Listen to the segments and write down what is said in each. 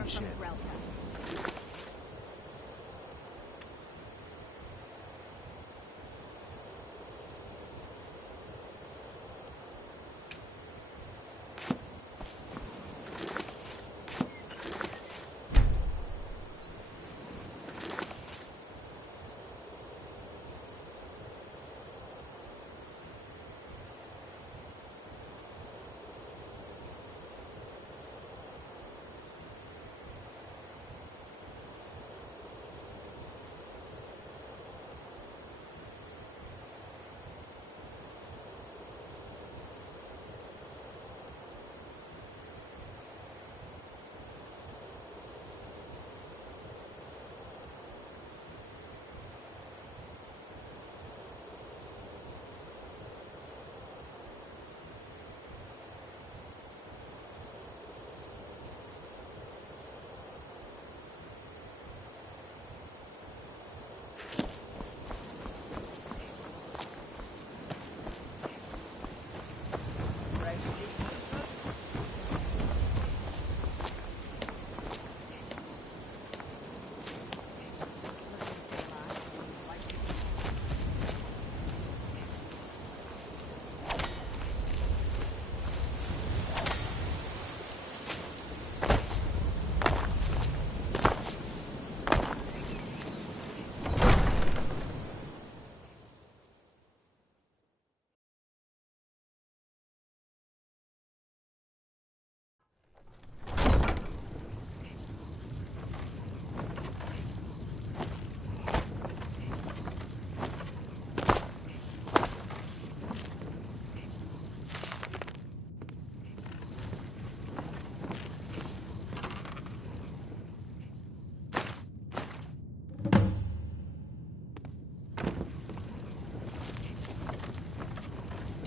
craftsmanship.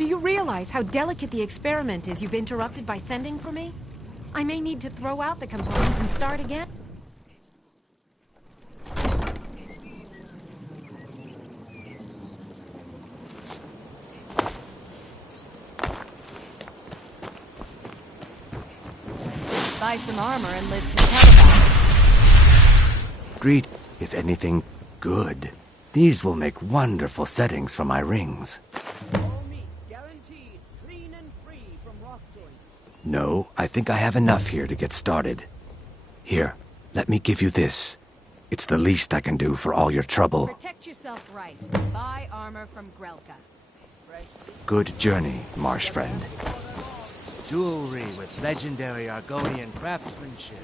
Do you realize how delicate the experiment is you've interrupted by sending for me? I may need to throw out the components and start again. Buy some armor and live to tell about it. Greet, if anything, good. These will make wonderful settings for my rings. No, I think I have enough here to get started. Here, let me give you this. It's the least I can do for all your trouble. Protect yourself right. Buy armor from Grelka. Good journey, marsh friend. Jewelry with legendary Argonian craftsmanship.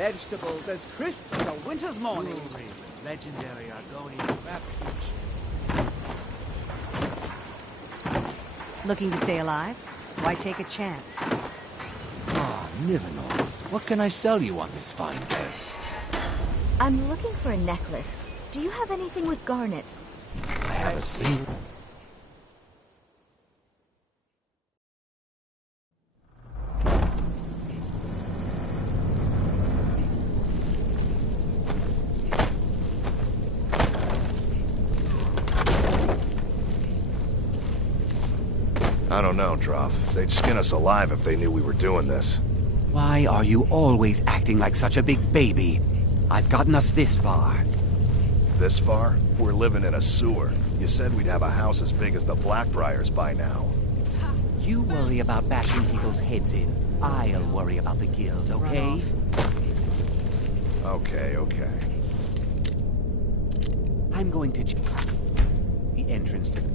Vegetables as crisp as a winter's morning. Jewelry with legendary Argonian craftsmanship. Looking to stay alive? Why take a chance? Ah, Nivenor. What can I sell you on this fine day? I'm looking for a necklace. Do you have anything with garnets? I have a single... I don't know, Droff. They'd skin us alive if they knew we were doing this. Why are you always acting like such a big baby? I've gotten us this far. This far? We're living in a sewer. You said we'd have a house as big as the Blackbriars by now. You worry about bashing people's heads in. I'll worry about the guild, okay? Okay. I'm going to check the entrance to the...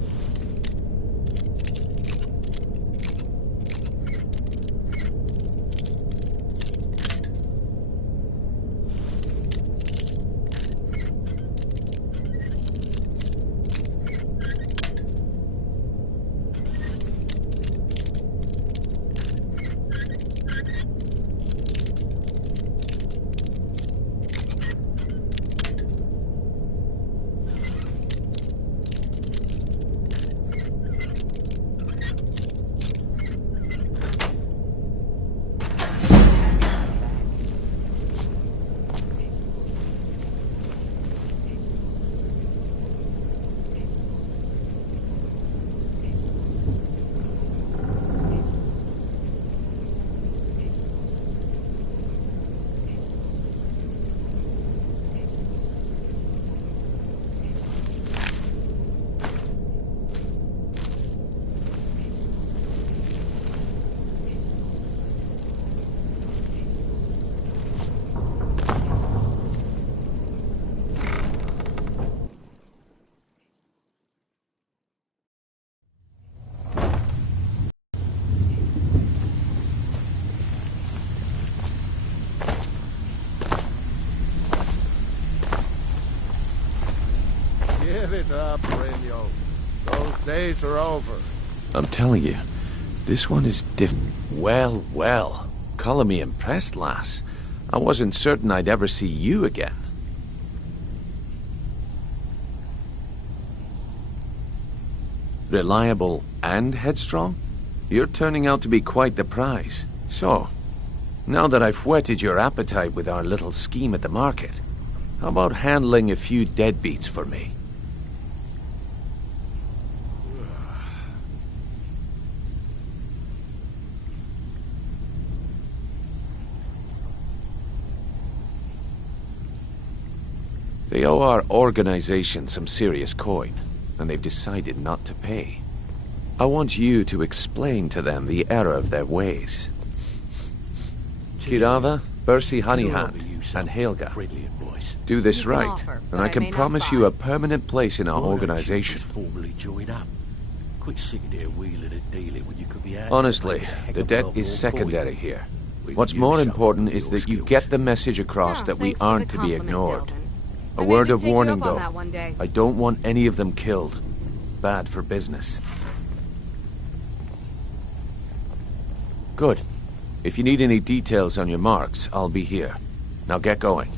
Give it up, Renio. Those days are over. I'm telling you, this one is different. Well. Call me impressed, lass. I wasn't certain I'd ever see you again. Reliable and headstrong? You're turning out to be quite the prize. So, now that I've whetted your appetite with our little scheme at the market, how about handling a few deadbeats for me? They owe our organization some serious coin, and they've decided not to pay. I want you to explain to them the error of their ways. Kirava, Bersi Honeyhand, and Helga. Do this You can right, offer, and but I I can may not promise buy. you a permanent place in our organization. Formally join up. Quit sitting there wheeling and dealing when you could be out. Honestly, the debt is secondary here. What's more important is that you get the message across that we Thanks for aren't the to be compliment, ignored. Delvin. A I may word just of take you warning, up on though. that one day. I don't want any of them killed. Bad for business. Good. If you need any details on your marks, I'll be here. Now get going.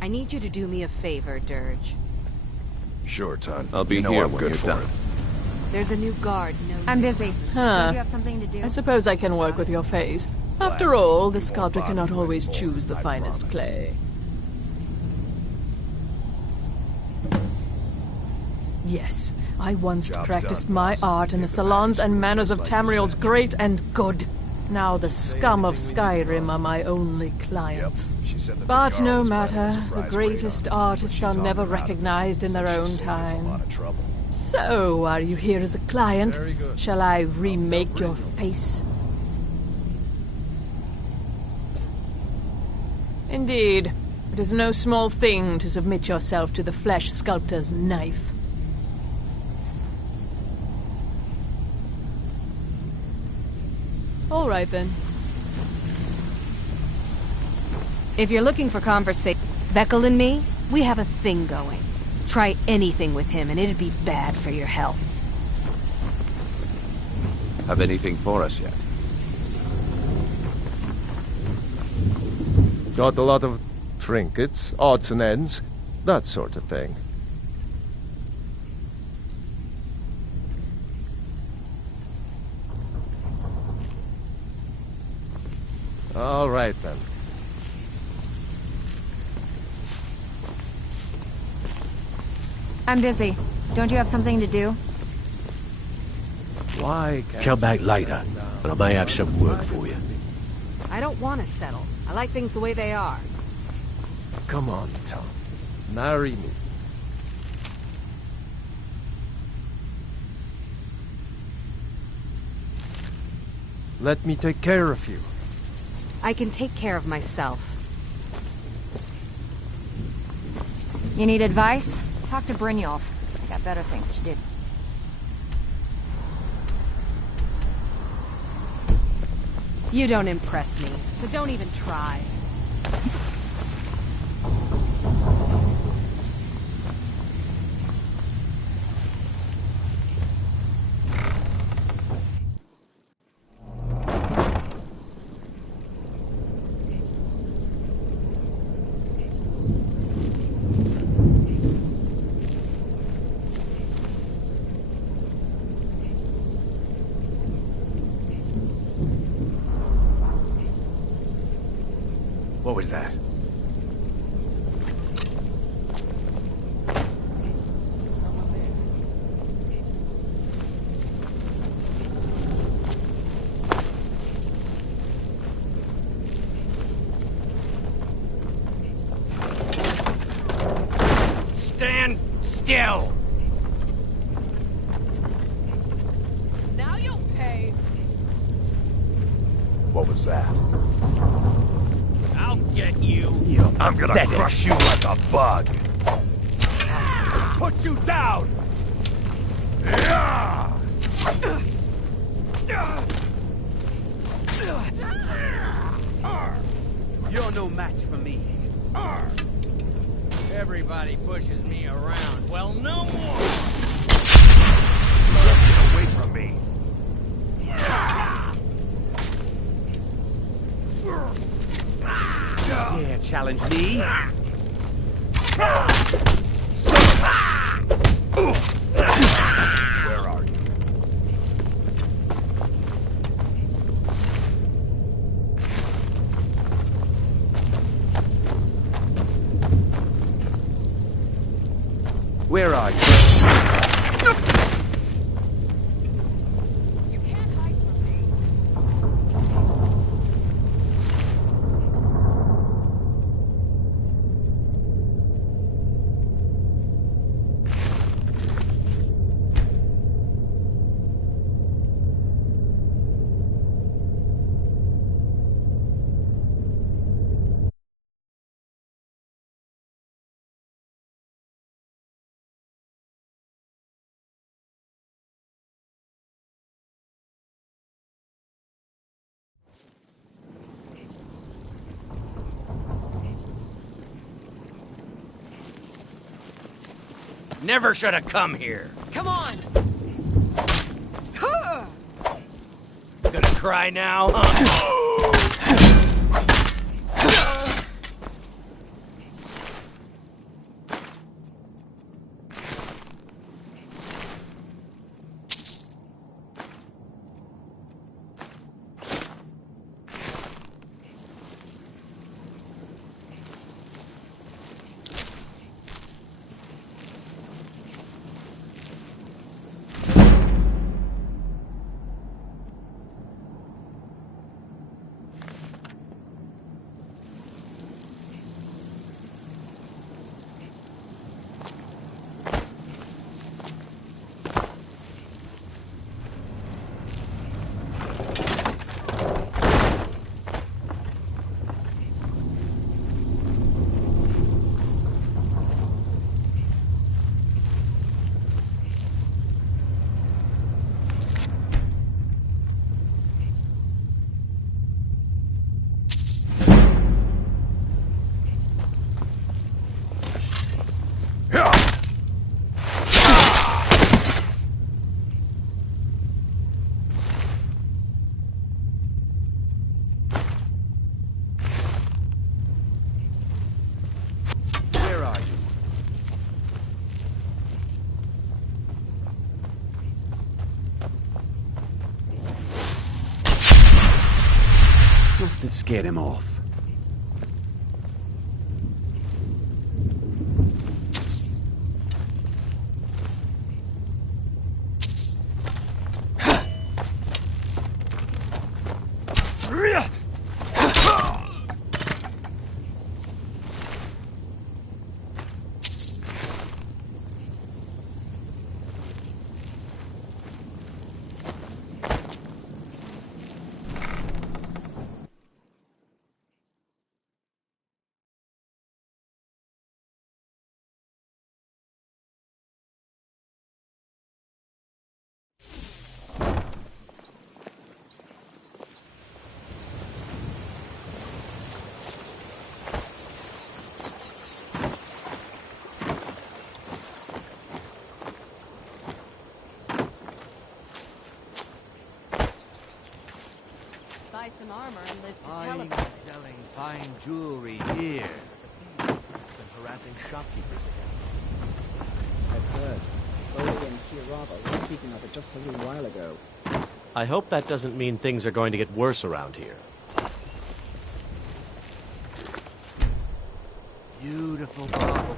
I need you to do me a favor, Dirge. Sure, Ton. I'll be you know here I'm when good you're for done. it. There's a new guard. I'm busy. Don't Huh. you have something to do? I suppose I can work with your face. After all, the sculptor cannot always choose the finest clay. Yes, I once Job's practiced done, my boss. art in the Give the salons back and to manners just of like you Tamriel's said. great and good. Now the scum of Skyrim are my only Yep. clients. She said that But the no Jarl was running a matter, the surprise greatest raid on us, artists but she are talked never her out of it. recognized in Said their she own saved us a time. lot of trouble. So, are you here as a client? Very good. Shall I remake your face? Indeed. It is no small thing to submit yourself to the flesh sculptor's knife. All right, then. If you're looking for conversation, Beckel and me, we have a thing going. Try anything with him and it'd be bad for your health. Have anything for us yet? Got a lot of trinkets, odds and ends, that sort of thing. All right, then. I'm busy. Don't you have something to do? Why can't Come back later, and I may have some work for you. I don't want to settle. I like things the way they are. Come on, Tom. Marry me. Let me take care of you. I can take care of myself. You need advice? Talk to Brynjolf. I got better things to do. You don't impress me, so don't even try. What was that? Stand still! Now you'll pay. What was that? I'll get you! I'm gonna crush you like a bug! Put you down! You're no match for me. Everybody pushes me around. Well, no more! Get away from me! Dare challenge me? Where are you? Where are you? You can't hide from me. Never should have come here. Come on! Gonna cry now, huh? must have scared him off. Buy some armor and live to tell Buying about and it. selling fine jewelry here. The thieves have been harassing shopkeepers again. I've heard. Oli and Kirava were speaking of it just a little while ago. I hope that doesn't mean things are going to get worse around here. Beautiful bauble.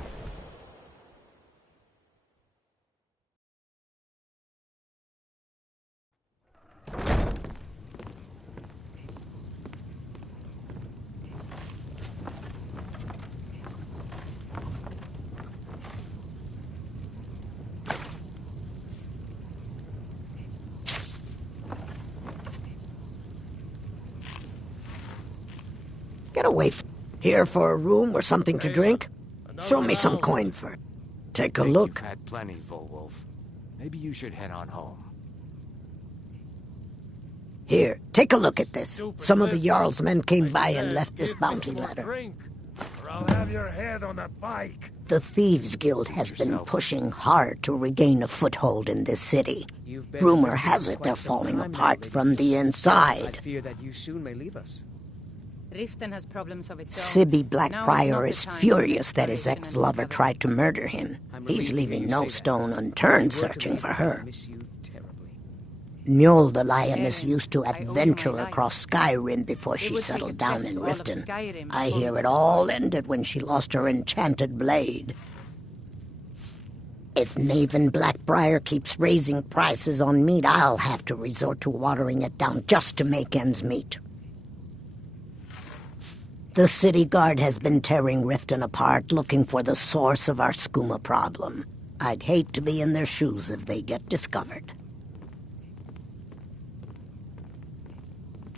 Get away from here for a room or something to drink. Show me some coin first. Take a look. You've had plenty, Volwolf. Maybe you should head on home. Here, take a look at this. Some of the Jarl's men came by and left this bounty letter. Or I'll have your head on a pike. The Thieves' Guild has been pushing hard to regain a foothold in this city. Rumor has it they're falling apart from the inside. I fear that you soon may leave us. Riften has problems of its own. Sibby Blackbriar is furious that his ex-lover tried to murder him. He's leaving no stone unturned searching for her. Mjol the Lioness used to adventure across Skyrim before she settled down in Riften. I hear it all ended when she lost her enchanted blade. If Maven Blackbriar keeps raising prices on meat, I'll have to resort to watering it down just to make ends meet. The city guard has been tearing Riften apart, looking for the source of our skooma problem. I'd hate to be in their shoes if they get discovered.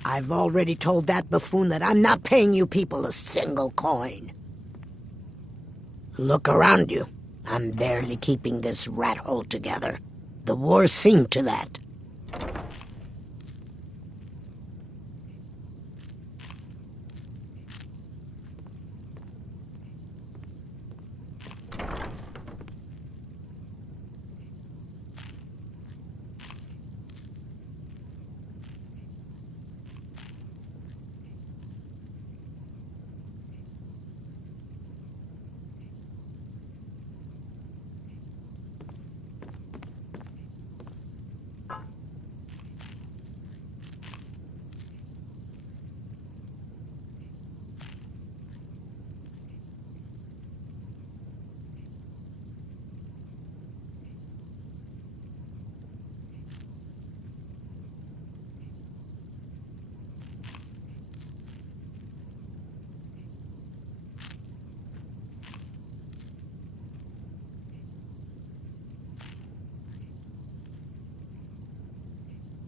I've already told that buffoon that I'm not paying you people a single coin. Look around you. I'm barely keeping this rat hole together. The war's seen to that.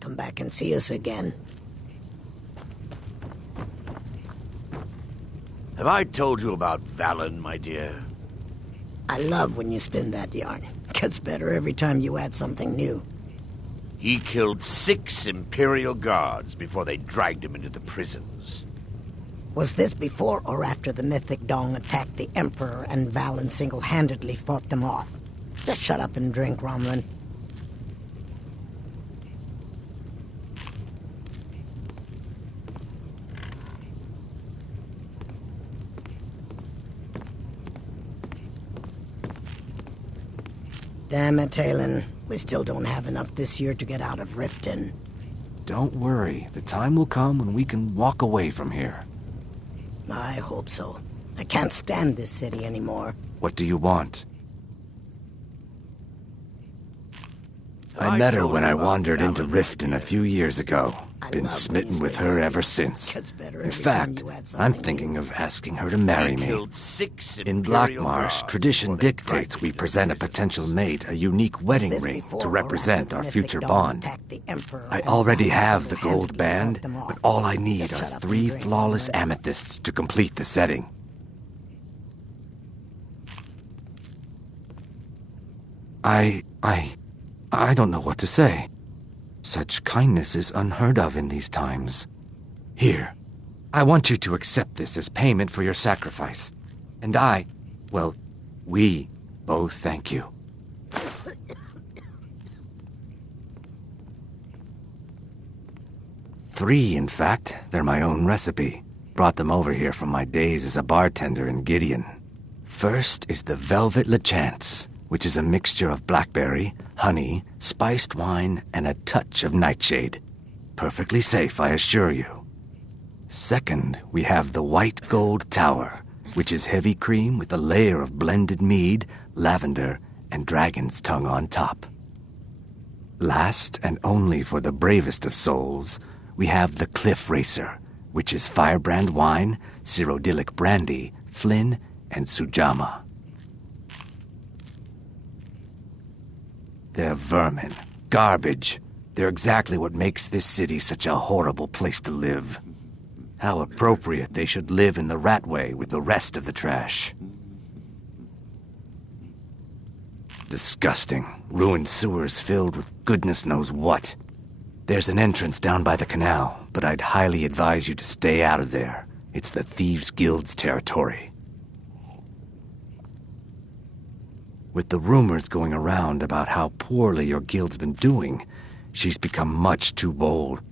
Come back and see us again. Have I told you about Valen, my dear? I love when you spin that yarn. Gets better every time you add something new. He killed 6 Imperial guards before they dragged him into the prisons. Was this before or after the Mythic Dong attacked the Emperor and Valen single-handedly fought them off? Just shut up and drink, Romlin. Damn it, Talon. We still don't have enough this year to get out of Riften. Don't worry. The time will come when we can walk away from here. I hope so. I can't stand this city anymore. What do you want? I met her when I wandered into Riften a few years ago. Been smitten with her ever since. In fact, I'm thinking of asking her to marry me. In Blackmarsh, tradition dictates we present a potential mate a unique wedding ring to represent our future bond. I already have the gold band, but all I need are 3 flawless amethysts to complete the setting. I don't know what to say. Such kindness is unheard of in these times. Here, I want you to accept this as payment for your sacrifice. And we both thank you. Three, in fact. They're my own recipe. Brought them over here from my days as a bartender in Gideon. First is the Velvet Lachance, which is a mixture of blackberry, honey, spiced wine, and a touch of nightshade. Perfectly safe, I assure you. Second, we have the White Gold Tower, which is heavy cream with a layer of blended mead, lavender, and dragon's tongue on top. Last, and only for the bravest of souls, we have the Cliff Racer, which is firebrand wine, cyrodiilic brandy, Flynn, and Sujama. They're vermin. Garbage. They're exactly what makes this city such a horrible place to live. How appropriate they should live in the Ratway with the rest of the trash. Disgusting. Ruined sewers filled with goodness knows what. There's an entrance down by the canal, but I'd highly advise you to stay out of there. It's the Thieves' Guild's territory. With the rumors going around about how poorly your guild's been doing, she's become much too bold.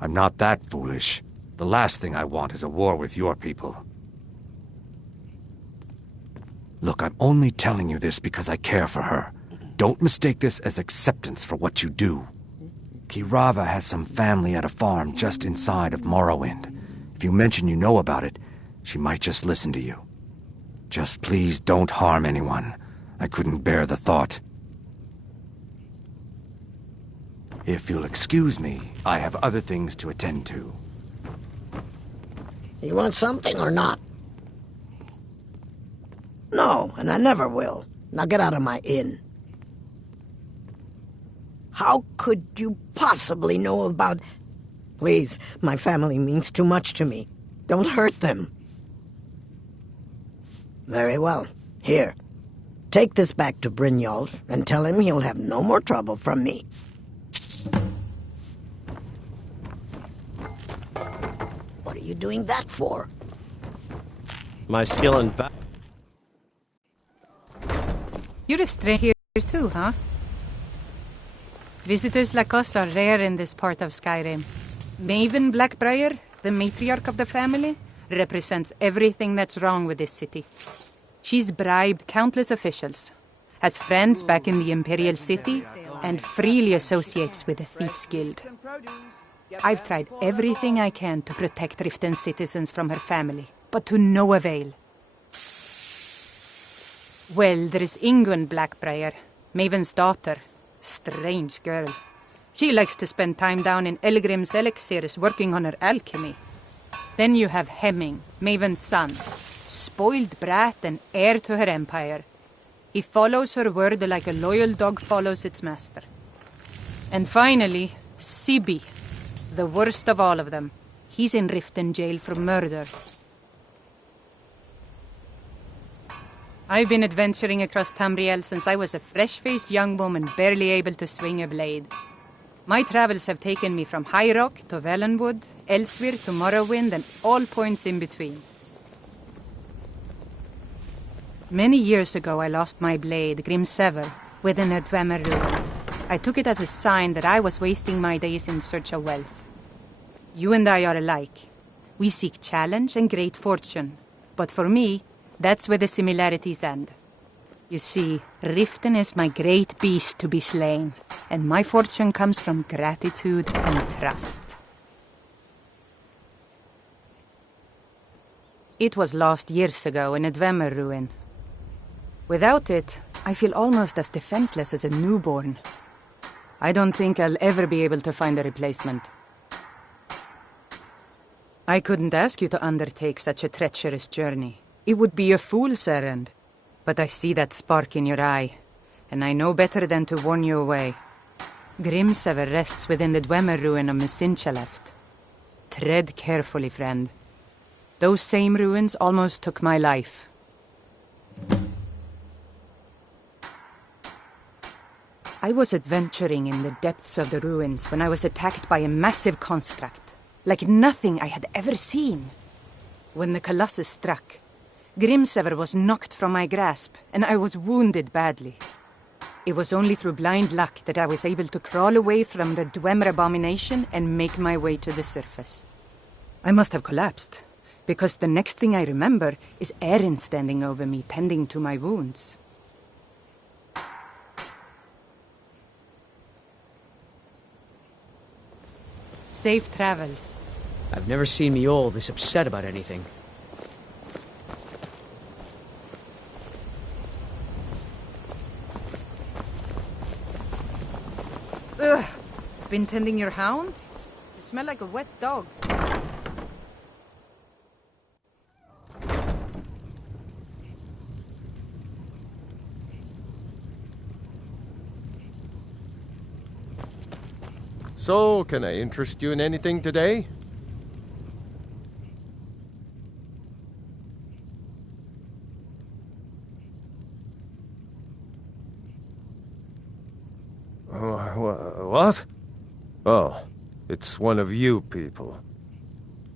I'm not that foolish. The last thing I want is a war with your people. Look, I'm only telling you this because I care for her. Don't mistake this as acceptance for what you do. Kirava has some family at a farm just inside of Morrowind. If you mention you know about it, she might just listen to you. Just please don't harm anyone. I couldn't bear the thought. If you'll excuse me, I have other things to attend to. You want something or not? No, and I never will. Now get out of my inn. How could you possibly know about... Please, my family means too much to me. Don't hurt them. Very well. Here. Take this back to Brynjolf and tell him he'll have no more trouble from me. What are you doing that for? My skill in You're a stranger here too, huh? Visitors like us are rare in this part of Skyrim. Maven Blackbriar, the matriarch of the family, represents everything that's wrong with this city. She's bribed countless officials, has friends back in the Imperial City, and freely associates with the Thieves' Guild. I've tried everything I can to protect Riften's citizens from her family, but to no avail. Well, there is Ingun Blackbriar, Maven's daughter. Strange girl. She likes to spend time down in Elgrim's elixirs working on her alchemy. Then you have Hemming, Maven's son. Spoiled brat and heir to her empire. He follows her word like a loyal dog follows its master. And finally, Sibi, the worst of all of them. He's in Riften jail for murder. I've been adventuring across Tamriel since I was a fresh-faced young woman barely able to swing a blade. My travels have taken me from High Rock to Valenwood, Elsewhere to Morrowind, and all points in between. Many years ago I lost my blade, Grimsever, within a Dwemer ruin. I took it as a sign that I was wasting my days in search of wealth. You and I are alike. We seek challenge and great fortune. But for me, that's where the similarities end. You see, Riften is my great beast to be slain, and my fortune comes from gratitude and trust. It was lost years ago in a Dwemer ruin. Without it, I feel almost as defenseless as a newborn. I don't think I'll ever be able to find a replacement. I couldn't ask you to undertake such a treacherous journey. It would be a fool's errand. But I see that spark in your eye, and I know better than to warn you away. Grimsever rests within the Dwemer ruin of Mesinchaleft. Tread carefully, friend. Those same ruins almost took my life. I was adventuring in the depths of the ruins when I was attacked by a massive construct, like nothing I had ever seen. When the Colossus struck, Grimsever was knocked from my grasp, and I was wounded badly. It was only through blind luck that I was able to crawl away from the Dwemer abomination and make my way to the surface. I must have collapsed, because the next thing I remember is Erin standing over me, tending to my wounds. Safe travels. I've never seen Mjol this upset about anything. Ugh! Been tending your hounds? You smell like a wet dog. So, can I interest you in anything today? What? Oh, it's one of you people.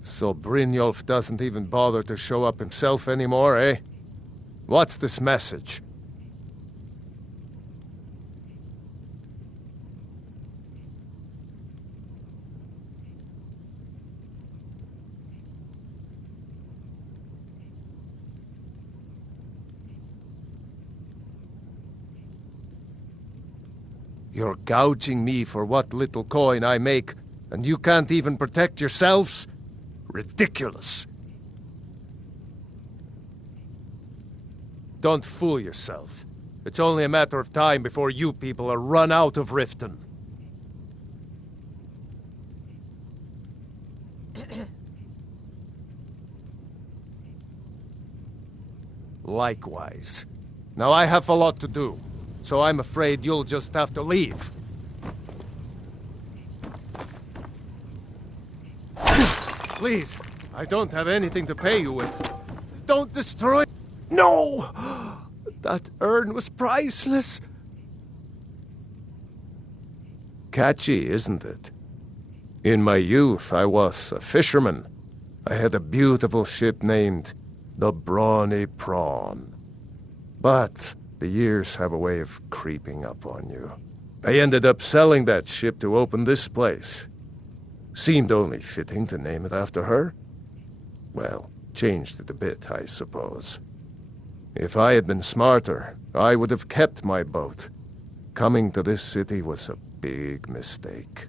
So Brynjolf doesn't even bother to show up himself anymore, eh? What's this message? You're gouging me for what little coin I make, and you can't even protect yourselves? Ridiculous. Don't fool yourself. It's only a matter of time before you people are run out of Riften. Likewise. Now I have a lot to do. So I'm afraid you'll just have to leave. Please, I don't have anything to pay you with. Don't destroy... No! That urn was priceless. Catchy, isn't it? In my youth, I was a fisherman. I had a beautiful ship named the Brawny Prawn. But the years have a way of creeping up on you. I ended up selling that ship to open this place. Seemed only fitting to name it after her. Well, changed it a bit, I suppose. If I had been smarter, I would have kept my boat. Coming to this city was a big mistake.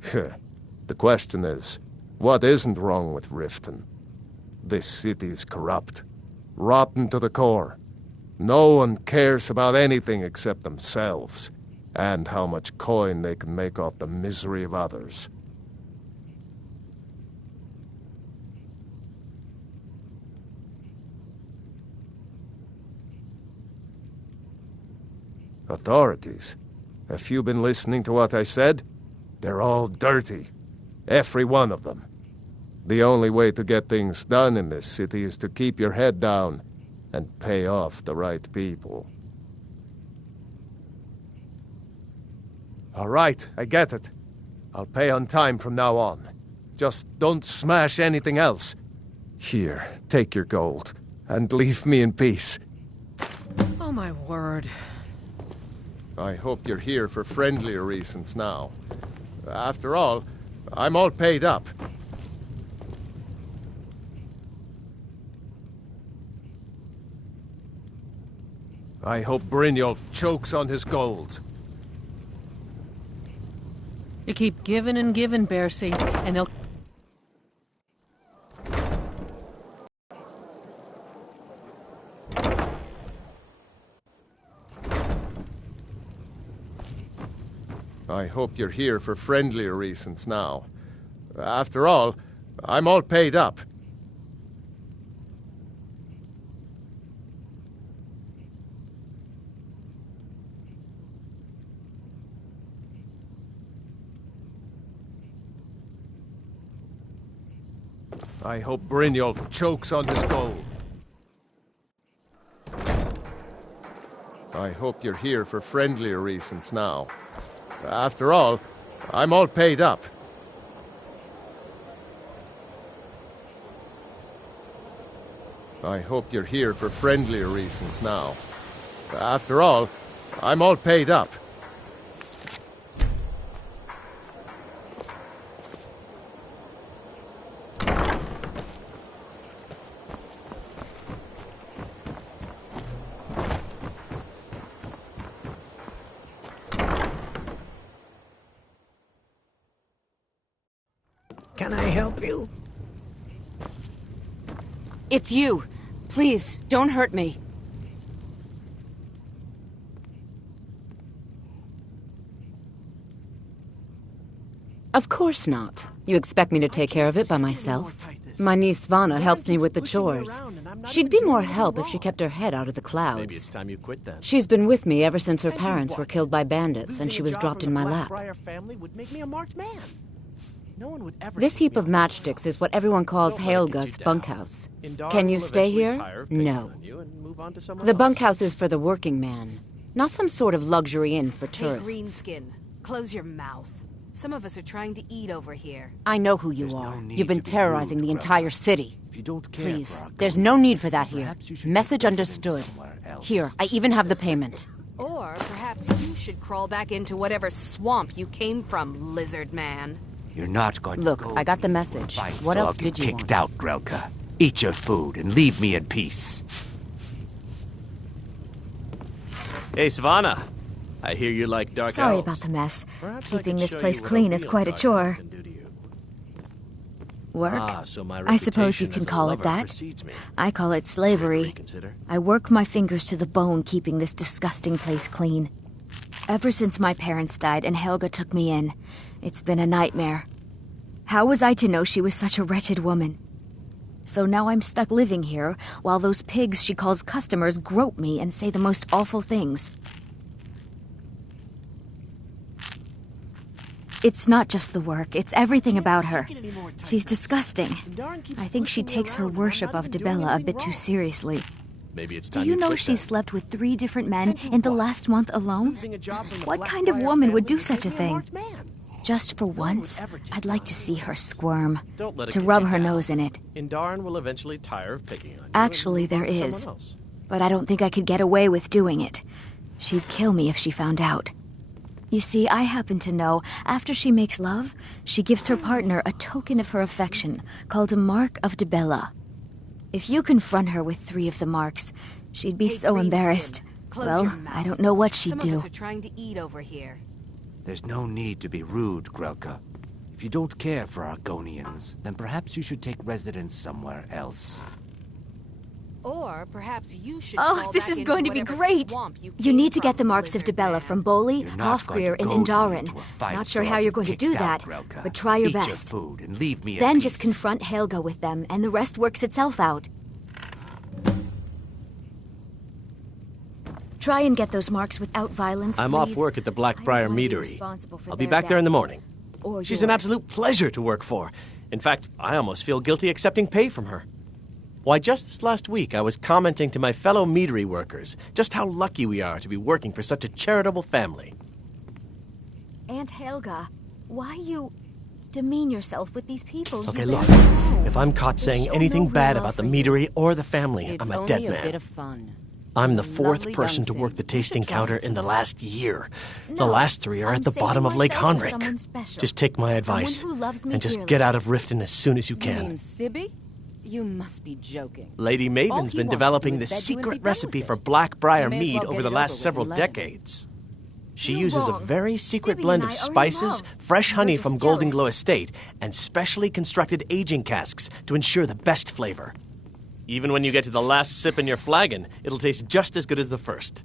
The question is, what isn't wrong with Riften? This city's corrupt, rotten to the core. No one cares about anything except themselves, and how much coin they can make off the misery of others. Authorities, have you been listening to what I said? They're all dirty. Every one of them. The only way to get things done in this city is to keep your head down and pay off the right people. All right, I get it. I'll pay on time from now on. Just don't smash anything else. Here, take your gold, and leave me in peace. Oh, my word. I hope you're here for friendlier reasons now. After all, I'm all paid up. I hope Brynjolf chokes on his gold. You keep giving and giving, Bercy, and they'll... I hope you're here for friendlier reasons now. After all, I'm all paid up. I hope Brynjolf chokes on his gold. I hope you're here for friendlier reasons now. After all, I'm all paid up. I hope you're here for friendlier reasons now. After all, I'm all paid up. Can I help you? It's you. Please, don't hurt me. Of course not. You expect me to take care of it by myself? My niece Svana helps me with the chores. She'd be more help if she kept her head out of the clouds. Maybe it's time you quit then. She's been with me ever since her parents were killed by bandits, and she was dropped in my lap. Family would make me a marked man. No one would ever. This heap of matchsticks is what everyone calls Helga's bunkhouse. Can you stay here? No. The bunkhouse is for the working man, not some sort of luxury inn for tourists. Hey, Greenskin, close your mouth. Some of us are trying to eat over here. I know who you are. You've been terrorizing the entire city. Please, there's no need for that here. Message understood. Here, I even have the payment. Or perhaps you should crawl back into whatever swamp you came from, lizard man. You're not going Look, to go I got the message. What so else I'll get did you kicked want? out, Grelka. Eat your food and leave me in peace. Hey, Savannah. I hear you like dark Sorry elves. about the mess. Perhaps I Keeping could this show place you what clean a is real quite a gardener chore. can do to you. Work? So my I suppose you reputation can as a call it lover that. precedes me. I call it slavery. Reconsider? I work my fingers to the bone keeping this disgusting place clean. Ever since my parents died and Helga took me in, it's been a nightmare. How was I to know she was such a wretched woman? So now I'm stuck living here while those pigs she calls customers grope me and say the most awful things. It's not just the work, it's everything about her. She's disgusting. I think she takes her worship of Dibella a bit too seriously. Maybe it's Do time you know quit she then. slept with 3 different men in the last month alone? What kind of woman would do such a thing? Just for once, I'd like to see her squirm, Don't let it to get rub you her down. nose in it. Indarin will eventually tire of picking on you. Actually, and there move on to is. someone else. But I don't think I could get away with doing it. She'd kill me if she found out. You see, I happen to know after she makes love, she gives her partner a token of her affection called a mark of Dibella. If you confront her with 3 of the marks, she'd be so embarrassed. Well, I don't know what she'd Some do. of us are trying to eat over here. There's no need to be rude, Grelka. If you don't care for Argonians, then perhaps you should take residence somewhere else. Or perhaps you should Oh, crawl this back is into going to be whatever great! swamp you You came need to get from, the marks of lizard Dibella man. from Boli, You're not going Hofgrir, to and goad me Indarin. into a fight, Not so sure I'll how get you're going to kicked do out, that, Grelka. but try your Eat best. your food and leave me Then in just peace. confront Helga with them, and the rest works itself out. Try and get those marks without violence, I'm please. off work at the I Blackbriar don't wanna be Meadery. responsible for I'll be their back there in the deaths. morning. Or She's an yours. absolute pleasure to work for. In fact, I almost feel guilty accepting pay from her. Why, just this last week, I was commenting to my fellow meadery workers just how lucky we are to be working for such a charitable family. Aunt Helga, why you demean yourself with these people? Okay, You look, barely know. if I'm caught saying show anything no bad real about the love for you. meadery or the family, It's I'm a only dead a man. bit of fun. I'm the You're a 4th lovely person young to work the thing. You tasting should try counter it in the sometime. last year. The No, last 3 are I'm at the saving bottom of Lake myself for someone Honric. special. Just take my Someone advice who loves me and just dearly. get out of Riften as soon as you You can. mean Sibby? You must be joking. Lady Maven's been developing the secret recipe for Blackbriar mead over the last several decades. She uses a very secret blend of spices, fresh honey from Golden Glow Estate, and specially constructed aging casks to ensure the best flavor. Even when you get to the last sip in your flagon, it'll taste just as good as the first.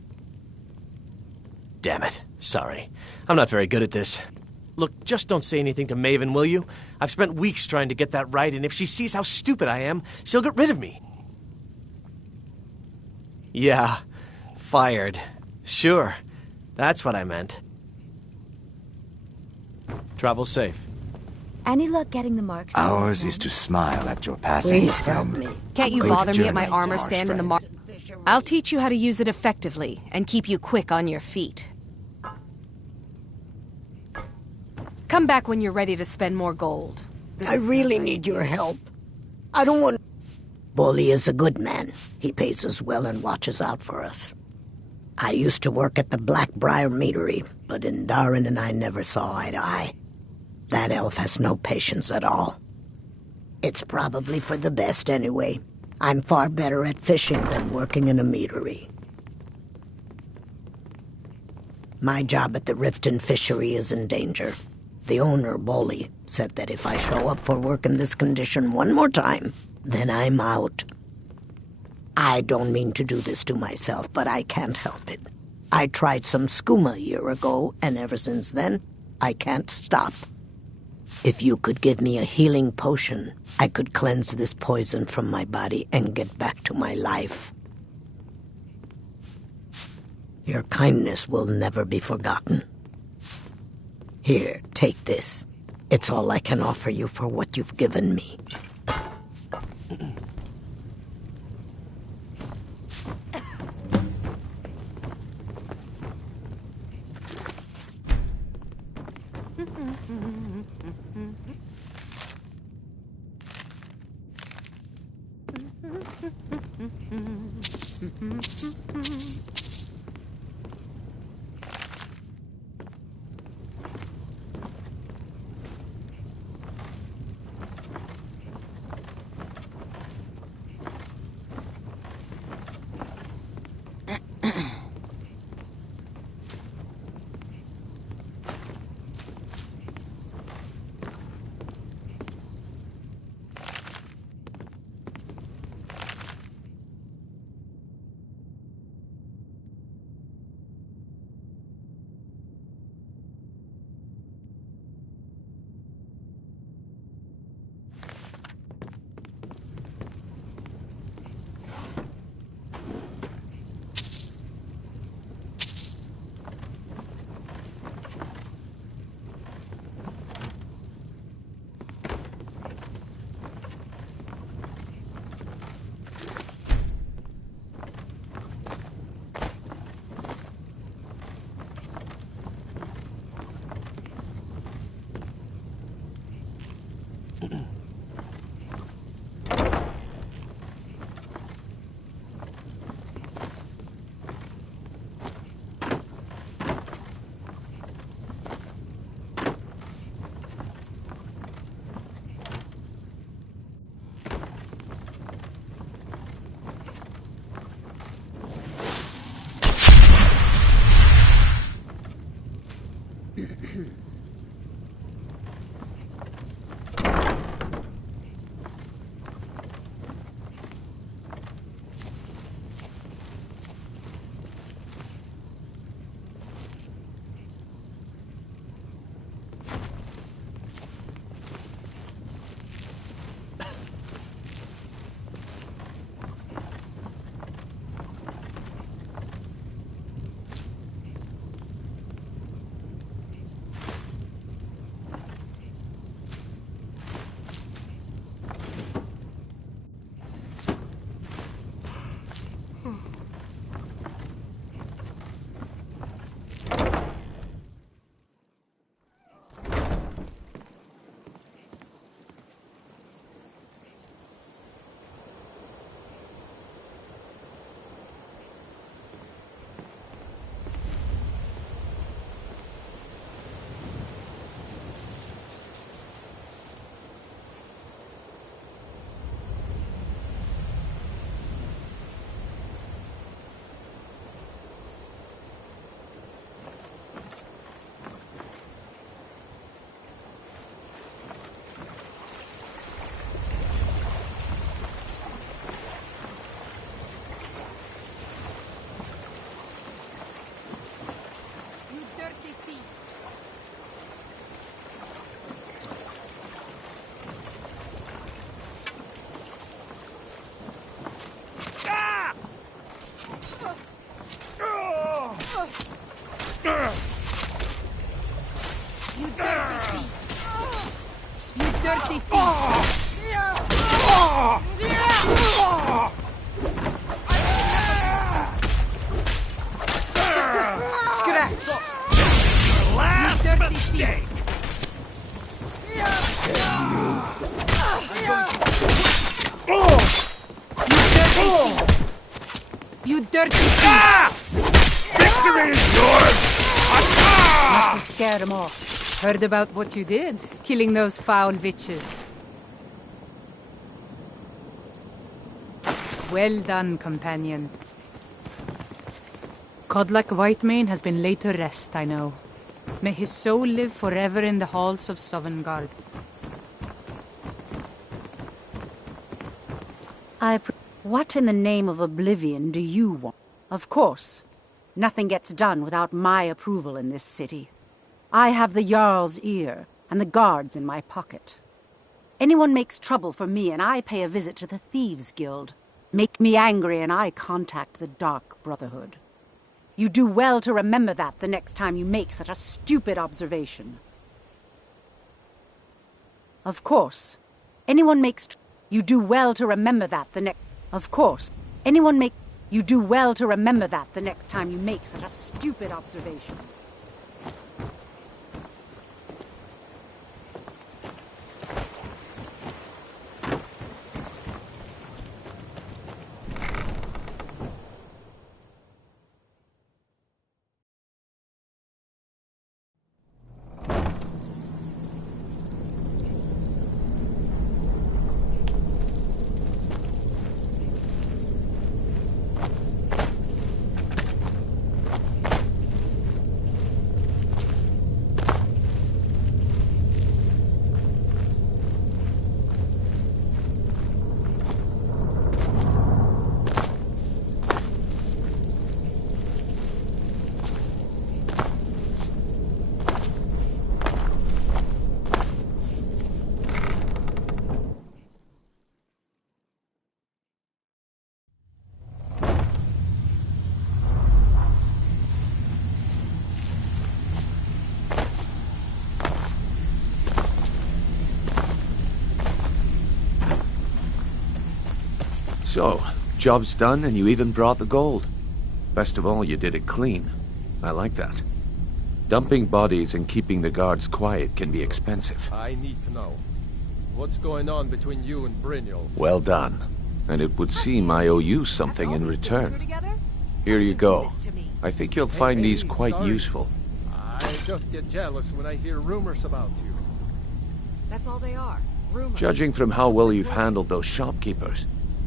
Damn it. Sorry. I'm not very good at this. Look, just don't say anything to Maven, will you? I've spent weeks trying to get that right, and if she sees how stupid I am, she'll get rid of me. Yeah, fired. Sure. That's what I meant. Travel safe. Any luck getting the marks? Ours is to smile at your passing. Please help me. Can't you bother me at my armor stand in the market? I'll teach you how to use it effectively and keep you quick on your feet. Come back when you're ready to spend more gold. I really need your help. I don't want... Bully is a good man. He pays us well and watches out for us. I used to work at the Blackbriar Meadery, but Indarin and I never saw eye to eye. That elf has no patience at all. It's probably for the best anyway. I'm far better at fishing than working in a meadery. My job at the Riften fishery is in danger. The owner, Bolly, said that if I show up for work in this condition one more time, then I'm out. I don't mean to do this to myself, but I can't help it. I tried some skooma a year ago, and ever since then, I can't stop. If you could give me a healing potion, I could cleanse this poison from my body and get back to my life. Your kindness will never be forgotten. Here, take this. It's all I can offer you for what you've given me. You dirty thief! You dirty thief! Scratch! Last You dirty mistake! You dirty thief! Victory is yours! Must have scared them off. Heard about what you did, killing those foul witches. Well done, companion. Godlike Whitemane has been laid to rest, I know. May his soul live forever in the halls of Sovngarde. What in the name of oblivion do you want? Of course. Nothing gets done without my approval in this city. I have the Jarl's ear, and the guards in my pocket. Anyone makes trouble for me, and I pay a visit to the Thieves' Guild. Make me angry, and I contact the Dark Brotherhood. You do well to remember that the next time you make such a stupid observation. Of course. Anyone makes... You do well to remember that the next... Of course. Anyone make... You do well to remember that the next time you make such a stupid observation. So, job's done and you even brought the gold. Best of all, you did it clean. I like that. Dumping bodies and keeping the guards quiet can be expensive. I need to know. What's going on between you and Brynjolf? Well done. And it would seem I owe you something in return. Here you go. I think you'll find these quite useful. I just get jealous when I hear rumors about you. That's all they are. Rumors. Judging from how well you've handled those shopkeepers,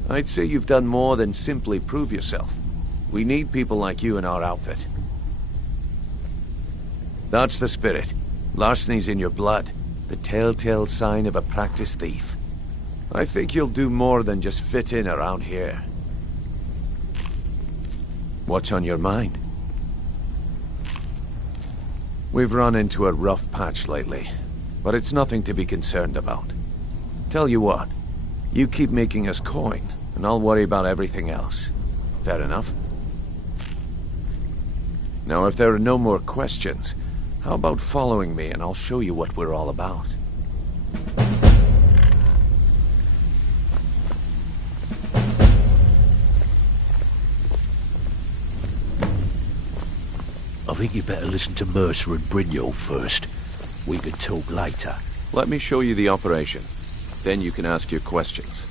I'd say you've done more than simply prove yourself. We need people like you in our outfit. That's the spirit. Larceny's in your blood. The telltale sign of a practiced thief. I think you'll do more than just fit in around here. What's on your mind? We've run into a rough patch lately, but it's nothing to be concerned about. Tell you what, you keep making us coin, and I'll worry about everything else. Fair enough? Now, if there are no more questions, how about following me and I'll show you what we're all about? I think you better listen to Mercer and Brynjolf first. We can talk later. Let me show you the operation. Then you can ask your questions.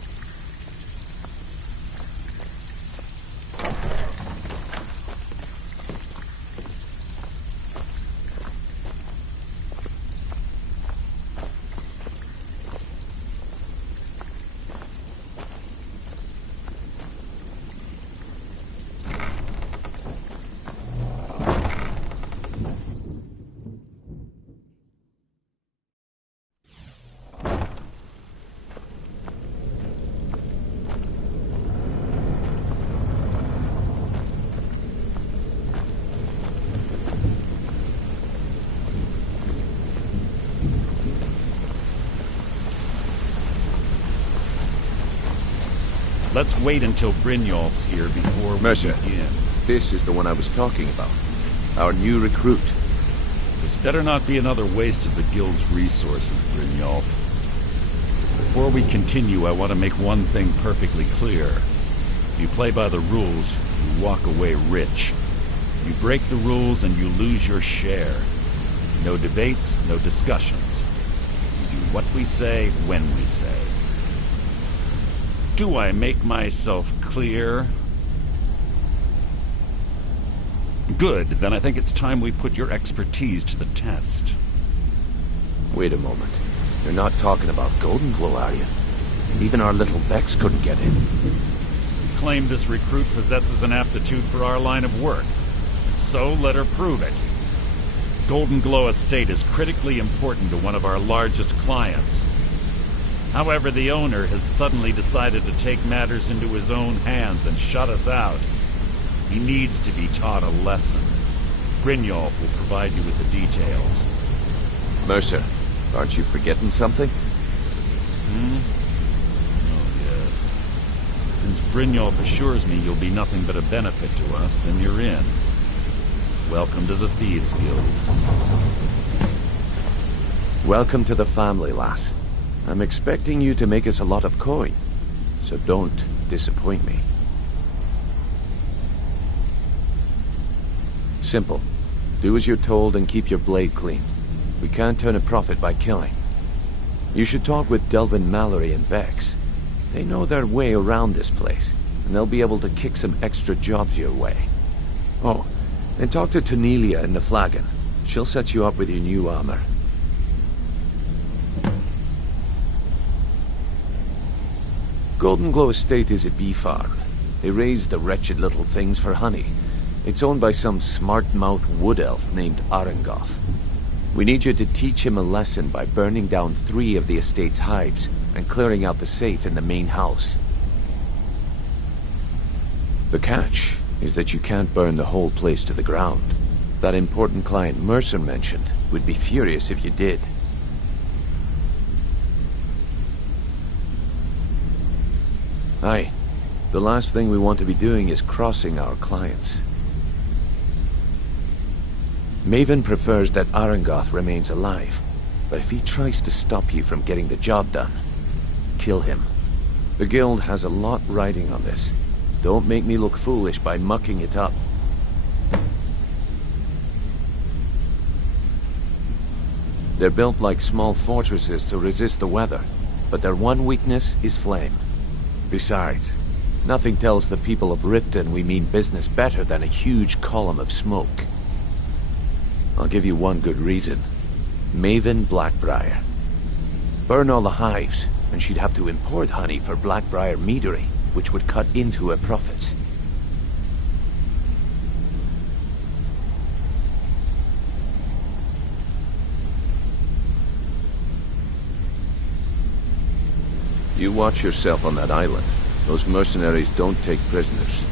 Let's wait until Brynjolf's here before we Mercer, begin. this is the one I was talking about. our new recruit. This better not be another waste of the Guild's resources, Brynjolf. Before we continue, I want to make one thing perfectly clear. If you play by the rules, you walk away rich. You break the rules and you lose your share. No debates, no discussions. We do what we say, when we say. Do I make myself clear? Good, then I think it's time we put your expertise to the test. Wait a moment. You're not talking about Golden Glow, are you? Even our little Vex couldn't get in. You claim this recruit possesses an aptitude for our line of work. If so, let her prove it. Golden Glow Estate is critically important to one of our largest clients. However, the owner has suddenly decided to take matters into his own hands and shut us out. He needs to be taught a lesson. Brynjolf will provide you with the details. Mercer, aren't you forgetting something? Oh, yes. Since Brynjolf assures me you'll be nothing but a benefit to us, then you're in. Welcome to the Thieves Guild. Welcome to the family, lass. I'm expecting you to make us a lot of coin, so don't disappoint me. Simple. Do as you're told and keep your blade clean. We can't turn a profit by killing. You should talk with Delvin Mallory and Vex. They know their way around this place, and they'll be able to kick some extra jobs your way. Oh, and talk to Tanelia in the Flagon. She'll set you up with your new armor. Golden Glow Estate is a bee farm. They raise the wretched little things for honey. It's owned by some smart-mouthed wood elf named Arangoth. We need you to teach him a lesson by burning down 3 of the estate's hives and clearing out the safe in the main house. The catch is that you can't burn the whole place to the ground. That important client Mercer mentioned would be furious if you did. Aye. The last thing we want to be doing is crossing our clients. Maven prefers that Arangoth remains alive, but if he tries to stop you from getting the job done, kill him. The Guild has a lot riding on this. Don't make me look foolish by mucking it up. They're built like small fortresses to resist the weather, but their one weakness is flame. Besides, nothing tells the people of Riften we mean business better than a huge column of smoke. I'll give you one good reason. Maven Blackbriar. Burn all the hives, and she'd have to import honey for Blackbriar meadery, which would cut into her profits. You watch yourself on that island. Those mercenaries don't take prisoners.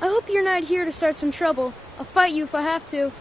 I hope you're not here to start some trouble. I'll fight you if I have to.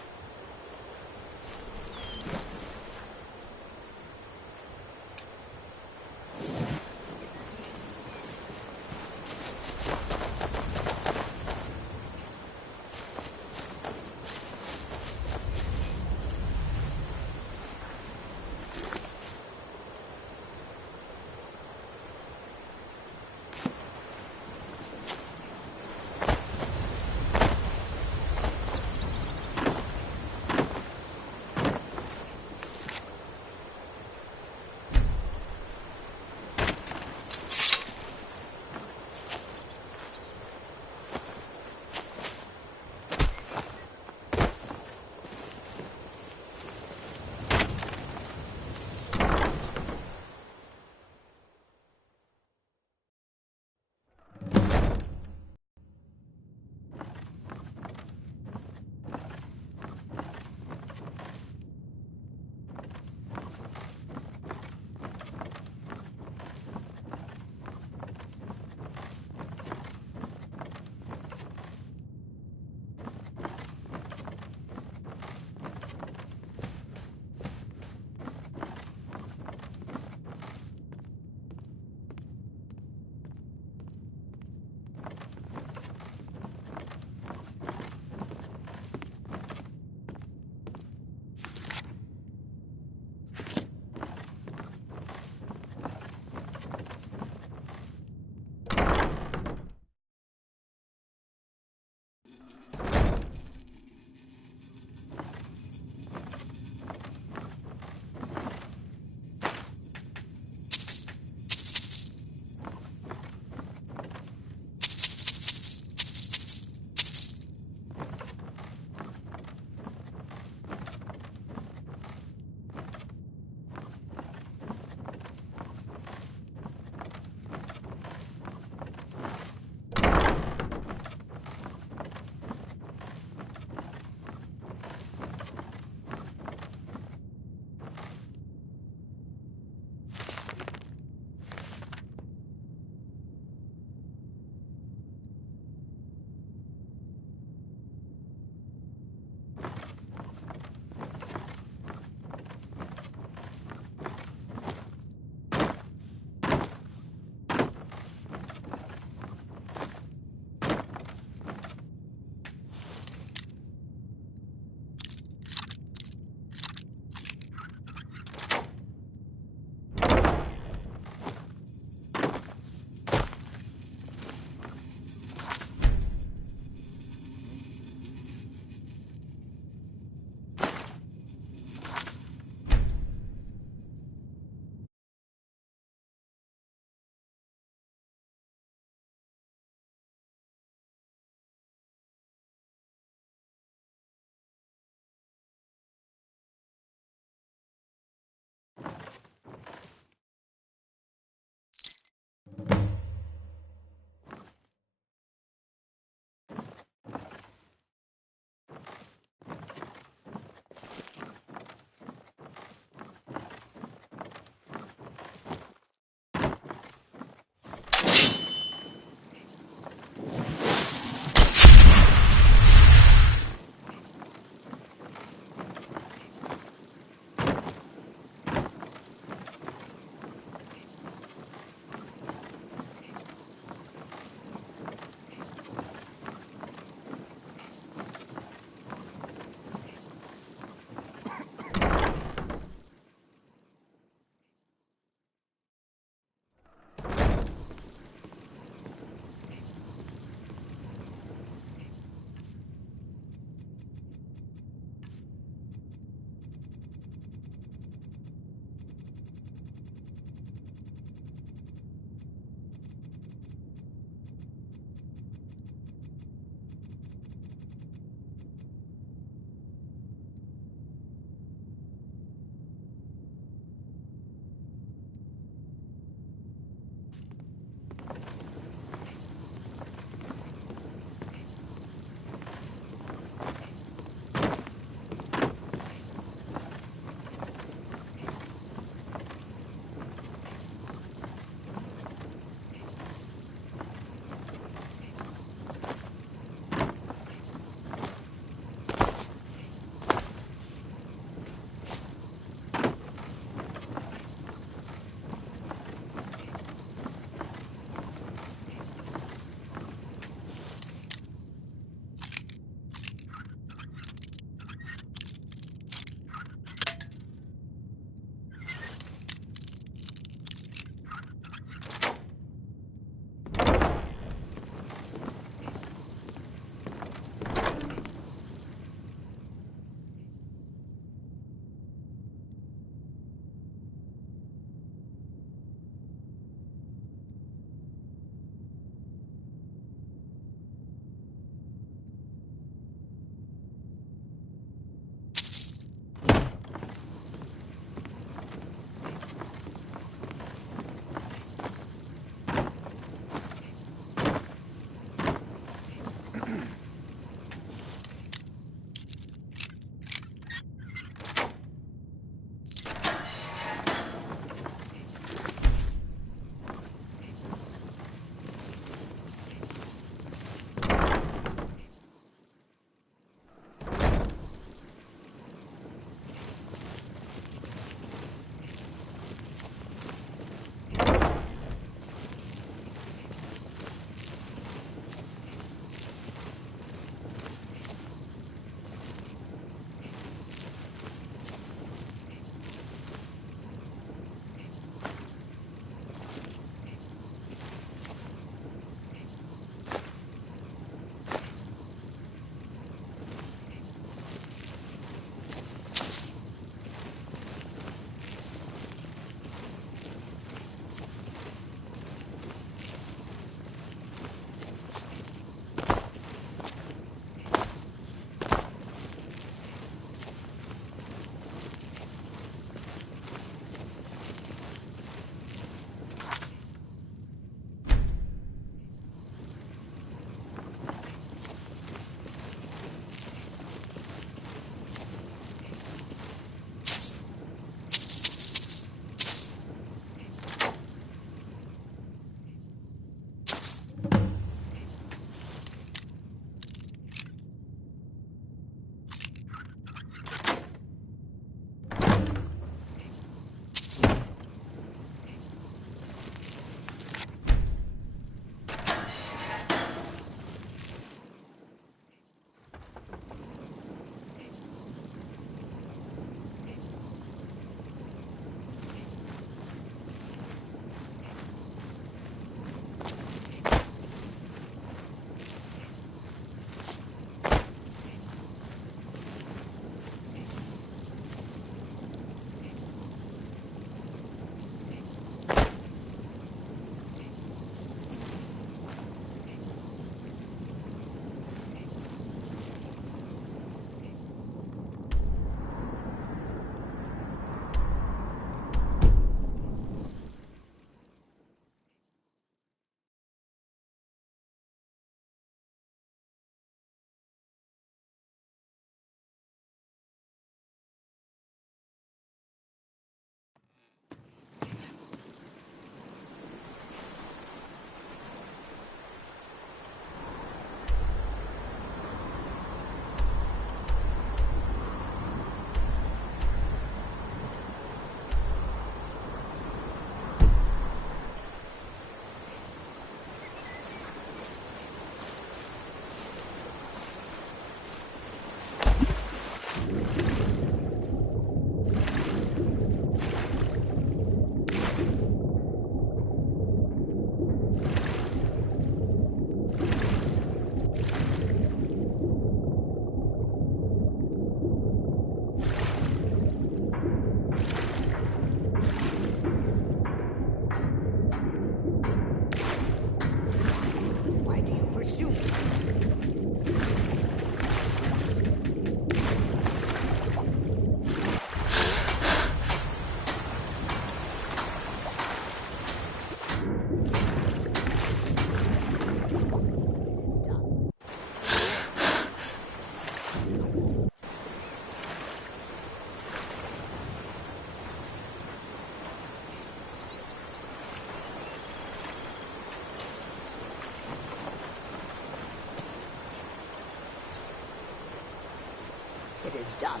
It is done.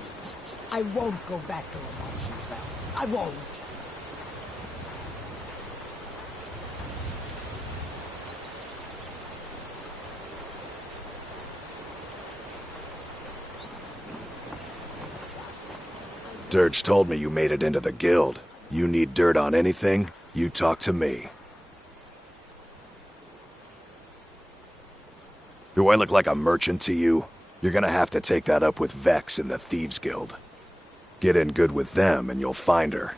I won't go back to Emotion Cell. I won't. Dirge told me you made it into the guild. You need dirt on anything, you talk to me. Do I look like a merchant to you? You're gonna have to take that up with Vex in the Thieves Guild. Get in good with them and you'll find her.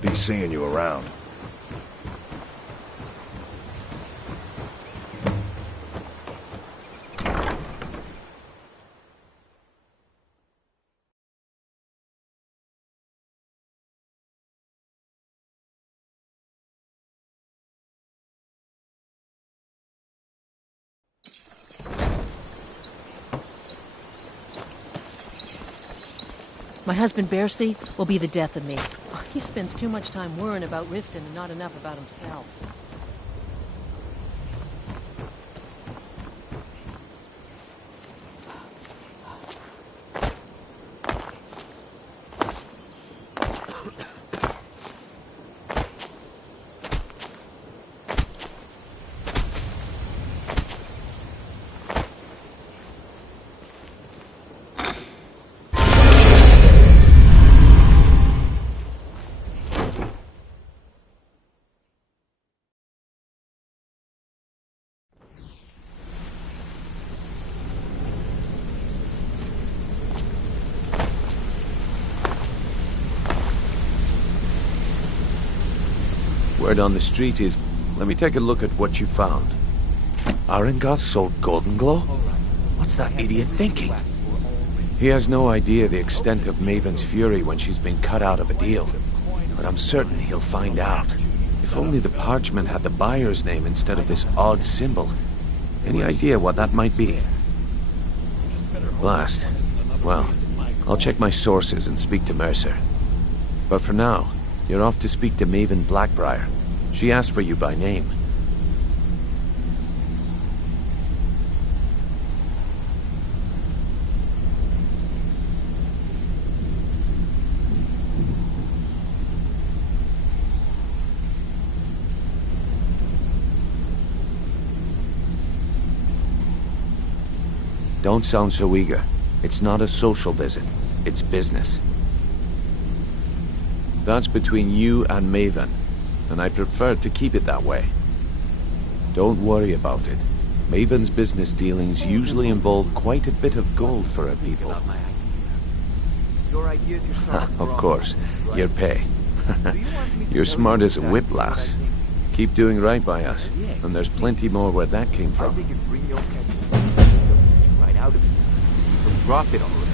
Be seeing you around. My husband Bercy will be the death of me. He spends too much time worrying about Riften and not enough about himself. Word on the street is, let me take a look at what you found. Arengoth sold Golden Glow? What's that idiot thinking? He has no idea the extent of Maven's fury when she's been cut out of a deal. But I'm certain he'll find out. If only the parchment had the buyer's name instead of this odd symbol. Any idea what that might be? Blast. Well, I'll check my sources and speak to Mercer. But for now, you're off to speak to Maven Blackbriar. She asked for you by name. Don't sound so eager. It's not a social visit. It's business. That's between you and Maven, and I prefer to keep it that way. Don't worry about it. Maven's business dealings usually involve quite a bit of gold for her people. Of course, your pay. You're smart as a whiplash. Keep doing right by us, and there's plenty more where that came from. Right out of it. So drop it already.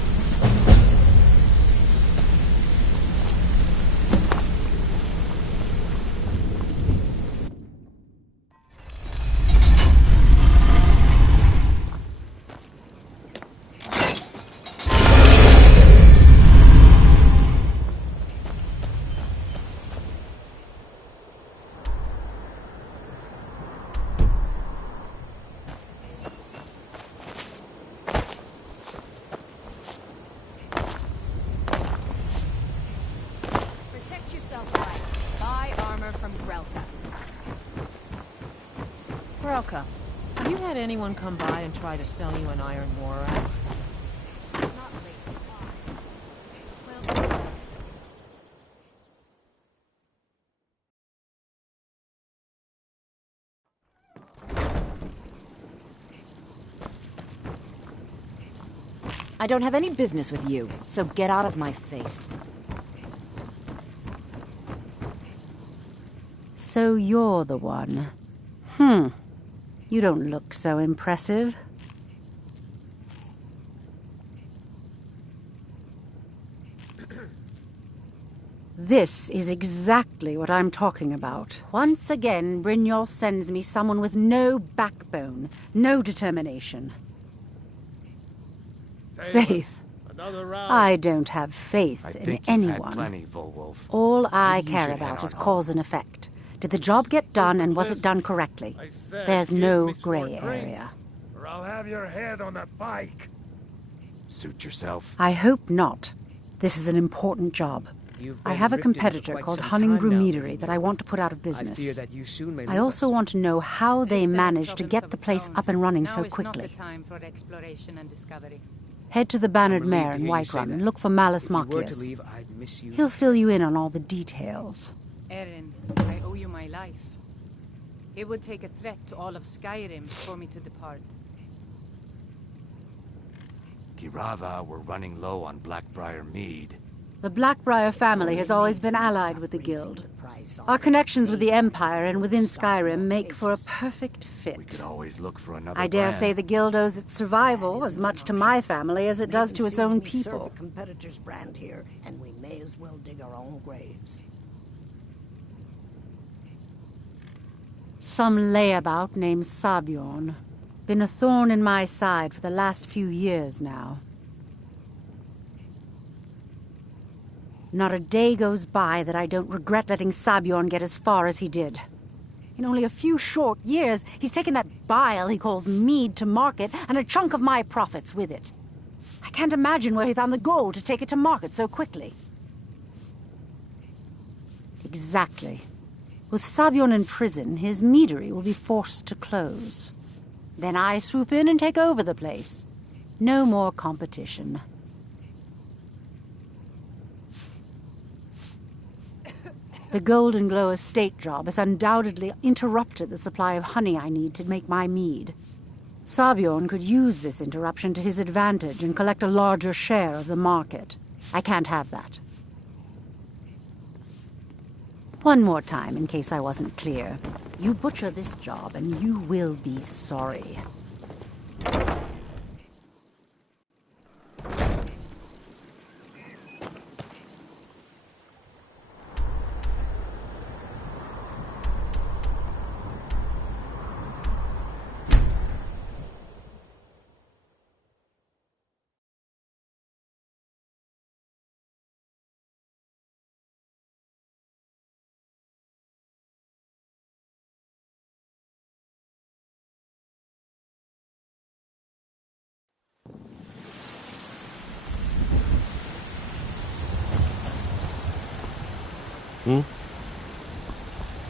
Have you had anyone come by and try to sell you an iron war axe? I don't have any business with you, so get out of my face. So you're the one. You don't look so impressive. This is exactly what I'm talking about. Once again, Brynjolf sends me someone with no backbone, no determination. Faith. I don't have faith in anyone. Plenty, Volwolf. All I care about is cause and effect. Did the job get done, and was it done correctly? There's no gray area. Or I'll have your head on a pike. Suit yourself. I hope not. This is an important job. I have a competitor called Hunningbrew Meadery that I want to put out of business. I also want to know how they managed to get the place up and running so quickly. Head to the Bannered Mare in Whiterun and look for Malus Macius. He'll fill you in on all the details. Erin, I owe you my life. It would take a threat to all of Skyrim for me to depart. Kirava were running low on Blackbriar mead. The Blackbriar family has always been allied with the Guild. Our connections with the Empire and within Skyrim make for a perfect fit. We could always look for another I dare brand. say the Guild owes its survival as much to my family as it does to its own We serve people. a competitor's brand here, and we may as well dig our own graves. Some layabout named Sabjorn. Been a thorn in my side for the last few years now. Not a day goes by that I don't regret letting Sabjorn get as far as he did. In only a few short years, he's taken that bile he calls mead to market, and a chunk of my profits with it. I can't imagine where he found the gold to take it to market so quickly. Exactly. With Sabjorn in prison, his meadery will be forced to close. Then I swoop in and take over the place. No more competition. The Golden Glow estate job has undoubtedly interrupted the supply of honey I need to make my mead. Sabjorn could use this interruption to his advantage and collect a larger share of the market. I can't have that. One more time, in case I wasn't clear. You butcher this job, and you will be sorry.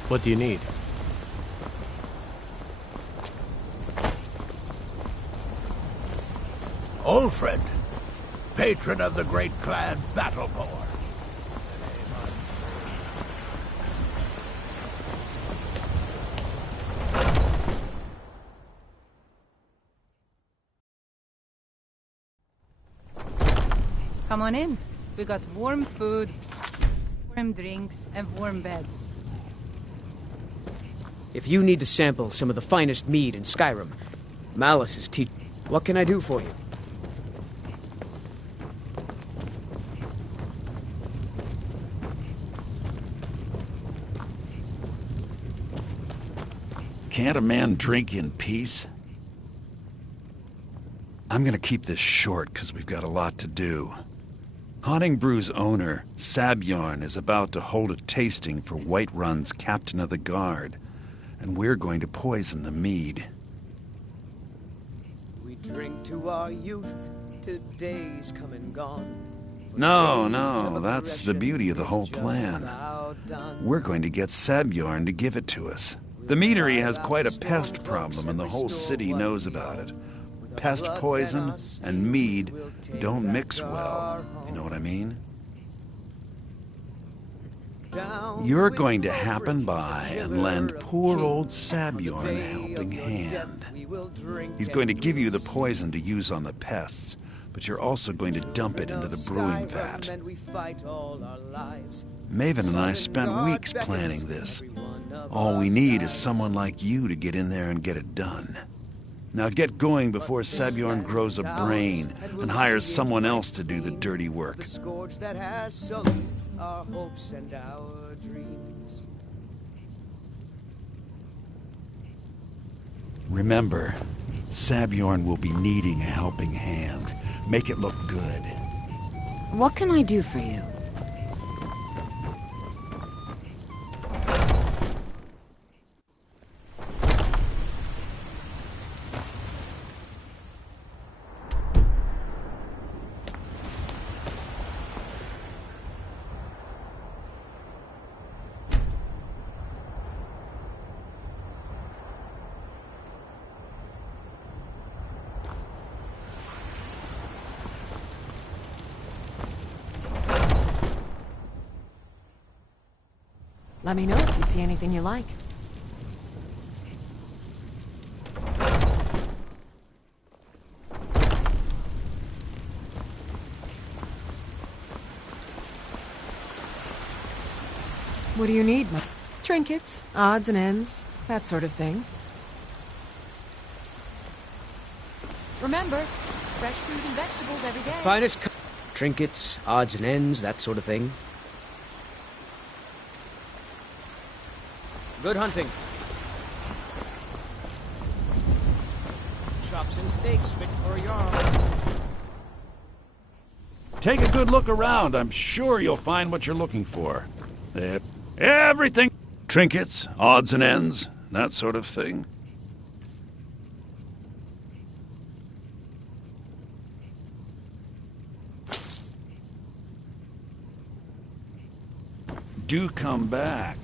What do you need? Ulfred, patron of the great clan Battleborn. Come on in. We got warm food, warm drinks, and warm beds. If you need to sample some of the finest mead in Skyrim, Malice is What can I do for you? Can't a man drink in peace? I'm gonna keep this short because we've got a lot to do. Haunting Brew's owner, Sabjorn, is about to hold a tasting for Whiterun's captain of the guard, and we're going to poison the mead. We drink to our youth, to days come and gone. No, that's the beauty of the whole plan. We're going to get Sabjorn to give it to us. The meadery has quite a pest problem, and the whole city knows about it. Pest poison and mead don't mix well. You know what I mean? You're going to happen by and lend poor old Sabjorn a helping hand. He's going to give you the poison to use on the pests, but you're also going to dump it into the brewing vat. Maven and I spent weeks planning this. All we need is someone like you to get in there and get it done. Now get going before Sabjorn grows a brain and hires someone else to do the dirty work. The scourge that has sullied our hopes and our dreams. Remember, Sabjorn will be needing a helping hand. Make it look good. What can I do for you? Let me know if you see anything you like. What do you need? Trinkets, odds and ends, that sort of thing. Remember, fresh fruit and vegetables every day. Finest trinkets, odds and ends, that sort of thing. Good hunting. Chops and steaks fit for a yarn. Take a good look around. I'm sure you'll find what you're looking for. Everything. Trinkets, odds and ends, that sort of thing. Do come back.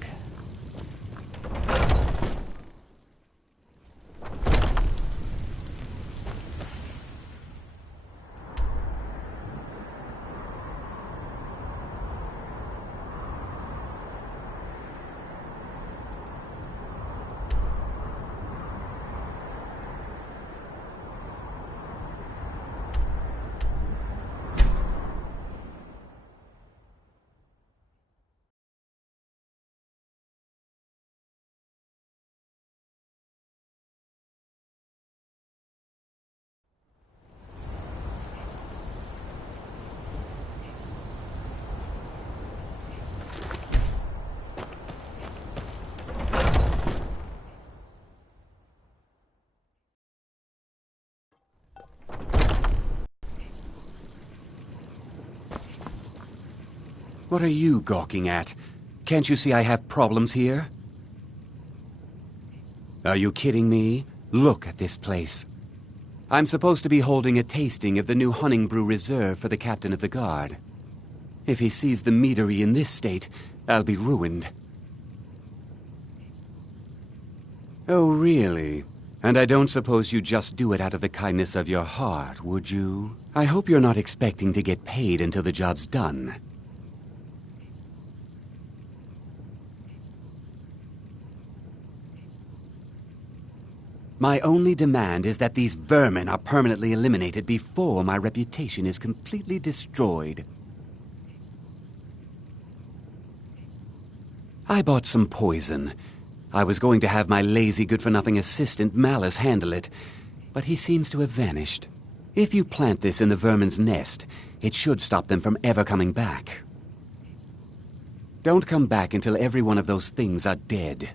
What are you gawking at? Can't you see I have problems here? Are you kidding me? Look at this place. I'm supposed to be holding a tasting of the new Honningbrew Reserve for the captain of the guard. If he sees the meadery in this state, I'll be ruined. Oh, really? And I don't suppose you just do it out of the kindness of your heart, would you? I hope you're not expecting to get paid until the job's done. My only demand is that these vermin are permanently eliminated before my reputation is completely destroyed. I bought some poison. I was going to have my lazy good-for-nothing assistant Malice handle it, but he seems to have vanished. If you plant this in the vermin's nest, it should stop them from ever coming back. Don't come back until every one of those things are dead.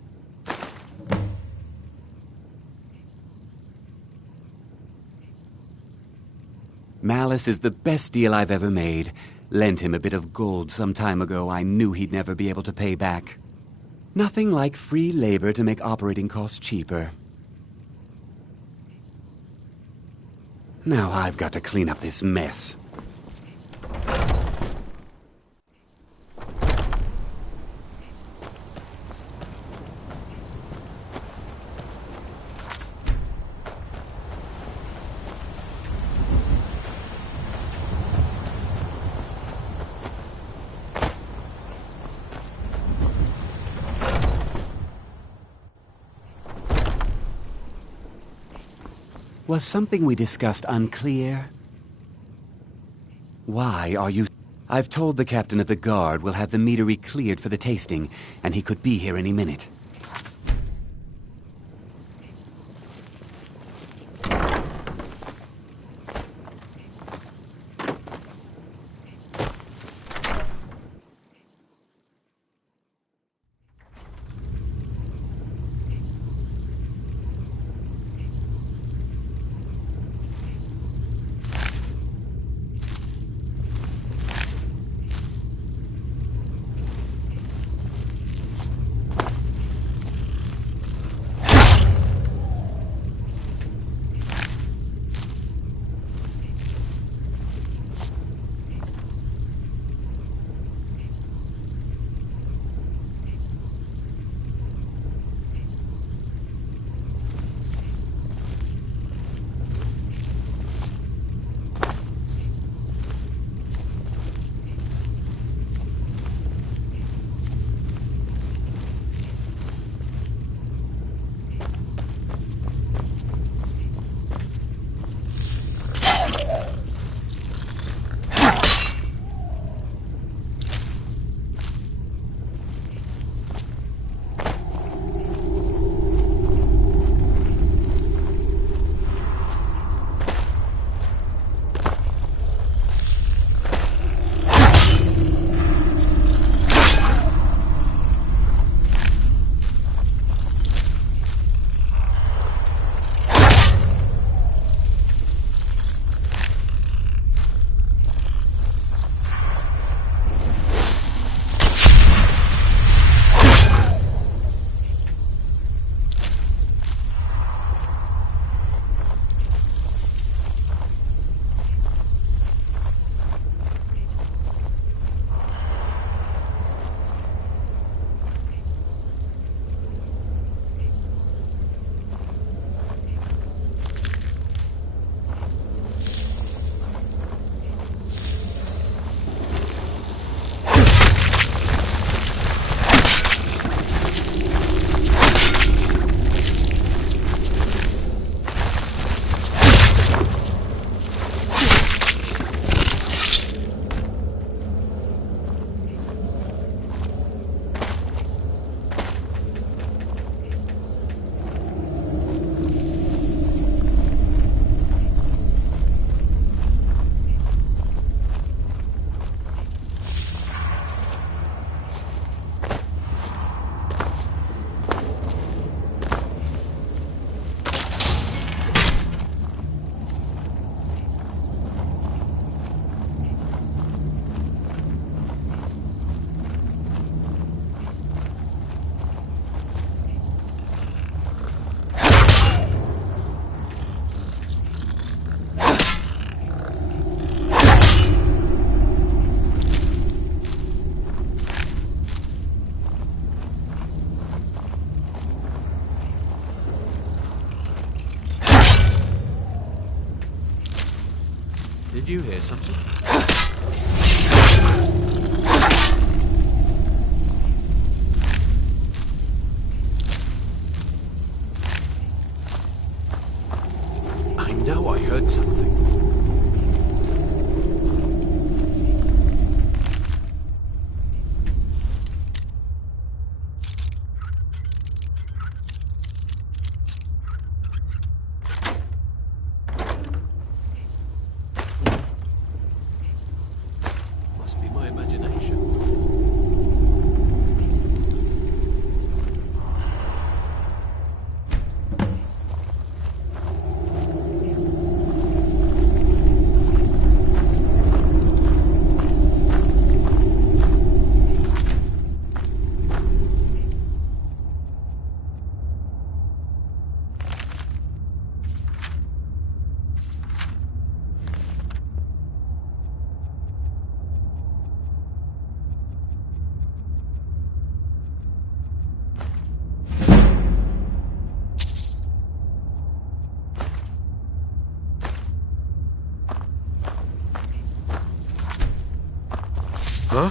Malice is the best deal I've ever made. Lent him a bit of gold some time ago I knew he'd never be able to pay back. Nothing like free labor to make operating costs cheaper. Now I've got to clean up this mess. Was something we discussed unclear? Why are you... I've told the captain of the guard we'll have the meadery cleared for the tasting, and he could be here any minute. Did you hear something? I know I heard something. Must be my imagination. Huh?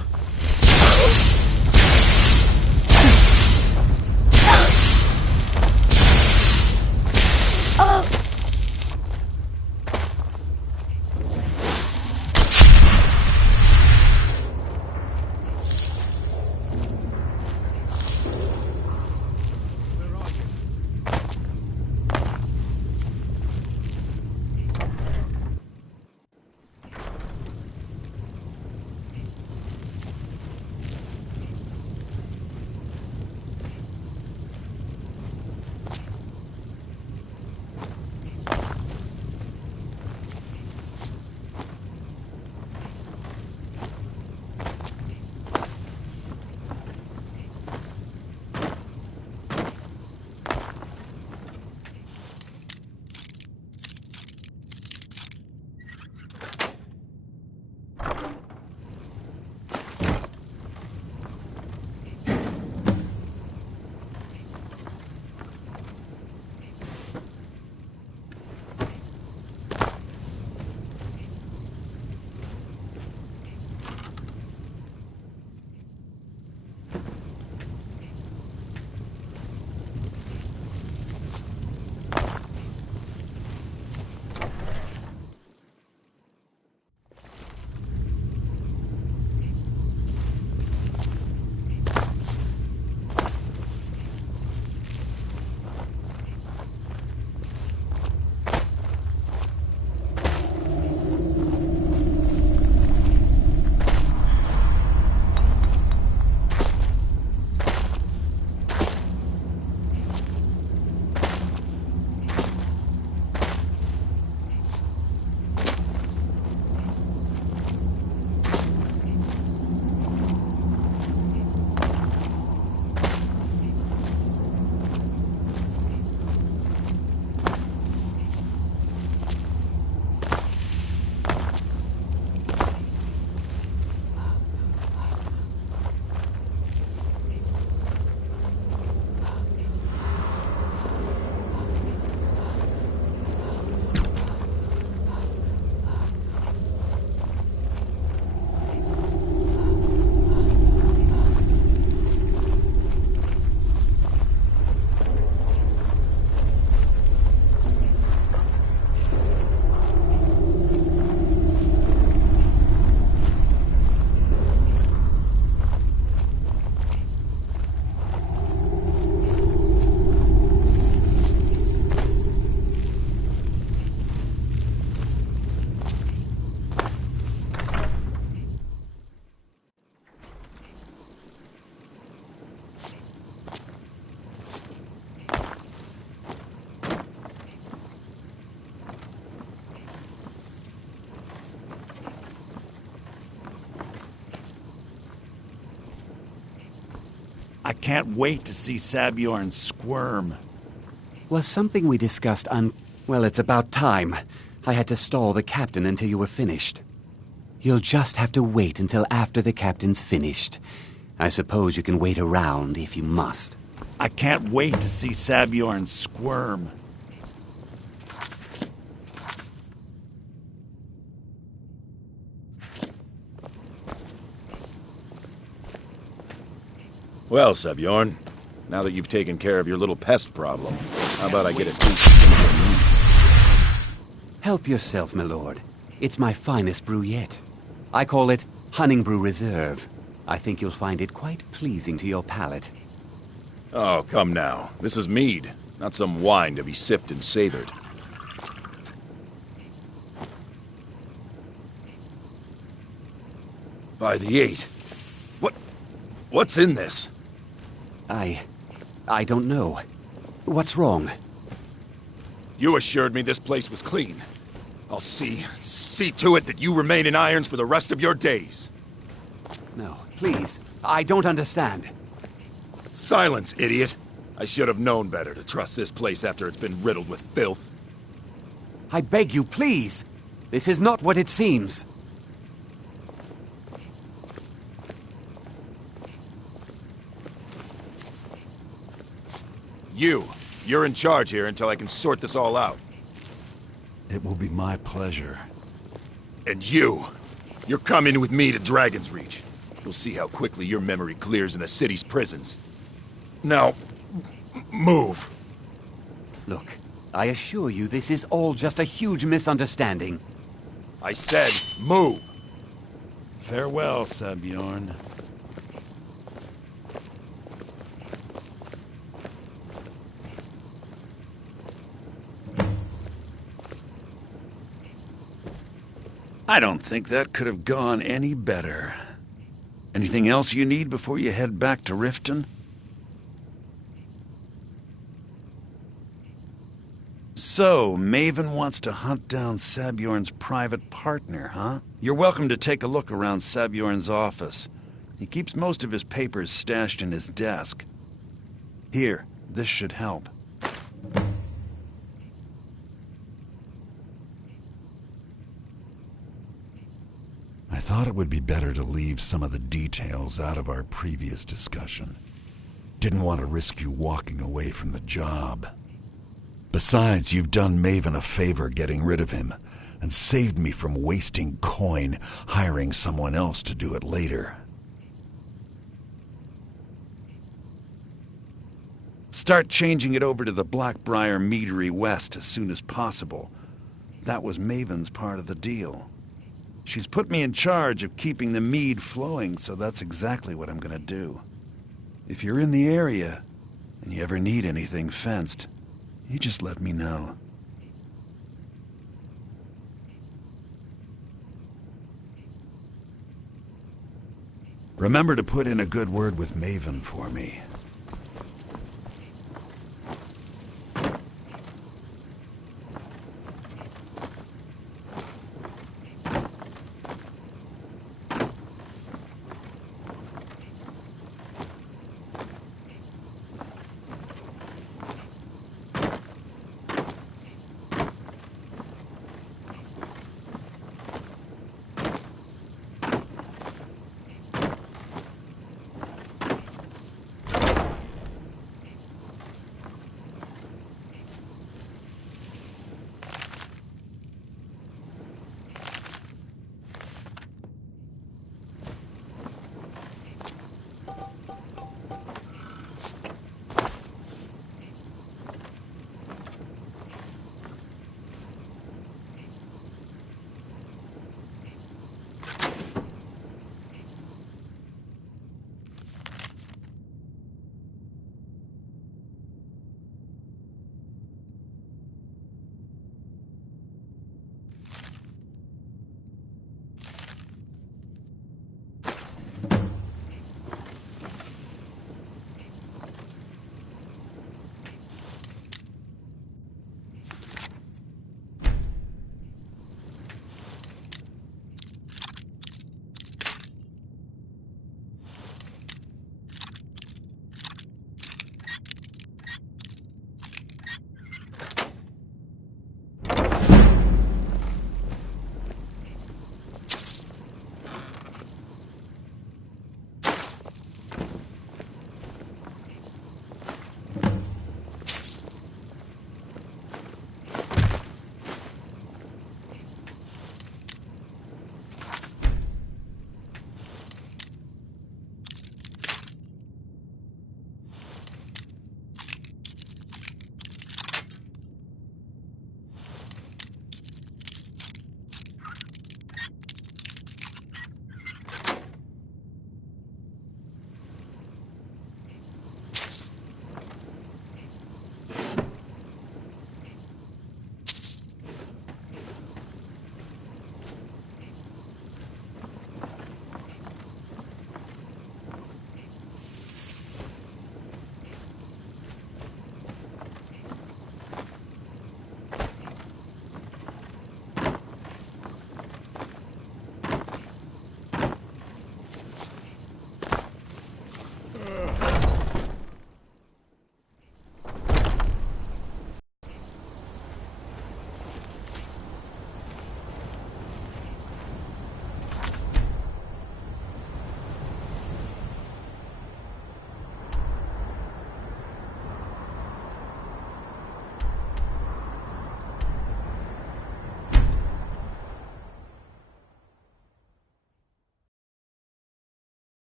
I can't wait to see Sabjorn squirm. Was something we discussed Well, it's about time. I had to stall the captain until you were finished. You'll just have to wait until after the captain's finished. I suppose you can wait around if you must. I can't wait to see Sabjorn squirm. Well, Sebjorn, now that you've taken care of your little pest problem, how about I get a piece of Help yourself, my lord. It's my finest brew yet. I call it Honningbrew Reserve. I think you'll find it quite pleasing to your palate. Oh, come now. This is mead, not some wine to be sipped and savored. By the 8. What's in this? I don't know. What's wrong? You assured me this place was clean. I'll see to it that you remain in irons for the rest of your days. No, please. I don't understand. Silence, idiot. I should have known better to trust this place after it's been riddled with filth. I beg you, please. This is not what it seems. You're in charge here until I can sort this all out. It will be my pleasure. And you're coming with me to Dragon's Reach. You'll see how quickly your memory clears in the city's prisons. Now, move. Look, I assure you this is all just a huge misunderstanding. I said, move. Farewell, Sebjorn. I don't think that could have gone any better. Anything else you need before you head back to Riften? So, Maven wants to hunt down Sabjorn's private partner, huh? You're welcome to take a look around Sabjorn's office. He keeps most of his papers stashed in his desk. Here, this should help. I thought it would be better to leave some of the details out of our previous discussion. Didn't want to risk you walking away from the job. Besides, you've done Maven a favor getting rid of him, and saved me from wasting coin hiring someone else to do it later. Start changing it over to the Blackbriar Meadery West as soon as possible. That was Maven's part of the deal. She's put me in charge of keeping the mead flowing, so that's exactly what I'm gonna do. If you're in the area, and you ever need anything fenced, you just let me know. Remember to put in a good word with Maven for me.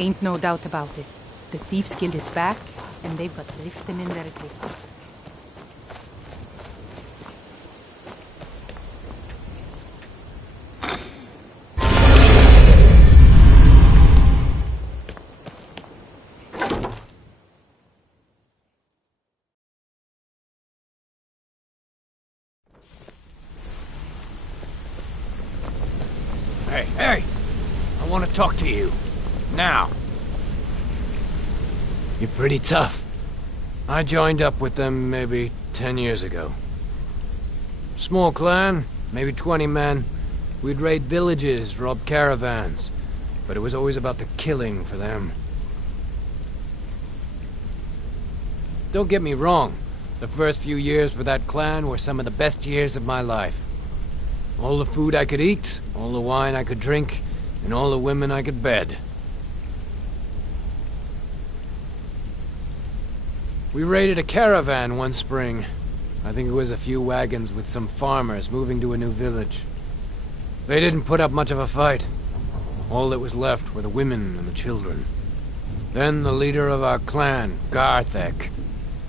Ain't no doubt about it. The Thieves Guild is back, and they've got Riften in their grip. Hey! I want to talk to you. Now. You're pretty tough. I joined up with them maybe 10 years ago. Small clan, maybe 20 men. We'd raid villages, rob caravans. But it was always about the killing for them. Don't get me wrong. The first few years with that clan were some of the best years of my life. All the food I could eat, all the wine I could drink, and all the women I could bed. We raided a caravan one spring. I think it was a few wagons with some farmers moving to a new village. They didn't put up much of a fight. All that was left were the women and the children. Then the leader of our clan, Garthek,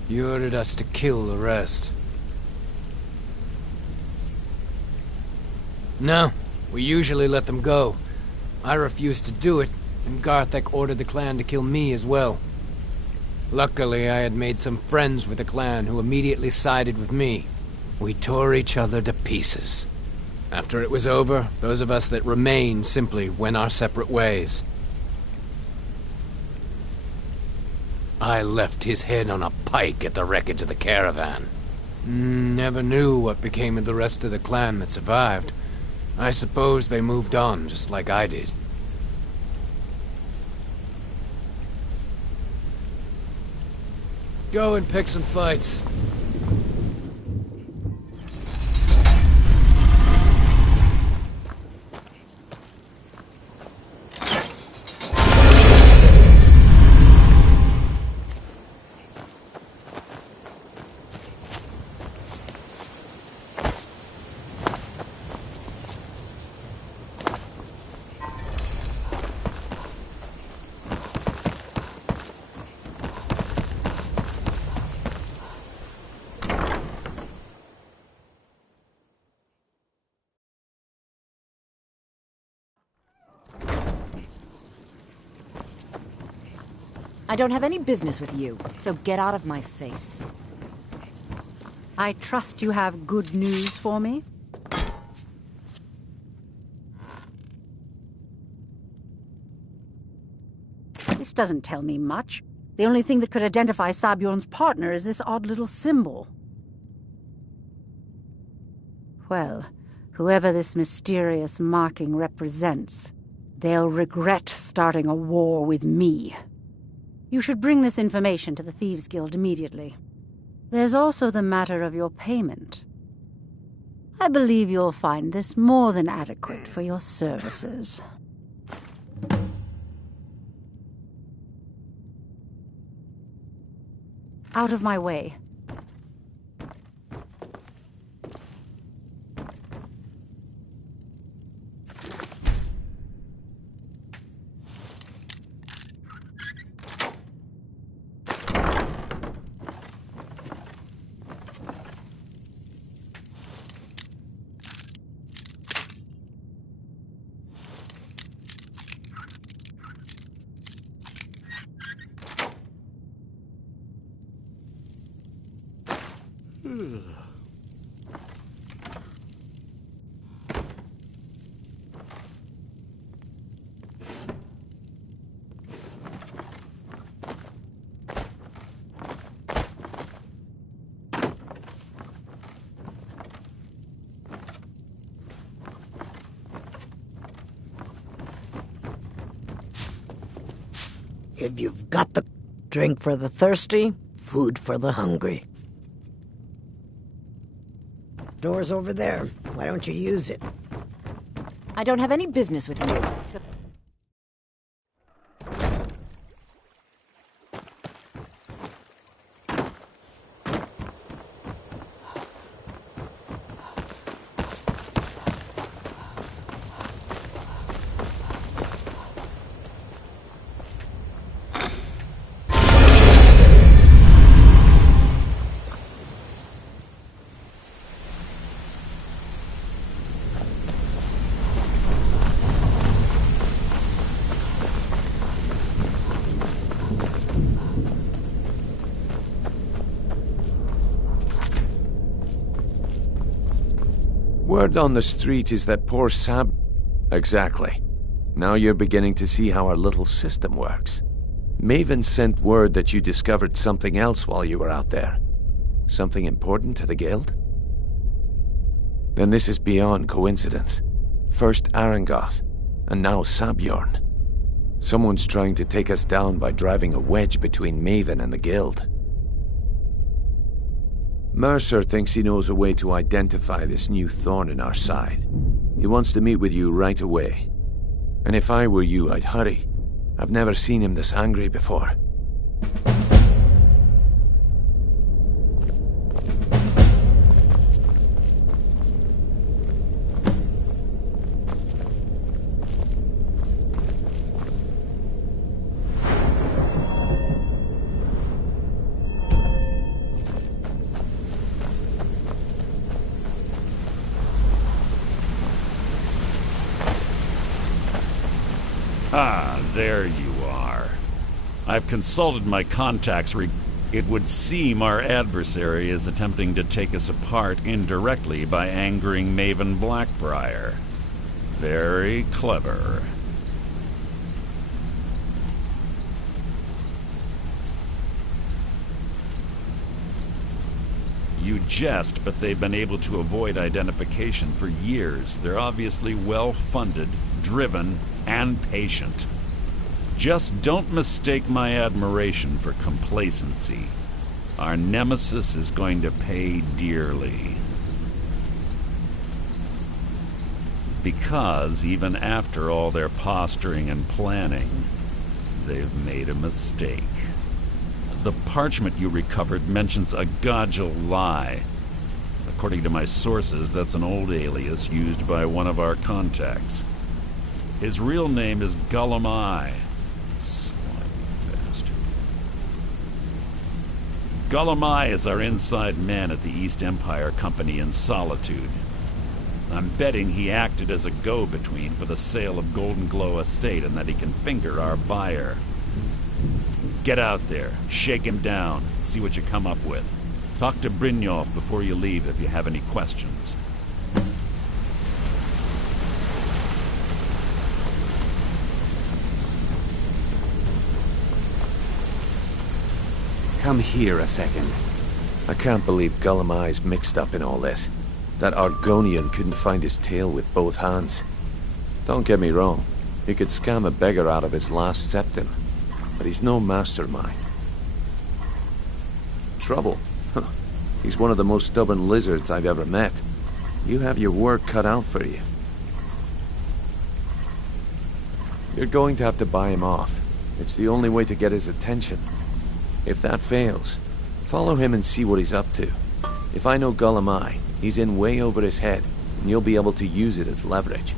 he ordered us to kill the rest. No, we usually let them go. I refused to do it, and Garthek ordered the clan to kill me as well. Luckily, I had made some friends with the clan who immediately sided with me. We tore each other to pieces. After it was over, those of us that remained simply went our separate ways. I left his head on a pike at the wreckage of the caravan. Never knew what became of the rest of the clan that survived. I suppose they moved on, just like I did. Go and pick some fights. I don't have any business with you, so get out of my face. I trust you have good news for me? This doesn't tell me much. The only thing that could identify Sabjorn's partner is this odd little symbol. Well, whoever this mysterious marking represents, they'll regret starting a war with me. You should bring this information to the Thieves Guild immediately. There's also the matter of your payment. I believe you'll find this more than adequate for your services. Out of my way. If you've got the drink for the thirsty, food for the hungry. Door's over there. Why don't you use it? I don't have any business with you, so... Word on the street is that poor Sab... Exactly. Now you're beginning to see how our little system works. Maven sent word that you discovered something else while you were out there. Something important to the Guild? Then this is beyond coincidence. First Arangoth, and now Sabjorn. Someone's trying to take us down by driving a wedge between Maven and the Guild. Mercer thinks he knows a way to identify this new thorn in our side. He wants to meet with you right away. And if I were you, I'd hurry. I've never seen him this angry before. Ah, there you are. I've consulted my contacts. It would seem our adversary is attempting to take us apart indirectly by angering Maven Blackbriar. Very clever. You jest, but they've been able to avoid identification for years. They're obviously well-funded, driven, and patient. Just don't mistake my admiration for complacency. Our nemesis is going to pay dearly. Because even after all their posturing and planning, they've made a mistake. The parchment you recovered mentions a Godgel lie. According to my sources, that's an old alias used by one of our contacts. His real name is Gullum Eye. Slimy bastard. Gullum Eye is our inside man at the East Empire Company in Solitude. I'm betting he acted as a go-between for the sale of Golden Glow Estate and that he can finger our buyer. Get out there, shake him down, see what you come up with. Talk to Brynjolf before you leave if you have any questions. Come here a second. I can't believe Gullum Eye's mixed up in all this. That Argonian couldn't find his tail with both hands. Don't get me wrong, he could scam a beggar out of his last septim, but he's no mastermind. Trouble? Huh. He's one of the most stubborn lizards I've ever met. You have your work cut out for you. You're going to have to buy him off. It's the only way to get his attention. If that fails, follow him and see what he's up to. If I know Gullum Eye, he's in way over his head, and you'll be able to use it as leverage.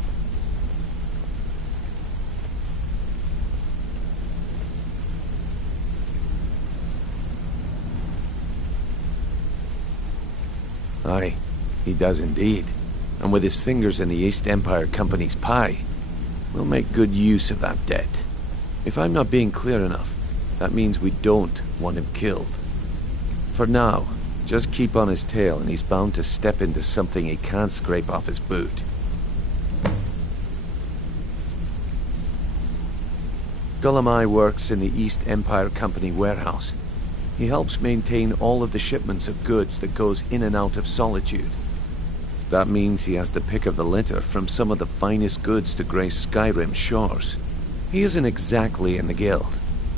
Aye, he does indeed. And with his fingers in the East Empire Company's pie, we'll make good use of that debt. If I'm not being clear enough, that means we don't want him killed. For now, just keep on his tail and he's bound to step into something he can't scrape off his boot. Gullum Eye works in the East Empire Company warehouse. He helps maintain all of the shipments of goods that goes in and out of Solitude. That means he has the pick of the litter from some of the finest goods to grace Skyrim's shores. He isn't exactly in the guild,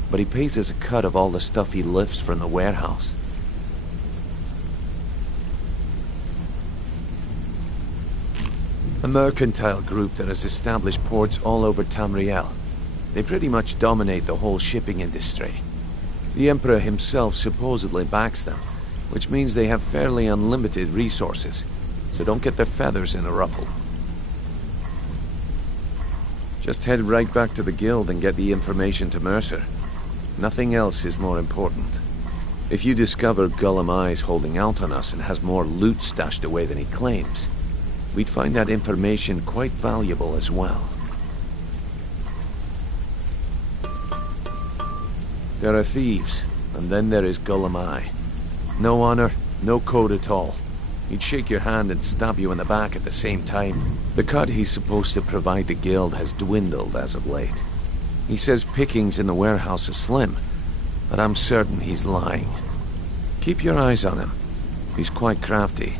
but he pays us a cut of all the stuff he lifts from the warehouse. A mercantile group that has established ports all over Tamriel. They pretty much dominate the whole shipping industry. The Emperor himself supposedly backs them, which means they have fairly unlimited resources, so don't get their feathers in a ruffle. Just head right back to the guild and get the information to Mercer. Nothing else is more important. If you discover Gullum Eye's holding out on us and has more loot stashed away than he claims, we'd find that information quite valuable as well. There are thieves, and then there is Gullum Eye. No honor, no code at all. He'd shake your hand and stab you in the back at the same time. The cut he's supposed to provide the guild has dwindled as of late. He says pickings in the warehouse are slim, but I'm certain he's lying. Keep your eyes on him. He's quite crafty.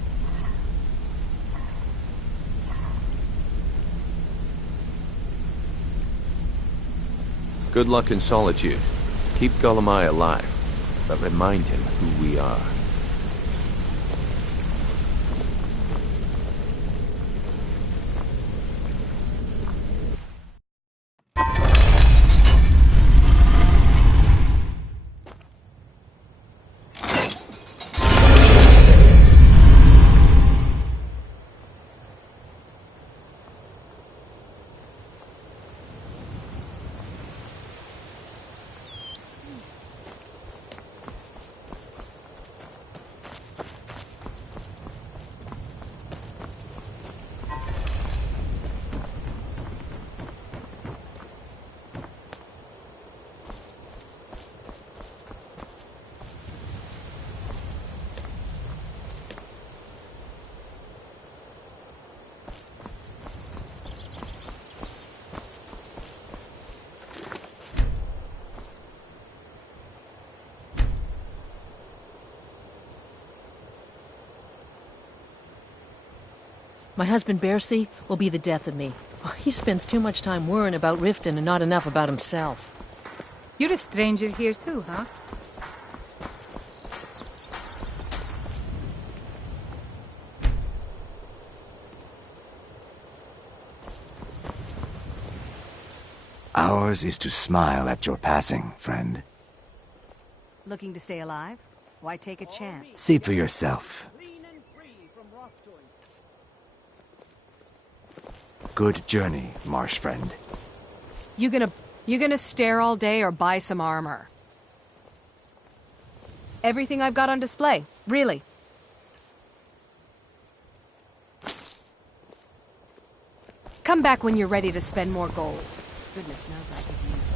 Good luck in solitude. Keep Golemai alive, but remind him who we are. My husband Bercy will be the death of me. He spends too much time worrying about Riften and not enough about himself. You're a stranger here too, huh? Ours is to smile at your passing, friend. Looking to stay alive? Why take a chance? See for yourself. Good journey, marsh friend. You gonna stare all day or buy some armor? Everything I've got on display, really. Come back when you're ready to spend more gold. Goodness knows I could use it.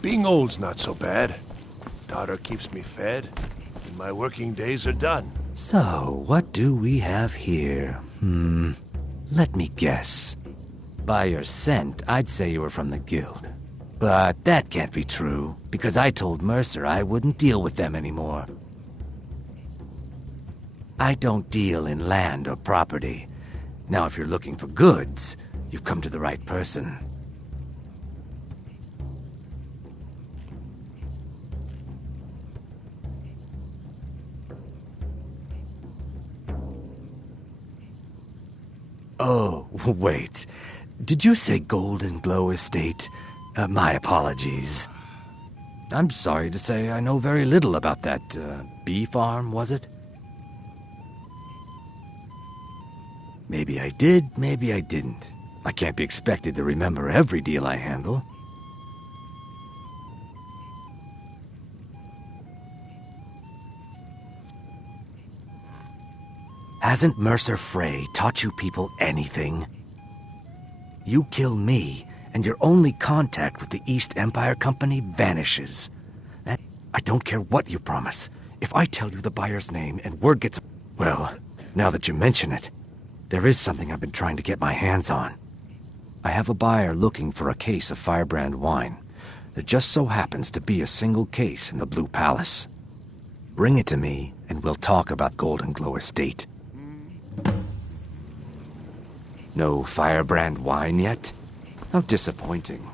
Being old's not so bad. Daughter keeps me fed, and my working days are done. So, what do we have here? Let me guess. By your scent, I'd say you were from the guild. But that can't be true, because I told Mercer I wouldn't deal with them anymore. I don't deal in land or property. Now, if you're looking for goods, you've come to the right person. Oh, wait. Did you say Golden Glow Estate? My apologies. I'm sorry to say I know very little about that, bee farm, was it? Maybe I did, maybe I didn't. I can't be expected to remember every deal I handle. Hasn't Mercer Frey taught you people anything? You kill me, and your only contact with the East Empire Company vanishes. I don't care what you promise. If I tell you the buyer's name and word gets... Well, now that you mention it, there is something I've been trying to get my hands on. I have a buyer looking for a case of Firebrand wine. There just so happens to be a single case in the Blue Palace. Bring it to me, and we'll talk about Golden Glow Estate. No Firebrand wine yet? How disappointing.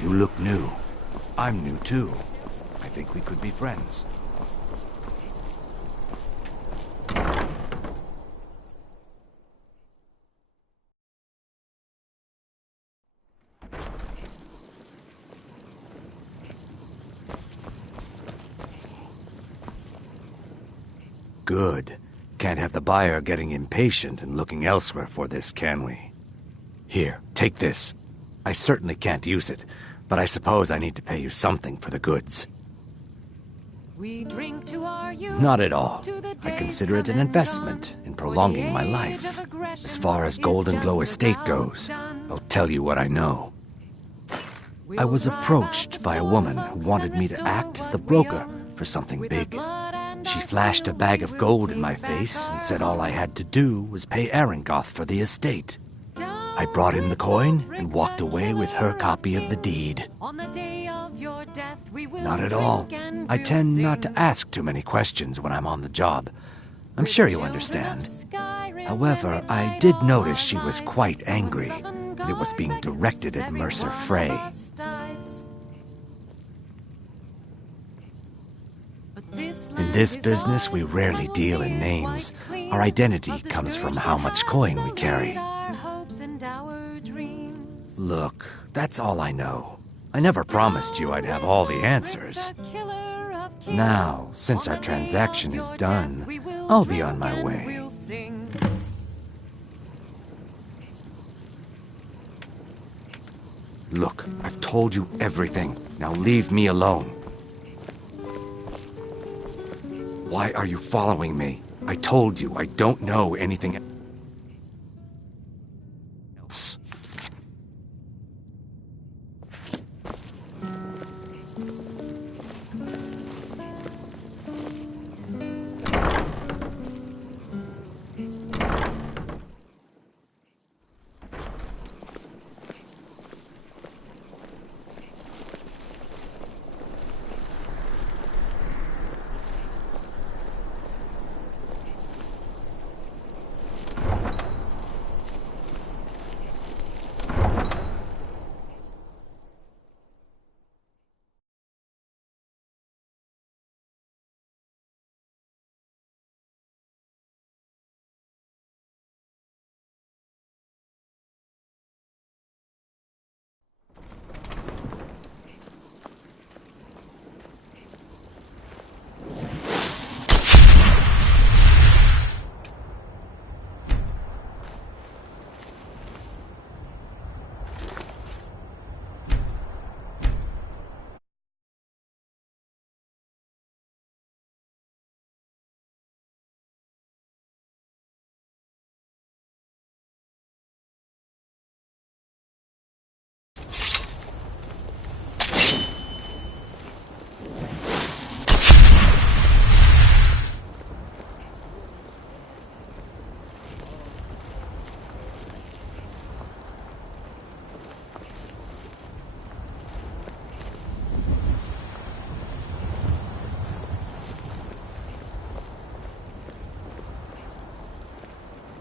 You look new. I'm new too. I think we could be friends. Good. Can't have the buyer getting impatient and looking elsewhere for this, can we? Here, take this. I certainly can't use it, but I suppose I need to pay you something for the goods. We drink to our youth. Not at all. I consider it an investment in in prolonging my life. As far as Golden Glow Estate goes, I'll tell you what I know. I was approached by a woman who wanted me to act as the broker for something big. She flashed a bag of gold in my face and said all I had to do was pay Arangoth for the estate. I brought in the coin and walked away with her copy of the deed. Not at all. I tend not to ask too many questions when I'm on the job. I'm sure you understand. However, I did notice she was quite angry, and it was being directed at Mercer Frey. In this business, we rarely deal in names. Our identity comes from how much coin we carry. Look, that's all I know. I never promised you I'd have all the answers. Now, since our transaction is done, I'll be on my way. Look, I've told you everything. Now leave me alone. Why are you following me? I told you I don't know anything else.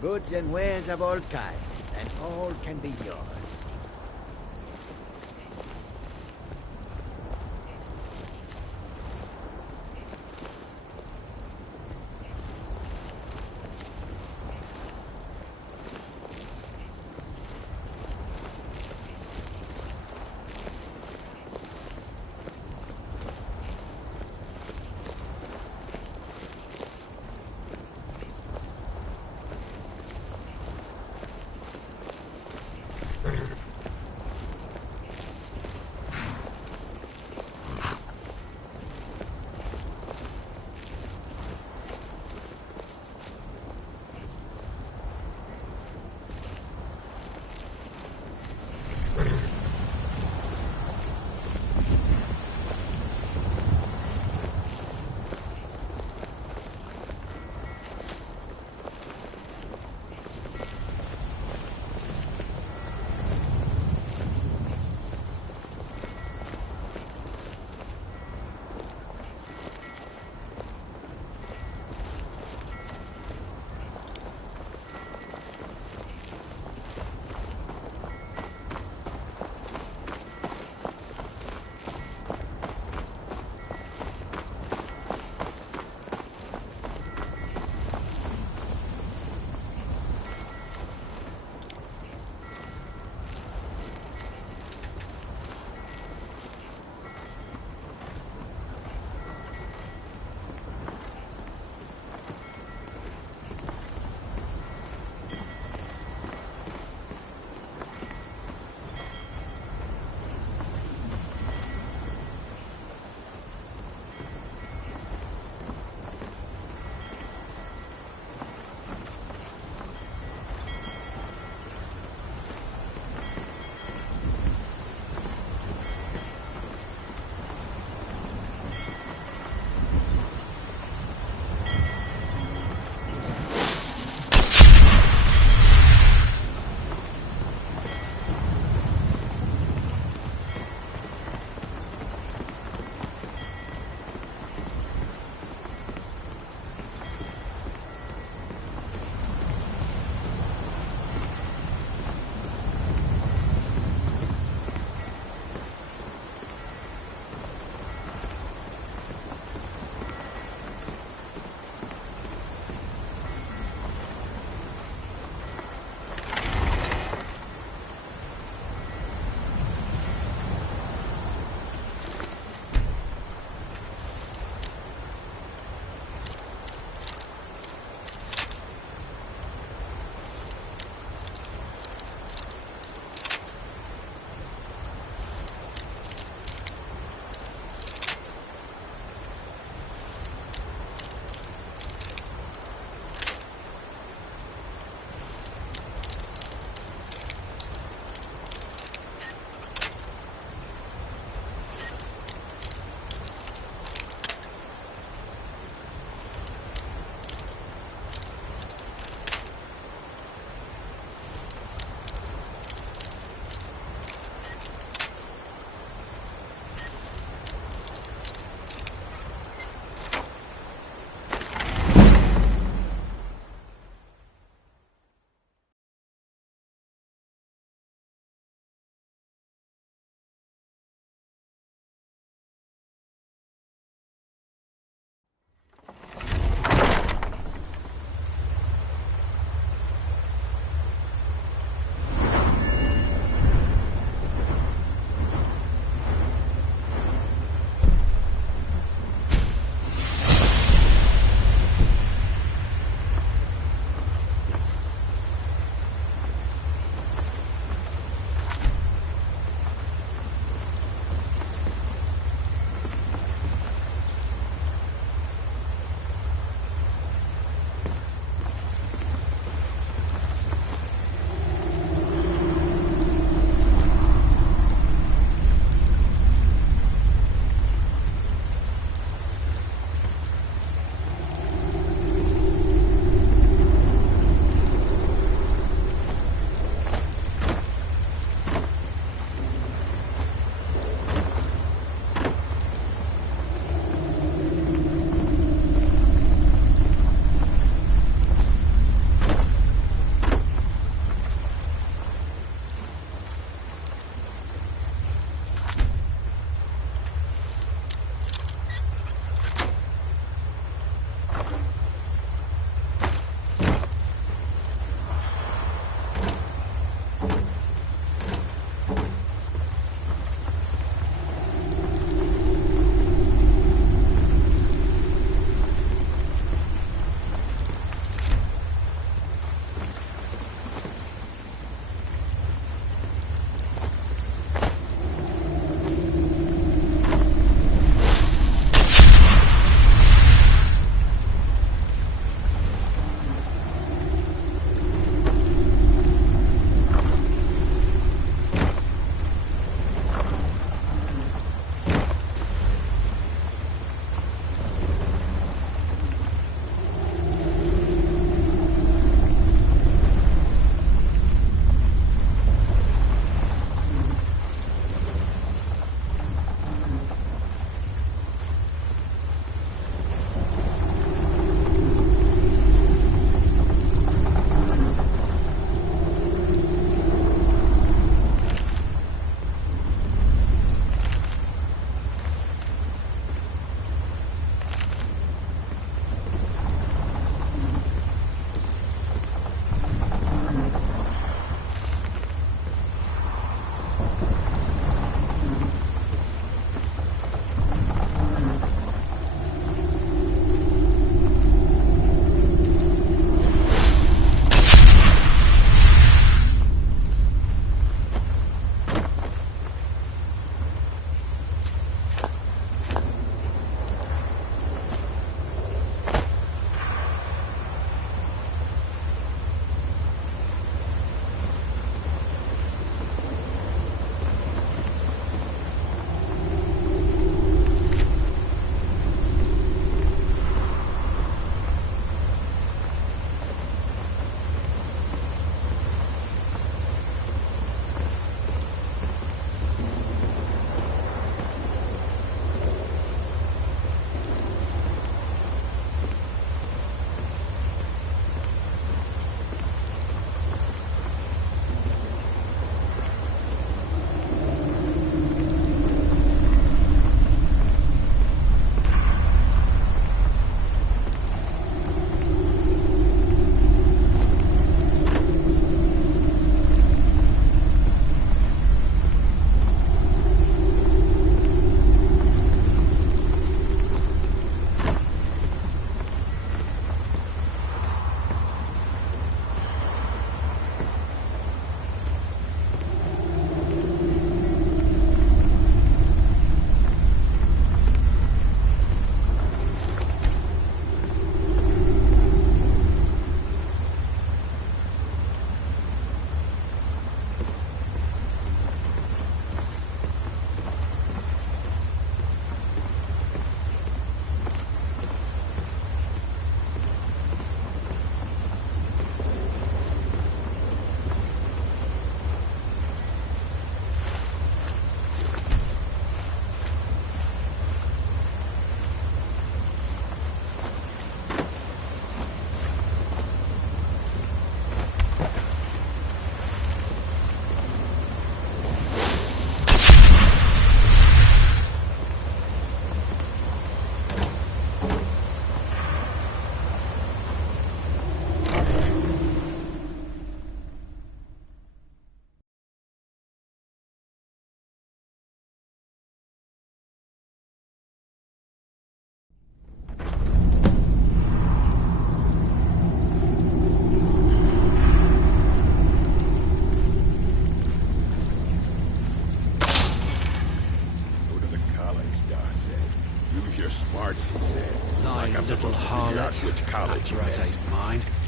Goods and wares of all kinds, and all can be yours.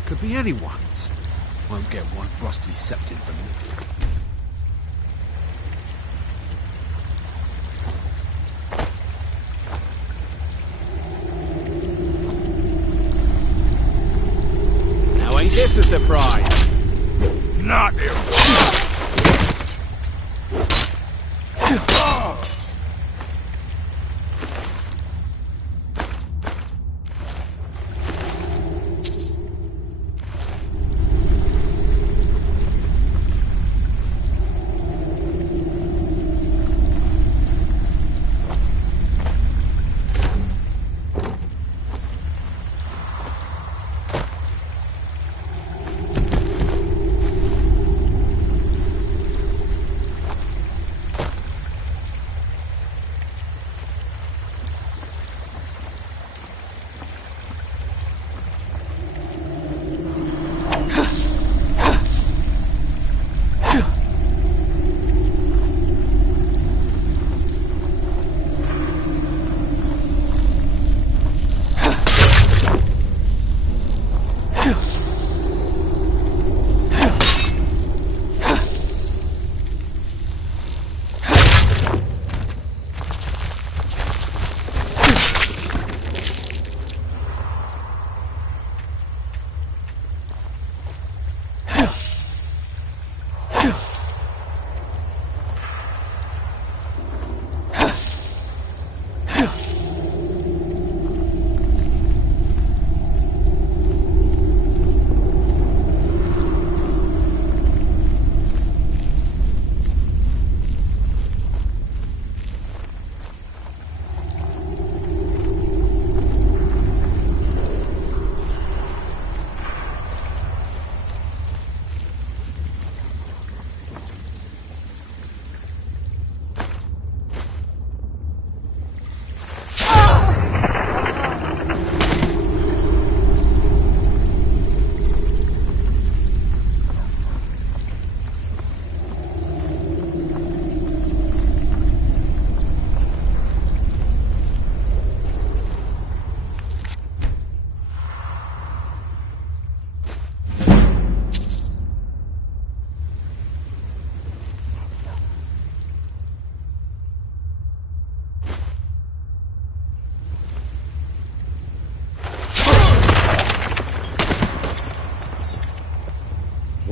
Could be anyone's. Won't get one rusty septon from me. Now ain't this a surprise? Not it.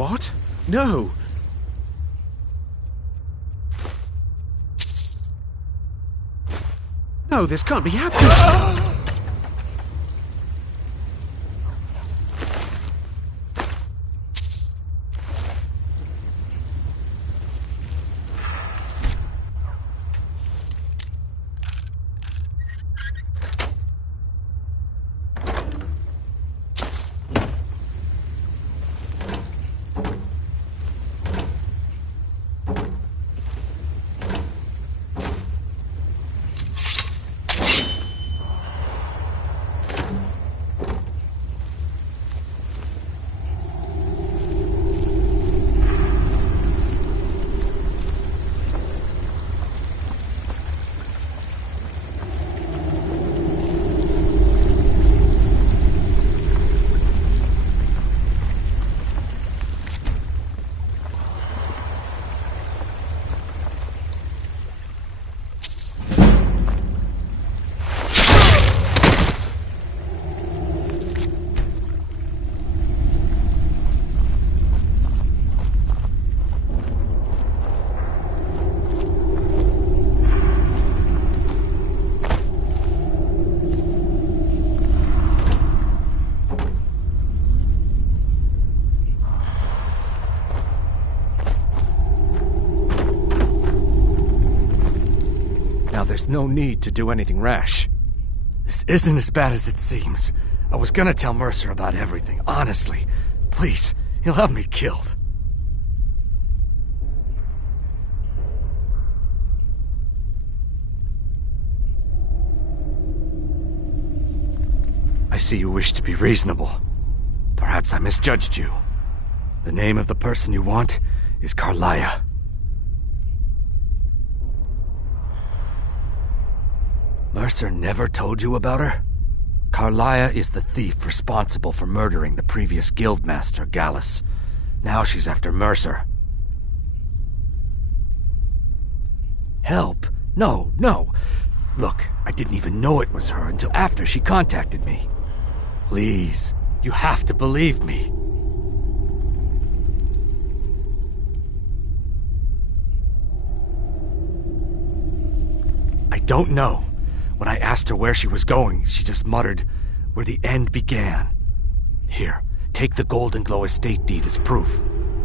What? No! No, this can't be happening! There's no need to do anything rash. This isn't as bad as it seems. I was gonna tell Mercer about everything, honestly. Please, he'll have me killed. I see you wish to be reasonable. Perhaps I misjudged you. The name of the person you want is Carlia. Mercer never told you about her? Carlia is the thief responsible for murdering the previous guildmaster, Gallus. Now she's after Mercer. Help? No, no. Look, I didn't even know it was her until after she contacted me. Please, you have to believe me. I don't know. When I asked her where she was going, she just muttered, "Where the end began." Here, take the Golden Glow estate deed as proof.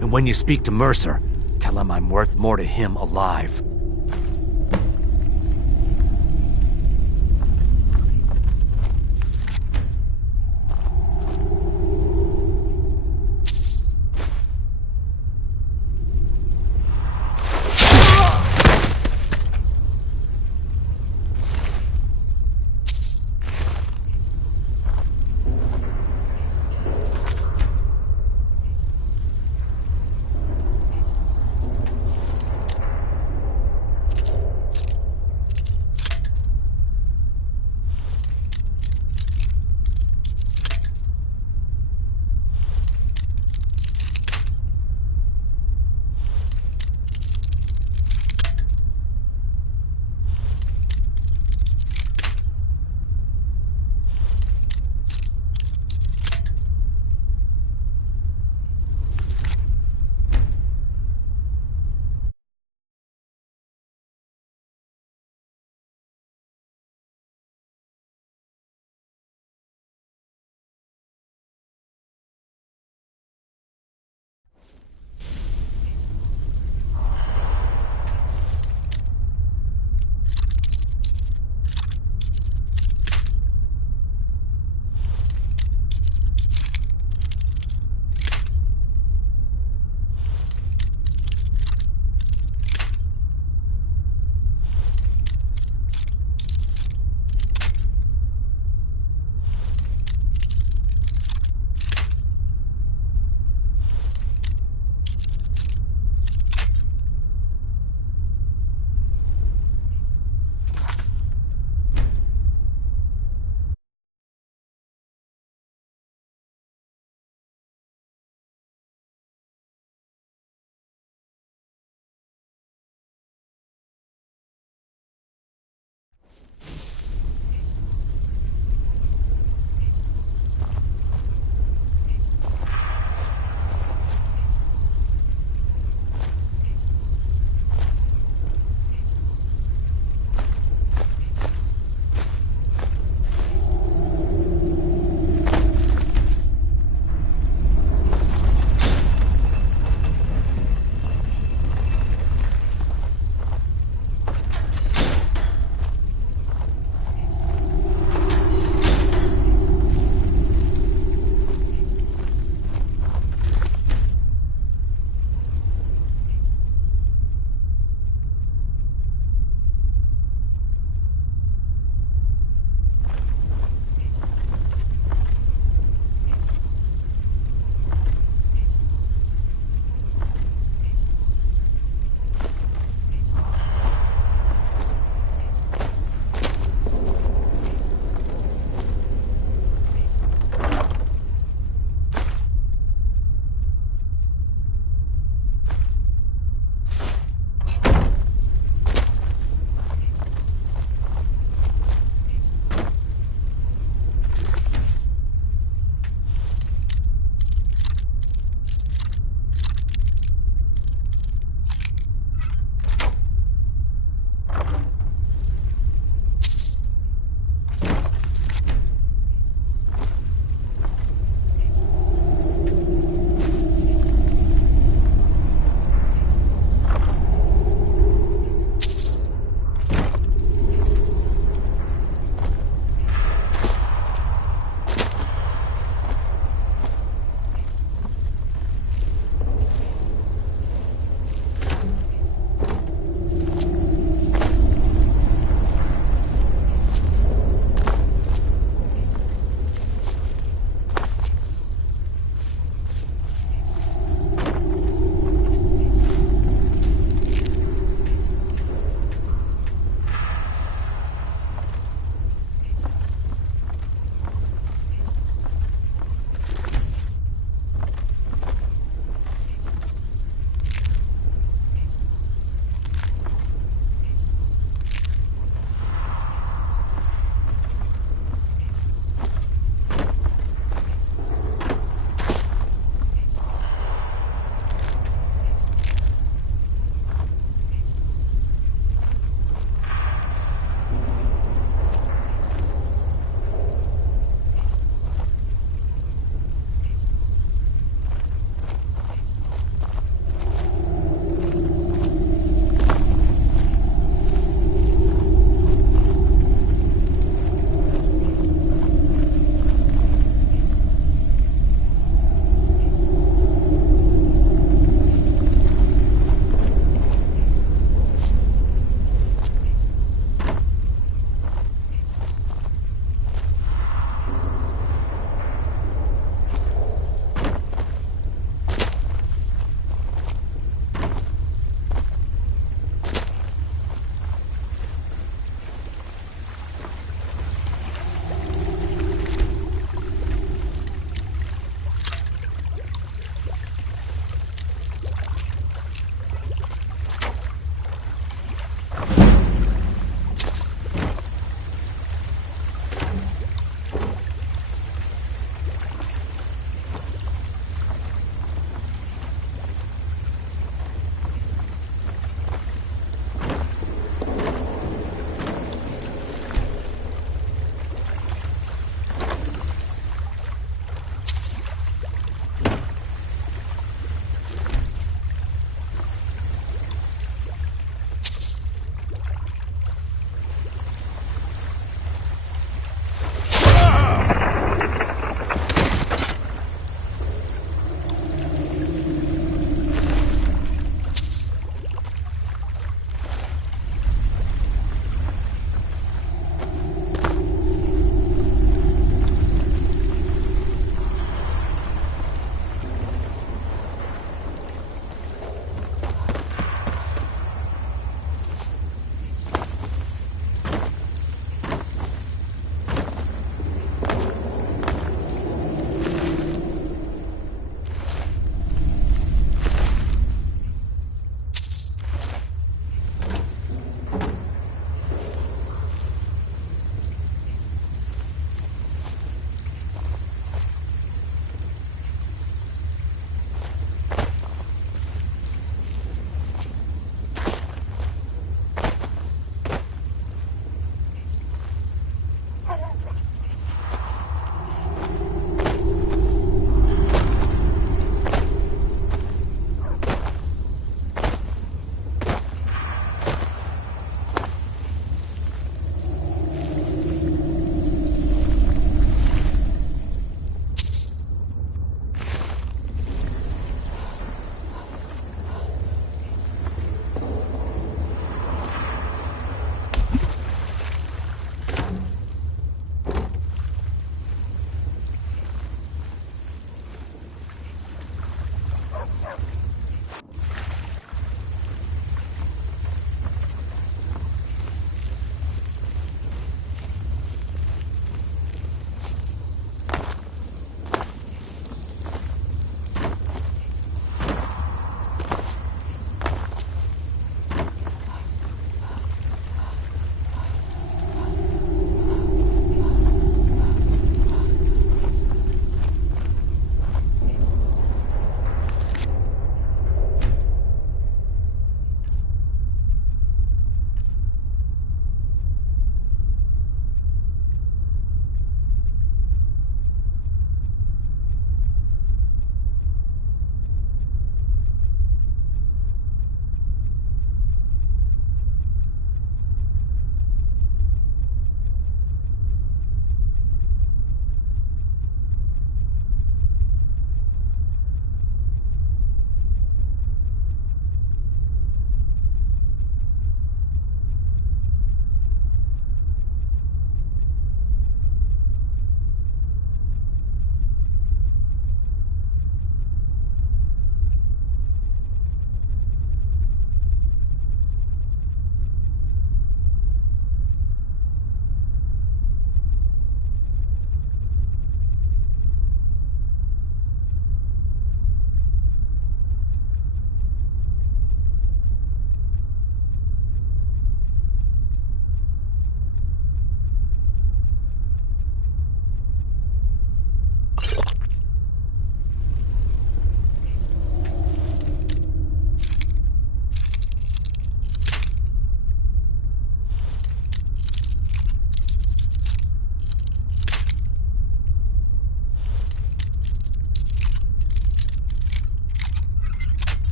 And when you speak to Mercer, tell him I'm worth more to him alive.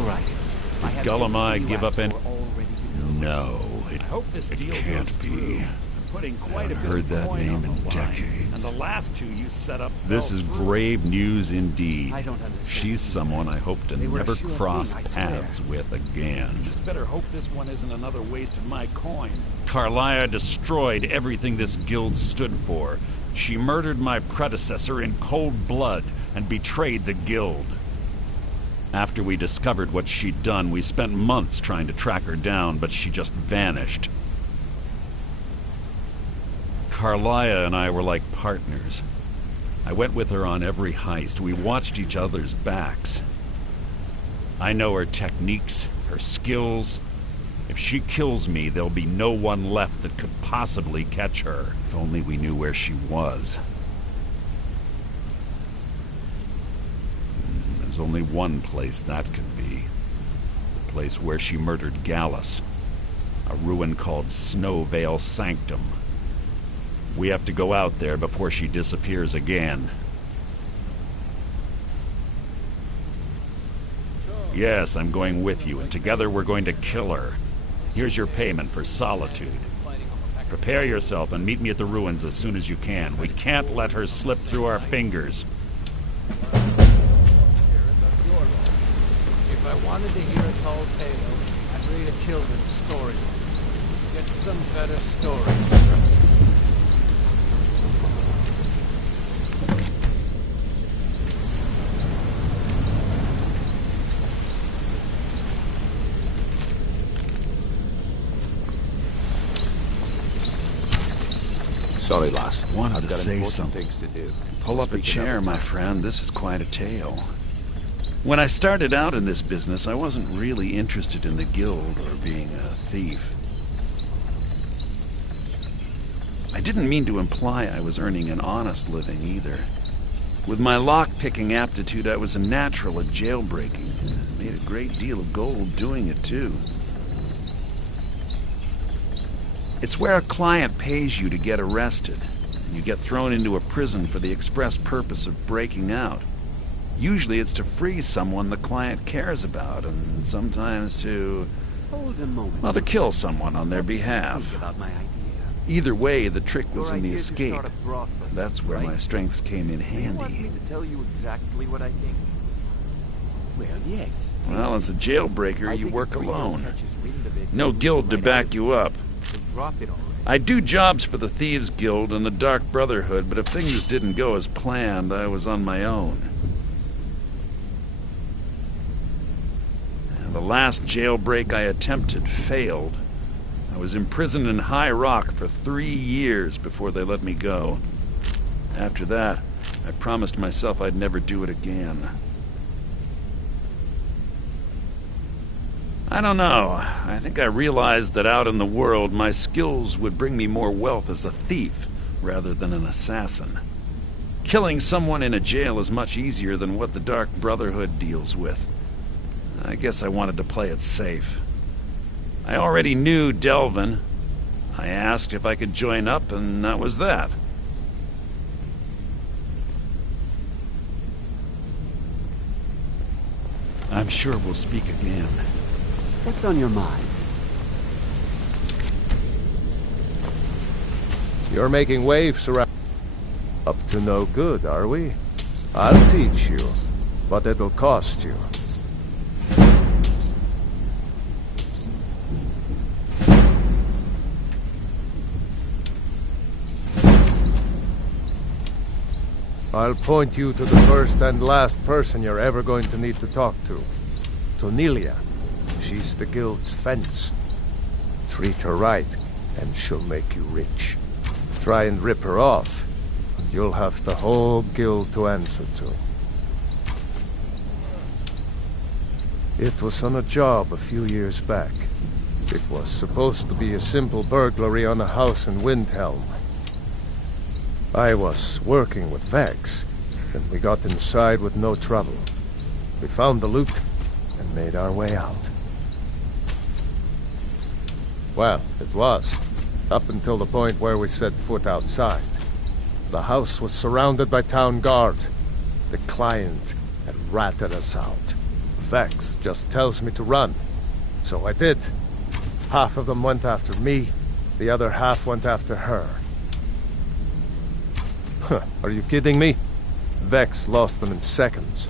all right. Did Gullumai give up any... No, it can't be. Putting I quite a haven't bit heard of that coin name on the in line. decades. And the last two you set up. This fell is through. grave news indeed. I don't understand. She's someone I hope to They were a never sure cross thing, I swear. paths with again. Just better hope this one isn't another waste of my coin. Carlia destroyed everything this guild stood for. She murdered my predecessor in cold blood and betrayed the guild. After we discovered what she'd done, we spent months trying to track her down, but she just vanished. Carlia and I were like partners. I went with her on every heist. We watched each other's backs. I know her techniques, her skills. If she kills me, there'll be no one left that could possibly catch her. If only we knew where she was. There's only one place that could be. The place where she murdered Gallus. A ruin called Snowvale Sanctum. We have to go out there before she disappears again. Yes, I'm going with you, and together we're going to kill her. Here's your payment for solitude. Prepare yourself and meet me at the ruins as soon as you can. We can't let her slip through our fingers. If I wanted to hear a tall tale, I'd read a children's story. Get some better stories. Sorry, lass. Wanted I've to got say important something. things to do. Pull up a chair, my friend. This is quite a tale. When I started out in this business, I wasn't really interested in the guild or being a thief. I didn't mean to imply I was earning an honest living either. With my lock-picking aptitude, I was a natural at jailbreaking. I made a great deal of gold doing it, too. It's where a client pays you to get arrested, and you get thrown into a prison for the express purpose of breaking out. Usually it's to free someone the client cares about, and sometimes to... Hold a moment. well, to kill someone on their behalf. Think about my idea. Either way, the trick was Your in the idea is to escape. start a brothel, That's where right? my strengths came in Do you want handy. me to tell you exactly what I think? Well, yes. Well, as a jailbreaker, I you think work if Rio alone. catches wind of it, No guild to might back you up. drop it already. I do jobs for the Thieves Guild and the Dark Brotherhood, but if things didn't go as planned, I was on my own. The last jailbreak I attempted failed. I was imprisoned in High Rock for 3 years before they let me go. After that, I promised myself I'd never do it again. I don't know. I think I realized that out in the world, my skills would bring me more wealth as a thief rather than an assassin. Killing someone in a jail is much easier than what the Dark Brotherhood deals with. I guess I wanted to play it safe. I already knew Delvin. I asked if I could join up, and that was that. I'm sure we'll speak again. What's on your mind? You're making waves around. Up to no good, are we? I'll teach you, but it'll cost you. I'll point you to the first and last person you're ever going to need to talk to. Tonilia. She's the guild's fence. Treat her right, and she'll make you rich. Try and rip her off, and you'll have the whole guild to answer to. It was on a job a few years back. It was supposed to be a simple burglary on a house in Windhelm. I was working with Vex, and we got inside with no trouble. We found the loot and made our way out. Well, it was, up until the point where we set foot outside. The house was surrounded by town guard. The client had ratted us out. Vex just tells me to run. So I did. Half of them went after me, the other half went after her. Huh, are you kidding me? Vex lost them in seconds.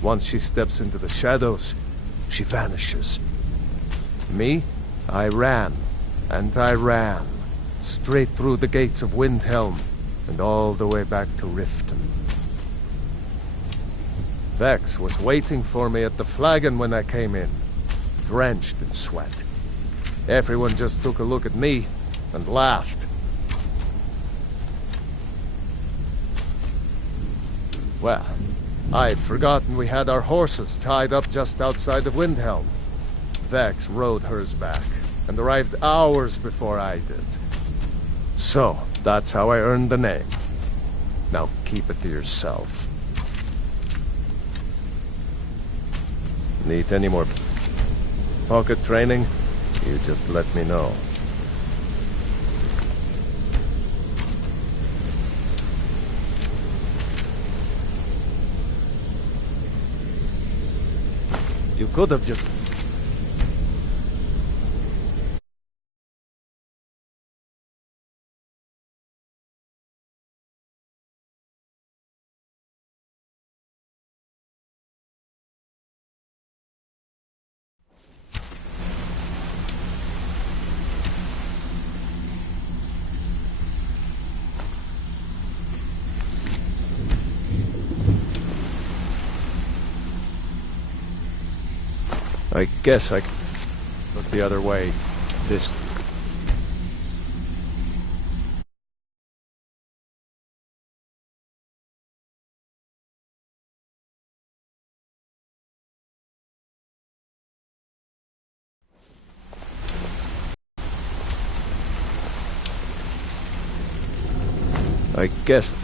Once she steps into the shadows, she vanishes. Me? I ran, and I ran, straight through the gates of Windhelm, and all the way back to Riften. Vex was waiting for me at the flagon when I came in, drenched in sweat. Everyone just took a look at me and laughed. Well, I'd forgotten we had our horses tied up just outside of Windhelm. Vex rode hers back, and arrived hours before I did. So, that's how I earned the name. Now keep it to yourself. Need any more pocket training? You just let me know. You could have just... I guess I can look the other way. This... I guess...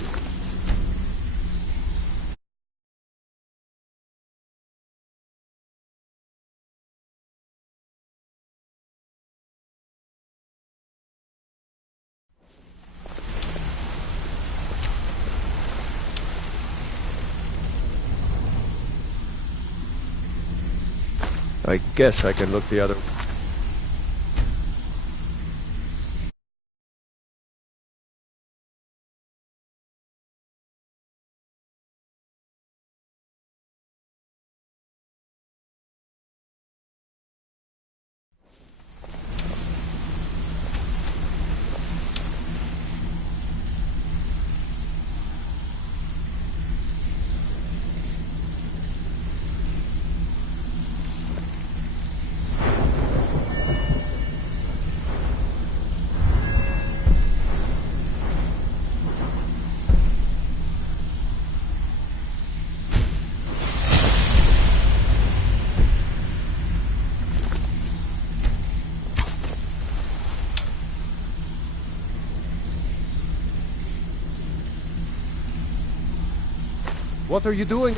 I guess I can look the other... What are you doing?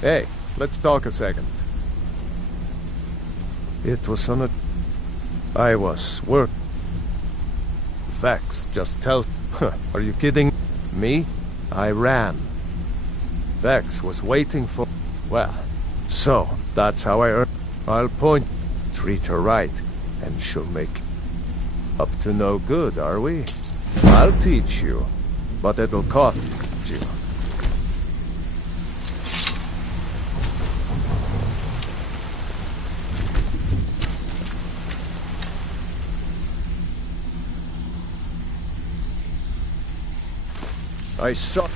Hey, let's talk a second. It was on a... I was work... Vex just tells... Are you kidding me? I ran. Vex was waiting for... Well, so, that's how I earn... I'll point... Treat her right, and she'll make... Up to no good, are we? I'll teach you, but it'll cost you. I saw...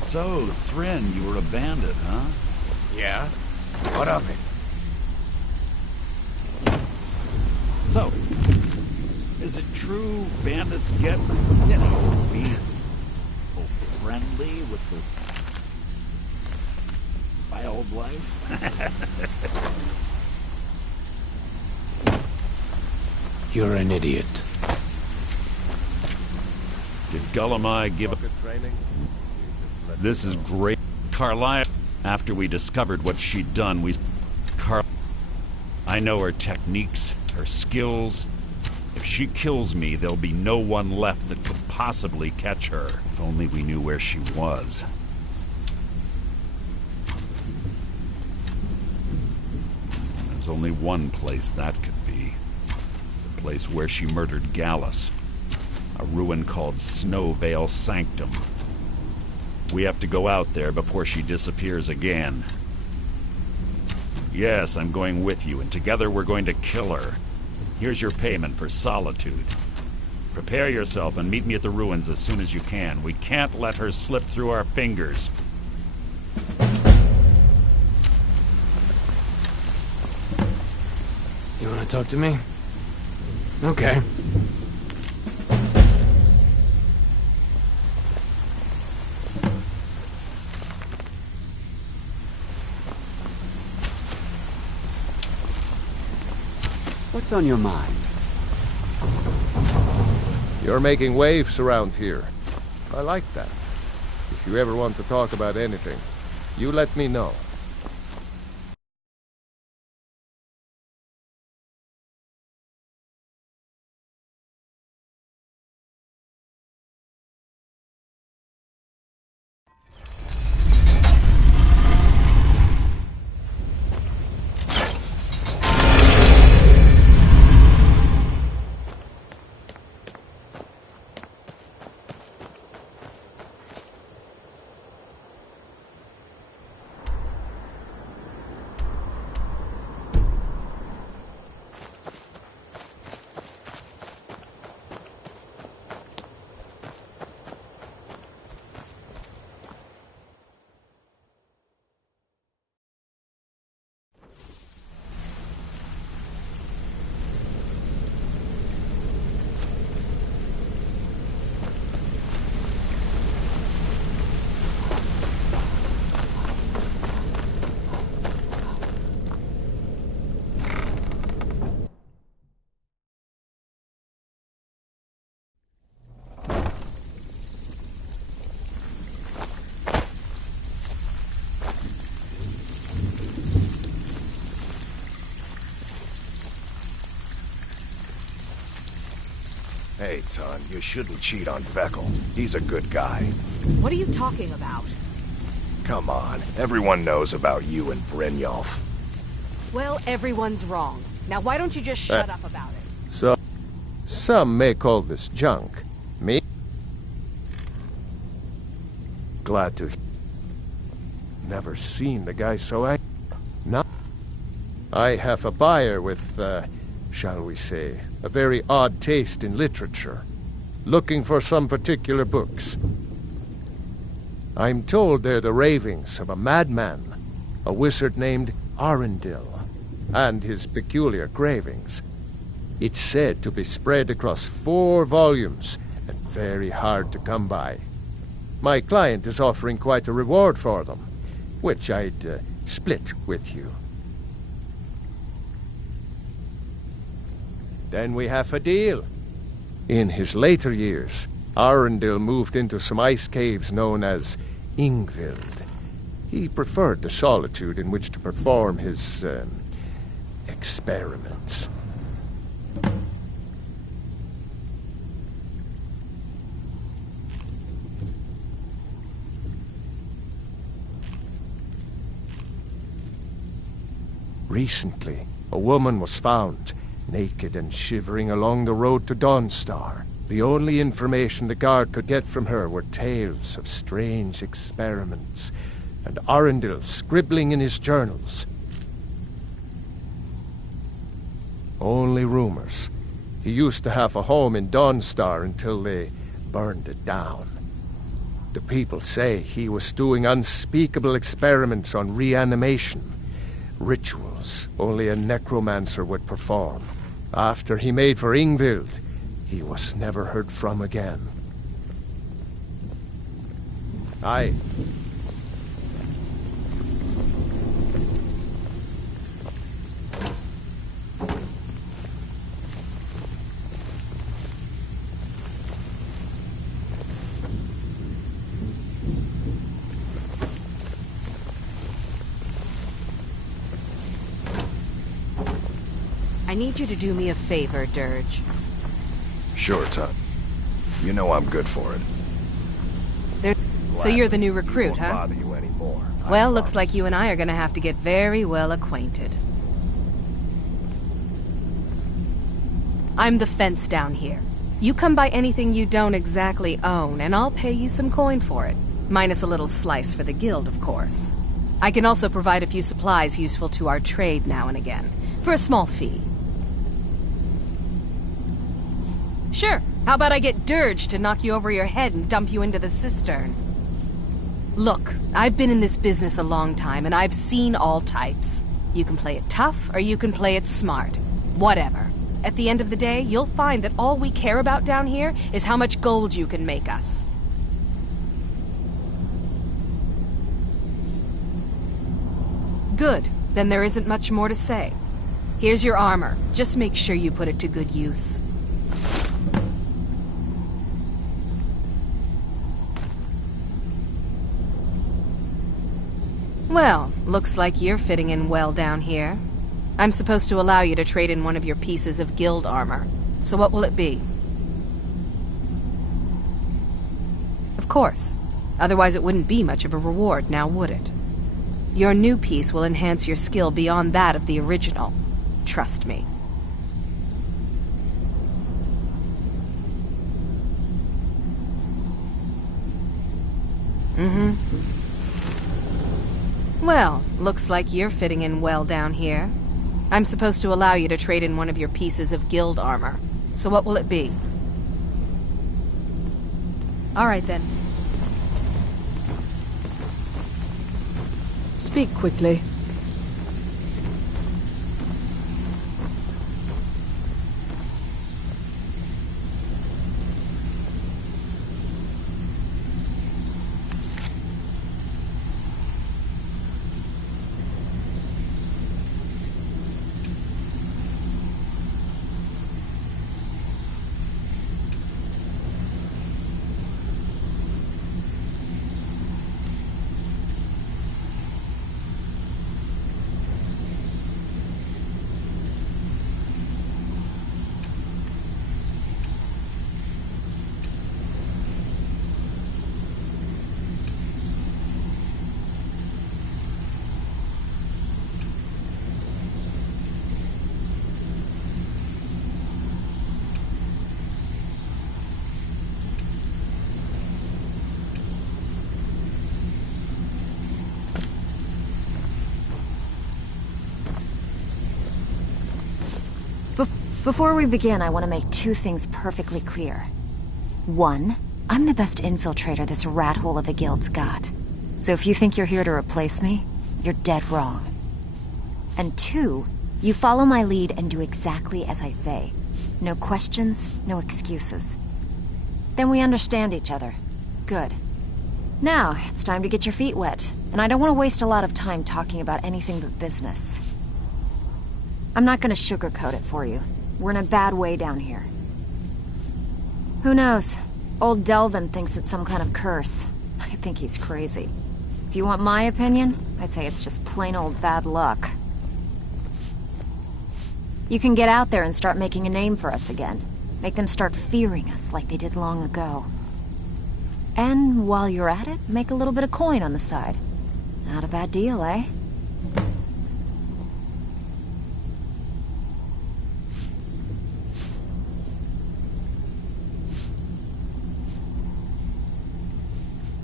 So, Thren, you were a bandit, huh? Yeah? What of it? So, is it true bandits get, you know, weird, friendly with the wildlife? You're an idiot. Did Gullimai give a... This is great. Carlisle, after we discovered what she'd done, I know her techniques, her skills. If she kills me, there'll be no one left that could possibly catch her. If only we knew where she was. There's only one place that could be. The place where she murdered Gallus. A ruin called Snowvale Sanctum. We have to go out there before she disappears again. Yes, I'm going with you, and together we're going to kill her. Here's your payment for solitude. Prepare yourself and meet me at the ruins as soon as you can. We can't let her slip through our fingers. You want to talk to me? Okay. What's on your mind? You're making waves around here. I like that. If you ever want to talk about anything, you let me know. Hey, Ton, you shouldn't cheat on Veckel. He's a good guy. What are you talking about? Come on, everyone knows about you and Brynjolf. Well, everyone's wrong. Now why don't you just shut up about it? So, Some may call this junk. Me? Glad to... Never seen the guy so angry. No. I have a buyer with, shall we say, a very odd taste in literature. Looking for some particular books. I'm told they're the ravings of a madman, a wizard named Arundel, and his peculiar cravings. It's said to be spread across 4 volumes and very hard to come by. My client is offering quite a reward for them, which I'd split with you. Then we have a deal. In his later years, Arundel moved into some ice caves known as Ingvild. He preferred the solitude in which to perform his, experiments. Recently, a woman was found, naked and shivering along the road to Dawnstar. The only information the guard could get from her were tales of strange experiments, and Arundel scribbling in his journals. Only rumors. He used to have a home in Dawnstar until they burned it down. The people say he was doing unspeakable experiments on reanimation, rituals only a necromancer would perform. After he made for Ingvild, he was never heard from again. I need you to do me a favor, Dirge. Sure, Tut. You know I'm good for it. So you're the new recruit, Won't huh? bother you anymore. Well, looks like you and I are gonna have to get very well acquainted. I'm the fence down here. You come by anything you don't exactly own, and I'll pay you some coin for it. Minus a little slice for the guild, of course. I can also provide a few supplies useful to our trade now and again, for a small fee. Sure. How about I get Dirge to knock you over your head and dump you into the cistern? Look, I've been in this business a long time, and I've seen all types. You can play it tough, or you can play it smart. Whatever. At the end of the day, you'll find that all we care about down here is how much gold you can make us. Good. Then there isn't much more to say. Here's your armor. Just make sure you put it to good use. Well, looks like you're fitting in well down here. I'm supposed to allow you to trade in one of your pieces of guild armor. So what will it be? Of course. Otherwise it wouldn't be much of a reward, now would it? Your new piece will enhance your skill beyond that of the original. Trust me. Well, looks like you're fitting in well down here. I'm supposed to allow you to trade in one of your pieces of guild armor. So what will it be? All right, then. Speak quickly. Before we begin, I want to make 2 things perfectly clear. 1, I'm the best infiltrator this rat hole of a guild's got. So if you think you're here to replace me, you're dead wrong. And 2, you follow my lead and do exactly as I say. No questions, no excuses. Then we understand each other. Good. Now, it's time to get your feet wet, and I don't want to waste a lot of time talking about anything but business. I'm not going to sugarcoat it for you. We're in a bad way down here. Who knows? Old Delvin thinks it's some kind of curse. I think he's crazy. If you want my opinion, I'd say it's just plain old bad luck. You can get out there and start making a name for us again. Make them start fearing us like they did long ago. And while you're at it, make a little bit of coin on the side. Not a bad deal, eh?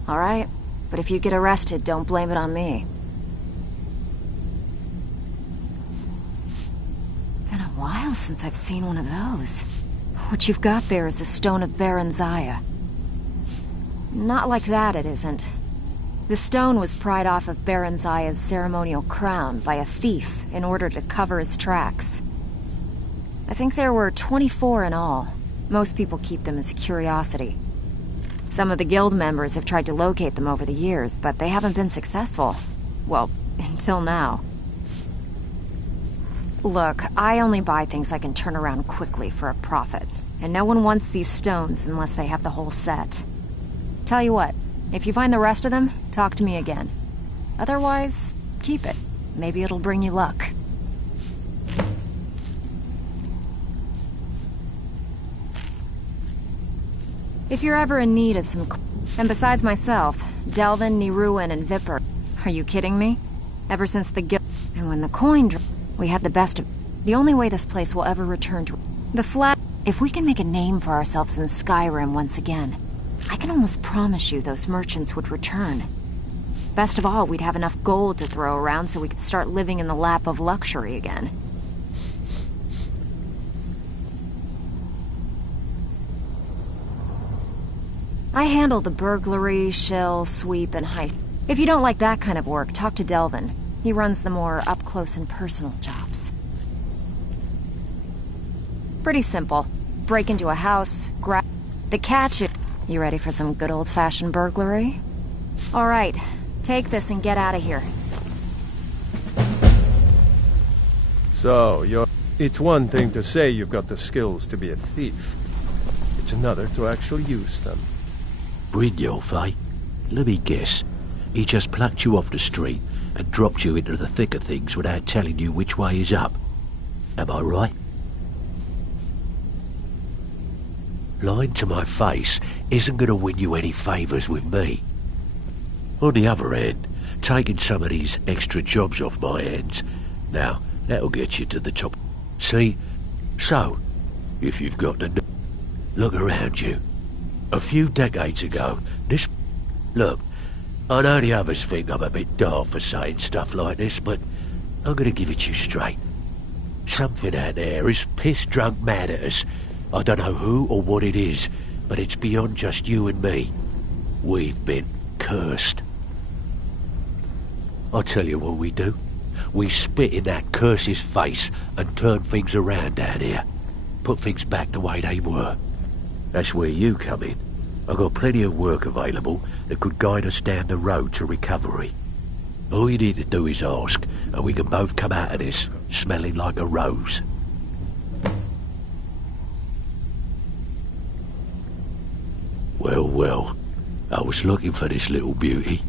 All right, but if you get arrested, don't blame it on me. Been a while since I've seen one of those. What you've got there is a stone of Baron Zaya. Not like that, it isn't. The stone was pried off of Baron Zaya's ceremonial crown by a thief in order to cover his tracks. I think there were 24 in all. Most people keep them as a curiosity. Some of the guild members have tried to locate them over the years, but they haven't been successful. Well, until now. Look, I only buy things I can turn around quickly for a profit, and no one wants these stones unless they have the whole set. Tell you what, if you find the rest of them, talk to me again. Otherwise, keep it. Maybe it'll bring you luck. If you're ever in need of some... And besides myself, Delvin, Niruin, and Vipper. Are you kidding me? Ever since the guild... And when the coin we had the best of... The only way this place will ever return to... The flat... If we can make a name for ourselves in Skyrim once again, I can almost promise you those merchants would return. Best of all, we'd have enough gold to throw around so we could start living in the lap of luxury again. I handle the burglary, shill, sweep, and heist. If you don't like that kind of work, talk to Delvin. He runs the more up-close and personal jobs. Pretty simple. Break into a house, grab... The catch is... You ready for some good old-fashioned burglary? All right, take this and get out of here. So, it's one thing to say you've got the skills to be a thief. It's another to actually use them. Brynjolf, eh? Let me guess. He just plucked you off the street and dropped you into the thick of things without telling you which way is up. Am I right? Lying to my face isn't going to win you any favours with me. On the other hand, taking some of these extra jobs off my hands, now, that'll get you to the top. See? So, if you've got to look around you. A few decades ago, this... Look, I know the others think I'm a bit daft for saying stuff like this, but I'm going to give it to you straight. Something out there is piss-drunk mad at us. I don't know who or what it is, but it's beyond just you and me. We've been cursed. I'll tell you what we do. We spit in that curse's face and turn things around down here. Put things back the way they were. That's where you come in. I've got plenty of work available that could guide us down the road to recovery. All you need to do is ask, and we can both come out of this smelling like a rose. Well, well, I was looking for this little beauty.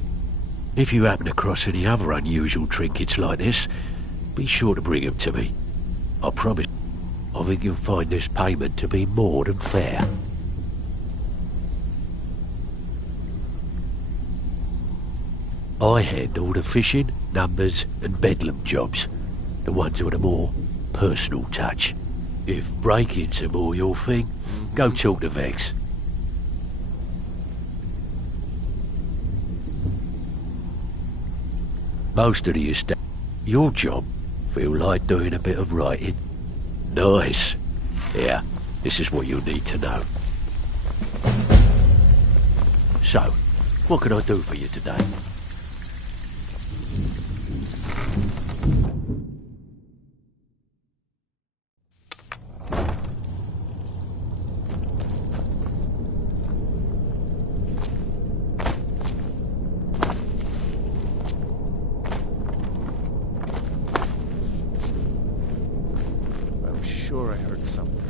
If you happen across any other unusual trinkets like this, be sure to bring them to me. I promise, I think you'll find this payment to be more than fair. I handle the fishing, numbers, and bedlam jobs. The ones with a more personal touch. If breaking's a more your thing, go talk to Vex. Most of the estate... Your job feel like doing a bit of writing. Nice. Here, this is what you'll need to know. So, what can I do for you today? Sure, I heard something.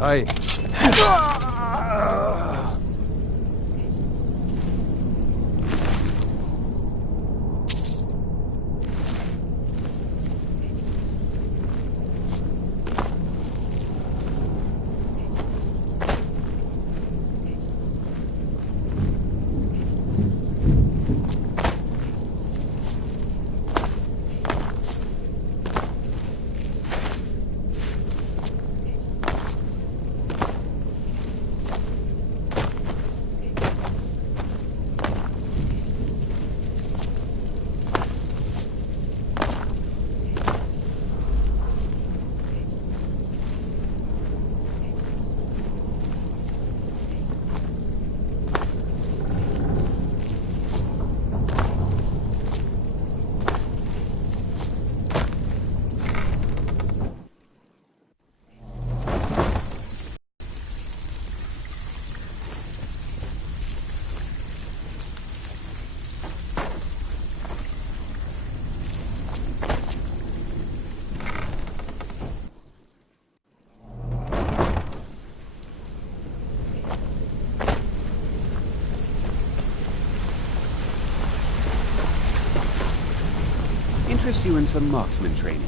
Aye. Interest you in some marksman training?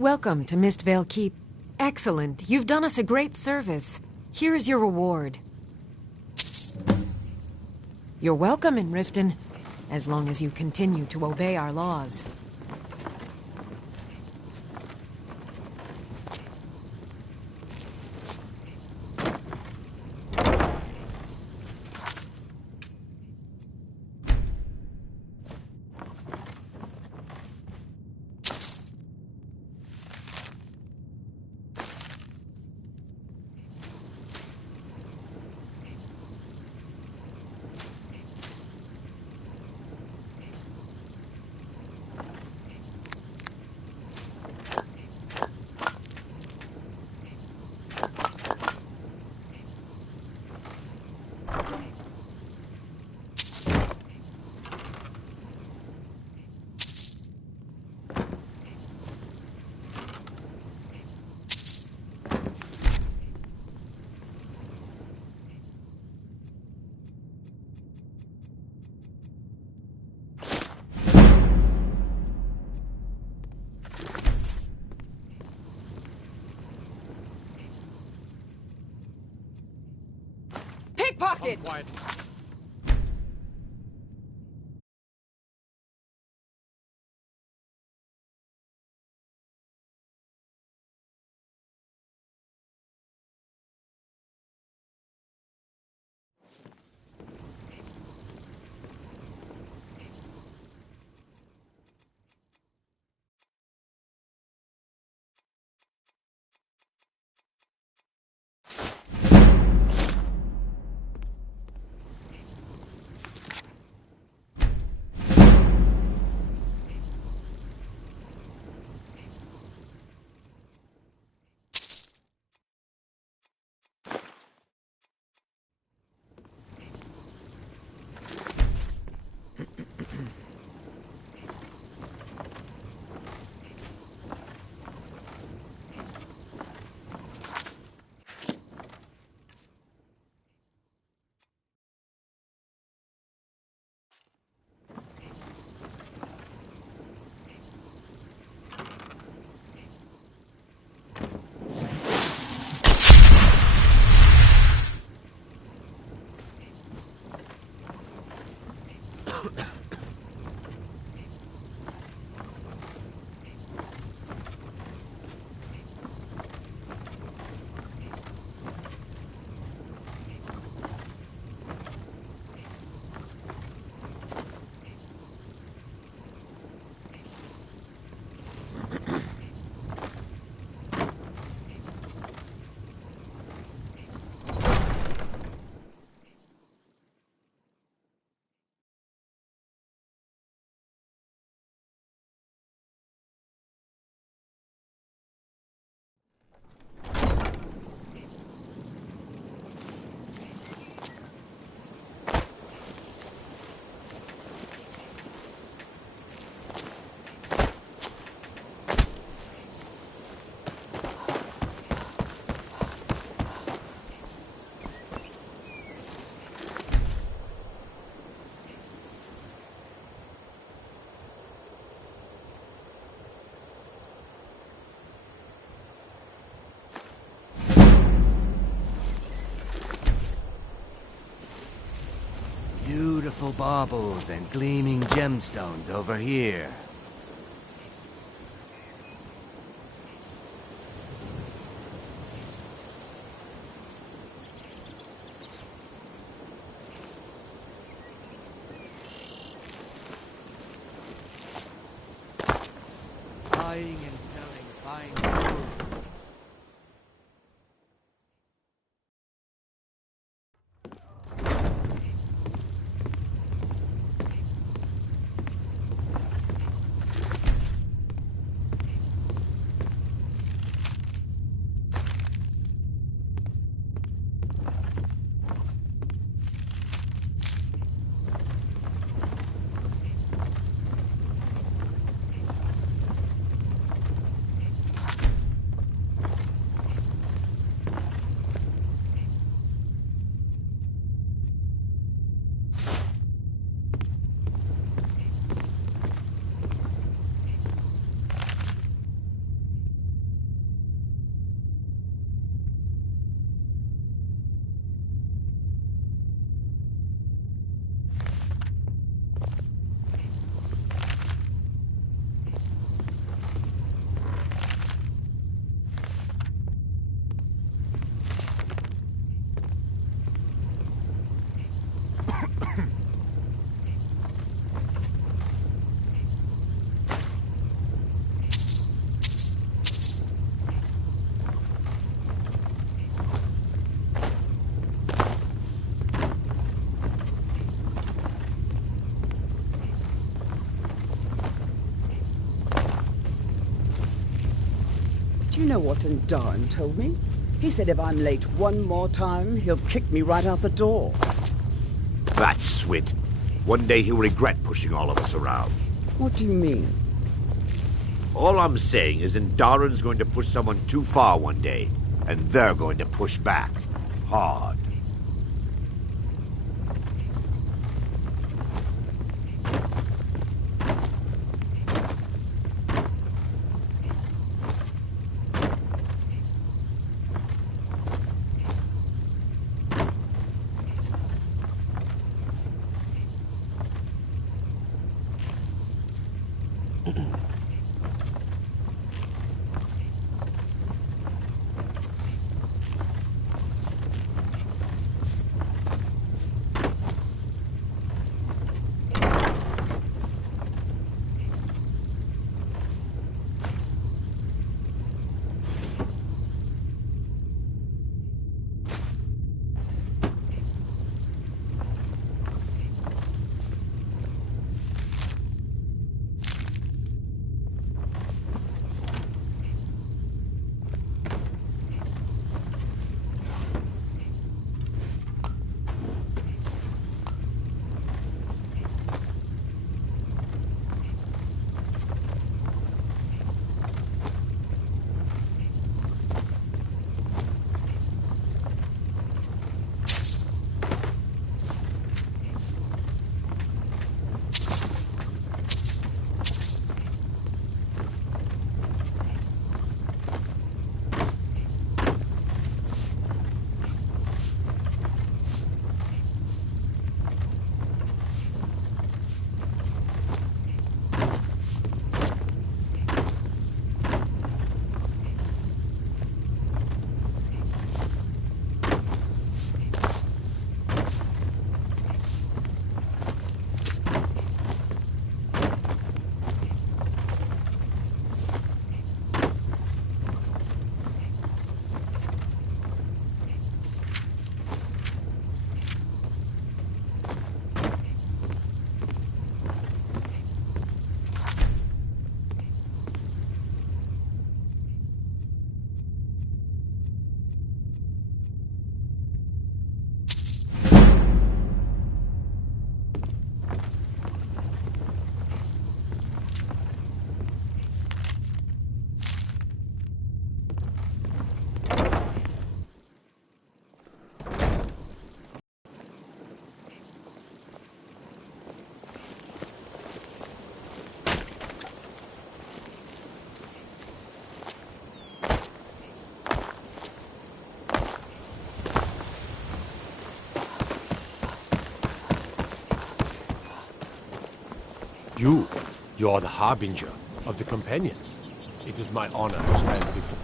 Welcome to Mistvale Keep. Excellent. You've done us a great service. Here is your reward. You're welcome in Riften, as long as you continue to obey our laws. pickpocket! Beautiful baubles and gleaming gemstones over here. Buying and selling fine jewelry. Do you know what Darn told me? He said if I'm late one more time, he'll kick me right out the door. That swit. One day he'll regret pushing all of us around. What do you mean? All I'm saying is Daren's going to push someone too far one day, and they're going to push back. Hard. You are the harbinger of the companions. It is my honor to stand before...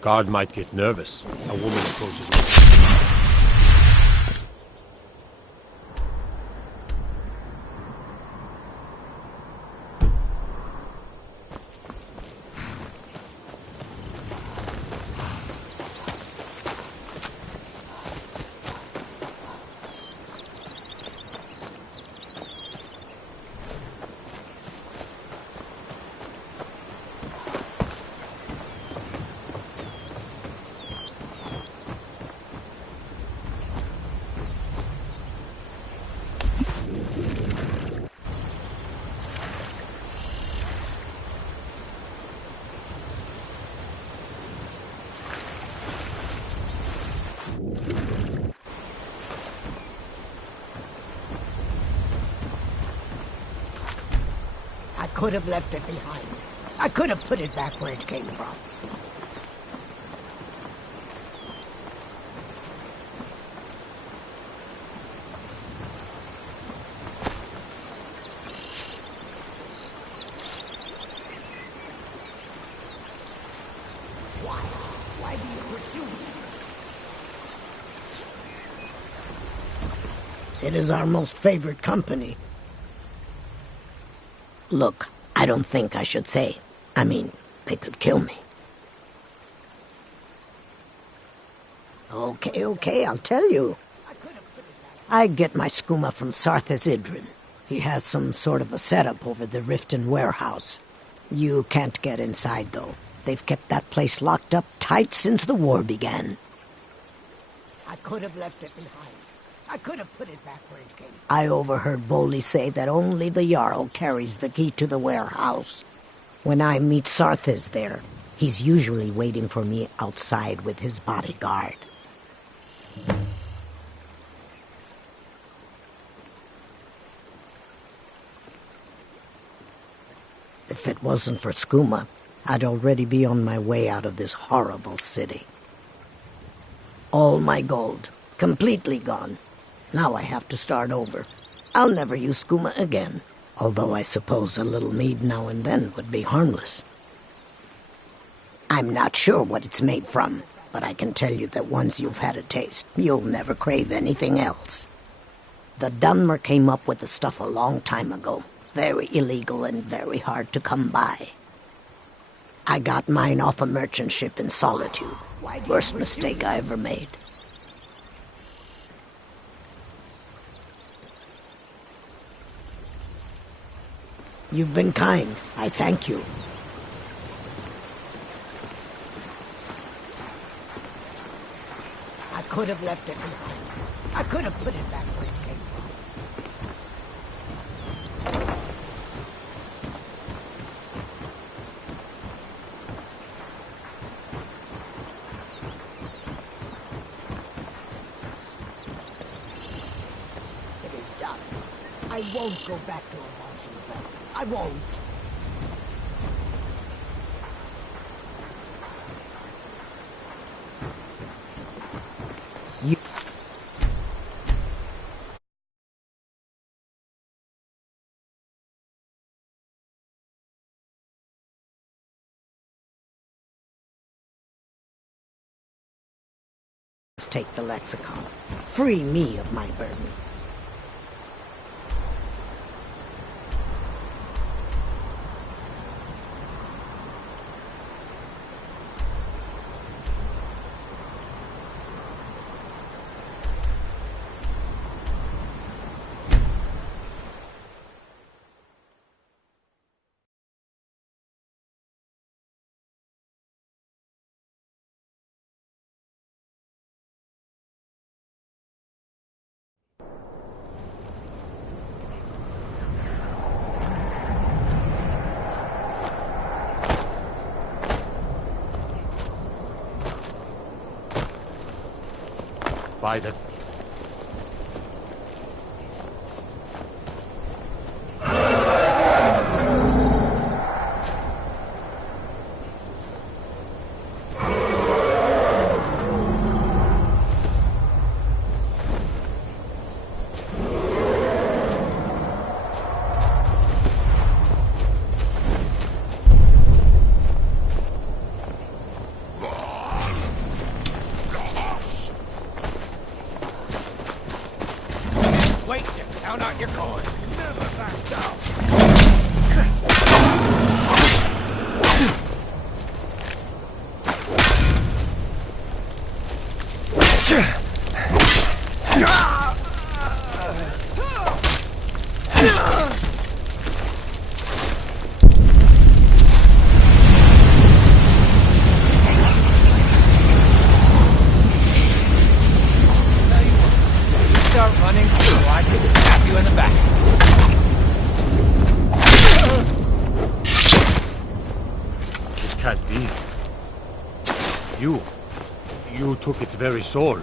Guard might get nervous. A woman approaches... I could have left it behind. I could have put it back where it came from. Why do you pursue me? It is our most favored company. Look, I don't think I should say. I mean, they could kill me. Okay, I'll tell you. I get my skooma from Sarthas Idrin. He has some sort of a setup over the Riften warehouse. You can't get inside, though. They've kept that place locked up tight since the war began. I could have left it behind. I could have put it back where it came from. I overheard Bolli say that only the Jarl carries the key to the warehouse. When I meet Sarthas there, he's usually waiting for me outside with his bodyguard. If it wasn't for skooma, I'd already be on my way out of this horrible city. All my gold, completely gone. Now I have to start over. I'll never use skooma again, although I suppose a little mead now and then would be harmless. I'm not sure what it's made from, but I can tell you that once you've had a taste, you'll never crave anything else. The Dunmer came up with the stuff a long time ago. Very illegal and very hard to come by. I got mine off a merchant ship in Solitude. Worst mistake I ever made. You've been kind. I thank you. I could have left it behind. I could have put it back where it came from. It is done. I won't go back to Avonshire. I won't. You... Let's take the lexicon. Free me of my burden. By the... Start running, so I can stab you in the back. It can't be. You took its very soul.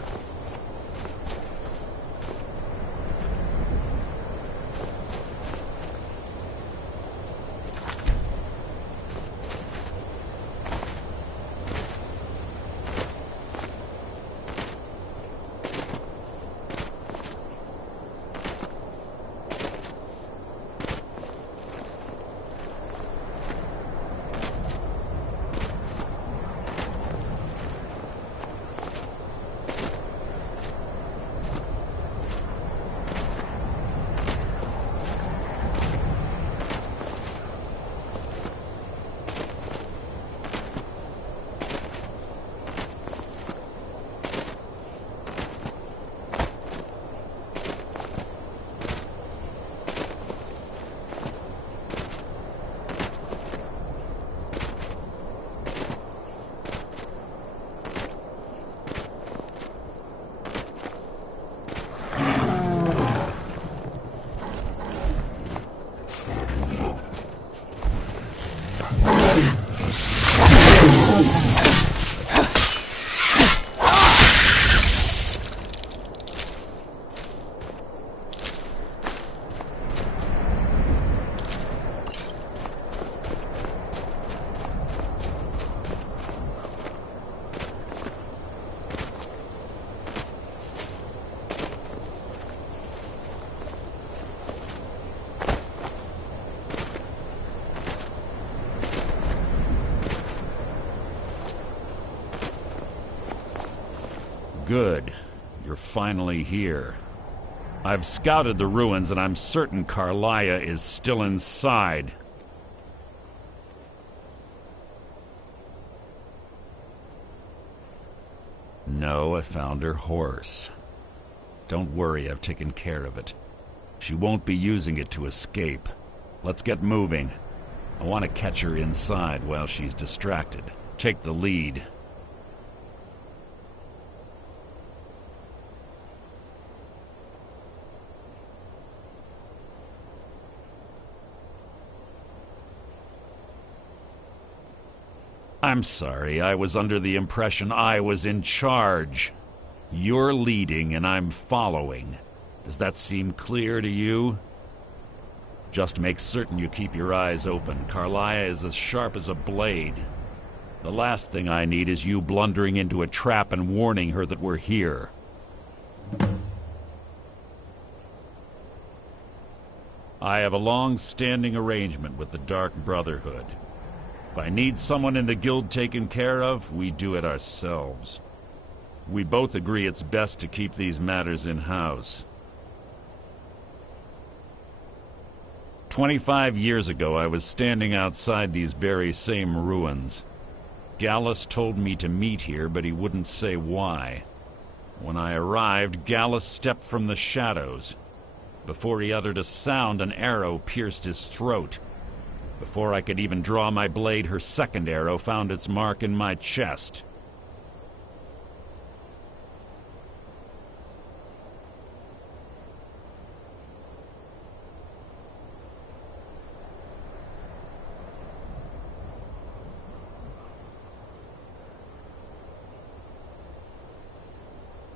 Good. You're finally here. I've scouted the ruins and I'm certain Carlia is still inside. No, I found her horse. Don't worry, I've taken care of it. She won't be using it to escape. Let's get moving. I want to catch her inside while she's distracted. Take the lead. I'm sorry, I was under the impression I was in charge. You're leading and I'm following. Does that seem clear to you? Just make certain you keep your eyes open. Carlia is as sharp as a blade. The last thing I need is you blundering into a trap and warning her that we're here. I have a long-standing arrangement with the Dark Brotherhood. If I need someone in the guild taken care of, we do it ourselves. We both agree it's best to keep these matters in-house. 25 years ago, I was standing outside these very same ruins. Gallus told me to meet here, but he wouldn't say why. When I arrived, Gallus stepped from the shadows. Before he uttered a sound, an arrow pierced his throat. Before I could even draw my blade, her second arrow found its mark in my chest.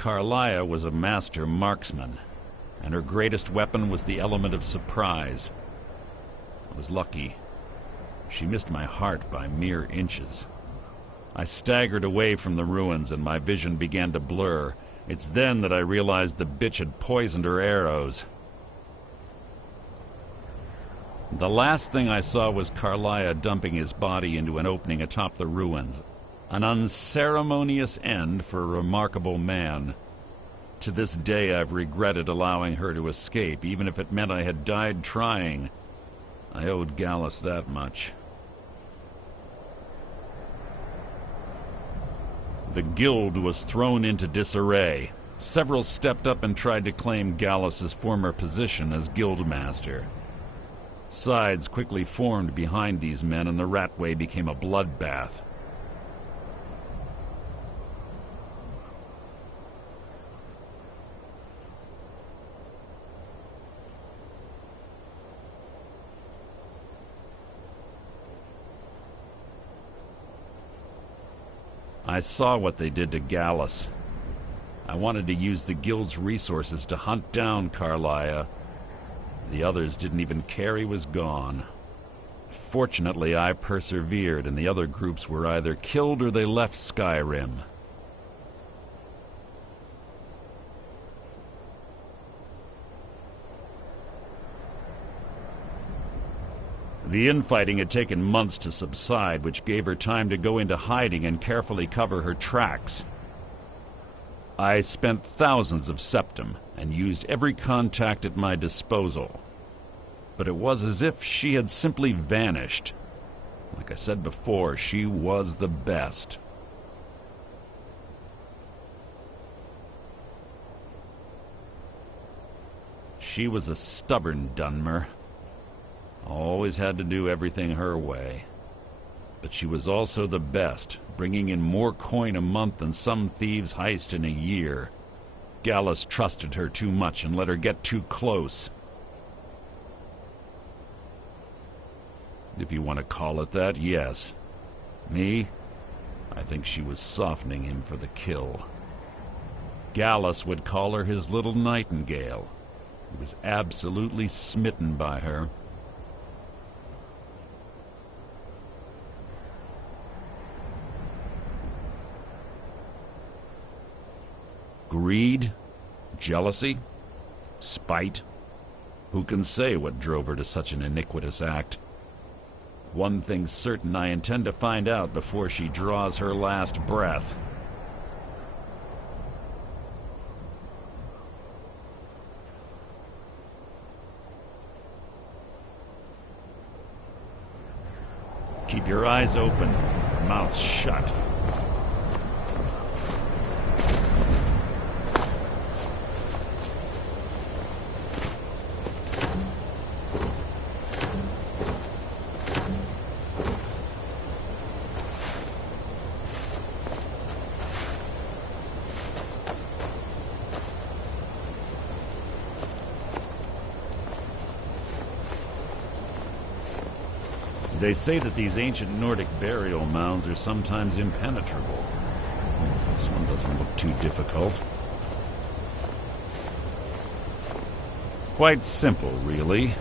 Carlia was a master marksman, and her greatest weapon was the element of surprise. I was lucky. She missed my heart by mere inches. I staggered away from the ruins and my vision began to blur. It's then that I realized the bitch had poisoned her arrows. The last thing I saw was Carlia dumping his body into an opening atop the ruins. An unceremonious end for a remarkable man. To this day I've regretted allowing her to escape, even if it meant I had died trying. I owed Gallus that much. The guild was thrown into disarray. Several stepped up and tried to claim Gallus's former position as guildmaster. Sides quickly formed behind these men and the Ratway became a bloodbath. I saw what they did to Gallus. I wanted to use the guild's resources to hunt down Carlia. The others didn't even care he was gone. Fortunately, I persevered, and the other groups were either killed or they left Skyrim. The infighting had taken months to subside, which gave her time to go into hiding and carefully cover her tracks. I spent thousands of septum and used every contact at my disposal. But it was as if she had simply vanished. Like I said before, she was the best. She was a stubborn Dunmer. Always had to do everything her way. But she was also the best, bringing in more coin a month than some thieves heist in a year. Gallus trusted her too much and let her get too close. If you want to call it that, yes. Me? I think she was softening him for the kill. Gallus would call her his little nightingale. He was absolutely smitten by her. Greed? Jealousy? Spite? Who can say what drove her to such an iniquitous act? One thing's certain, I intend to find out before she draws her last breath. Keep your eyes open, your mouth shut. They say that these ancient Nordic burial mounds are sometimes impenetrable. This one doesn't look too difficult. Quite simple, really.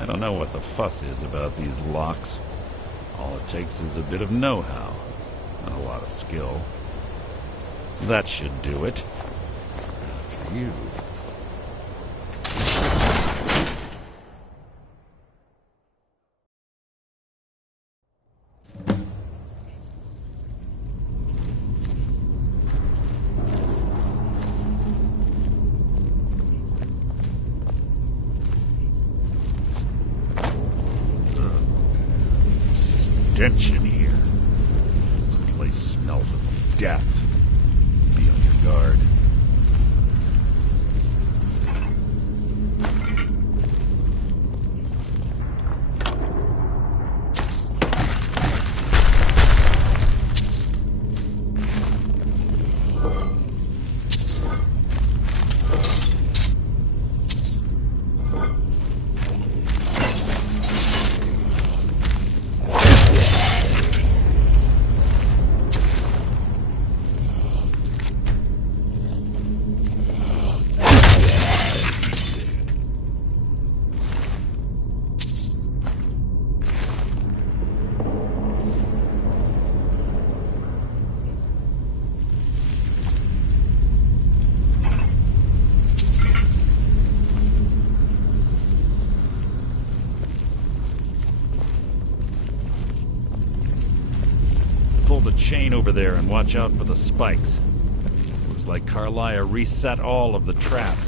I don't know what the fuss is about these locks. All it takes is a bit of know-how, and a lot of skill. That should do it. After you. Stench in here. This place smells of death. Be on your guard. pull the chain over there and watch out for the spikes. Looks like Carlia reset all of the traps.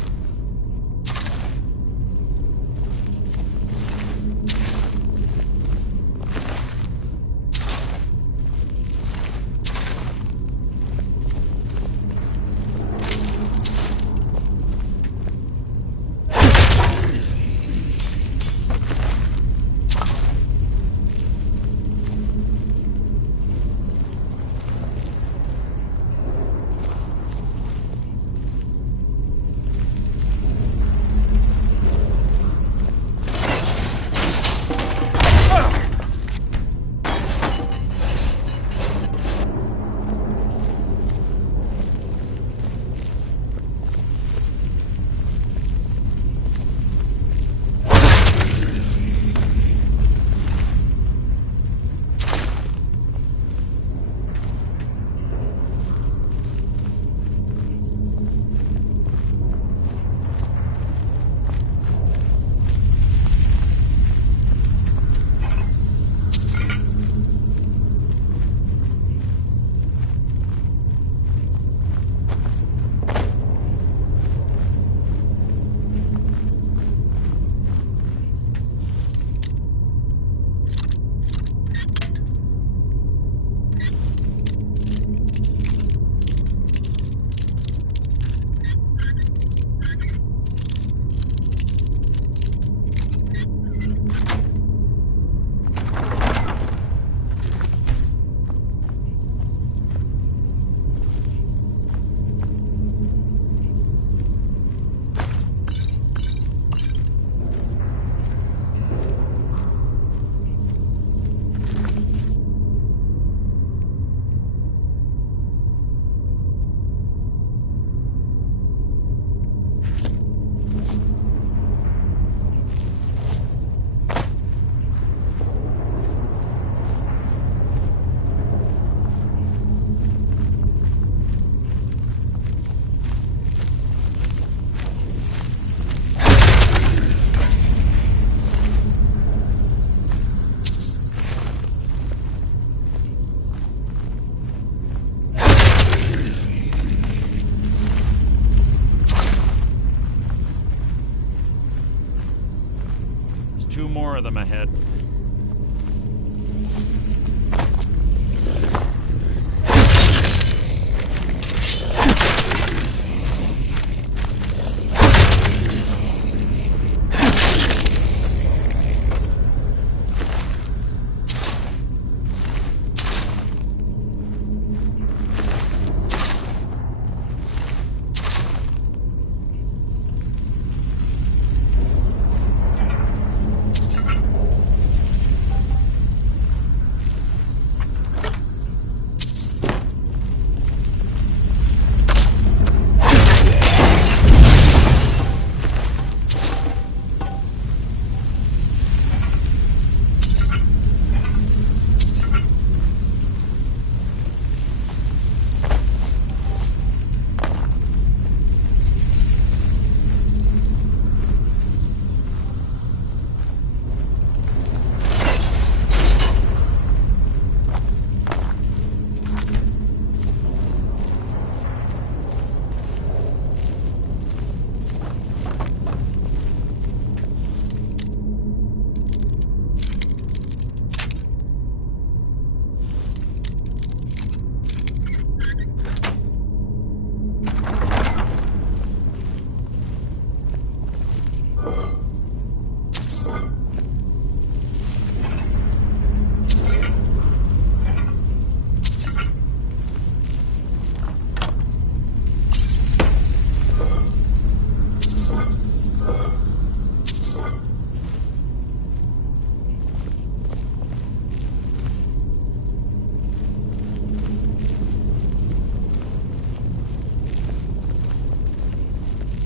Two more of them ahead.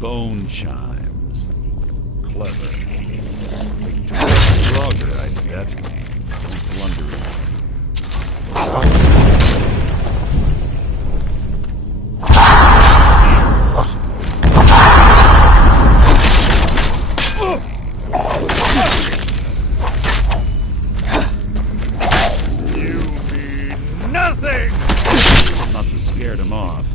Bone chimes. Clever. Stronger, I bet. Don't blunder it. You mean nothing! Must have scared him off.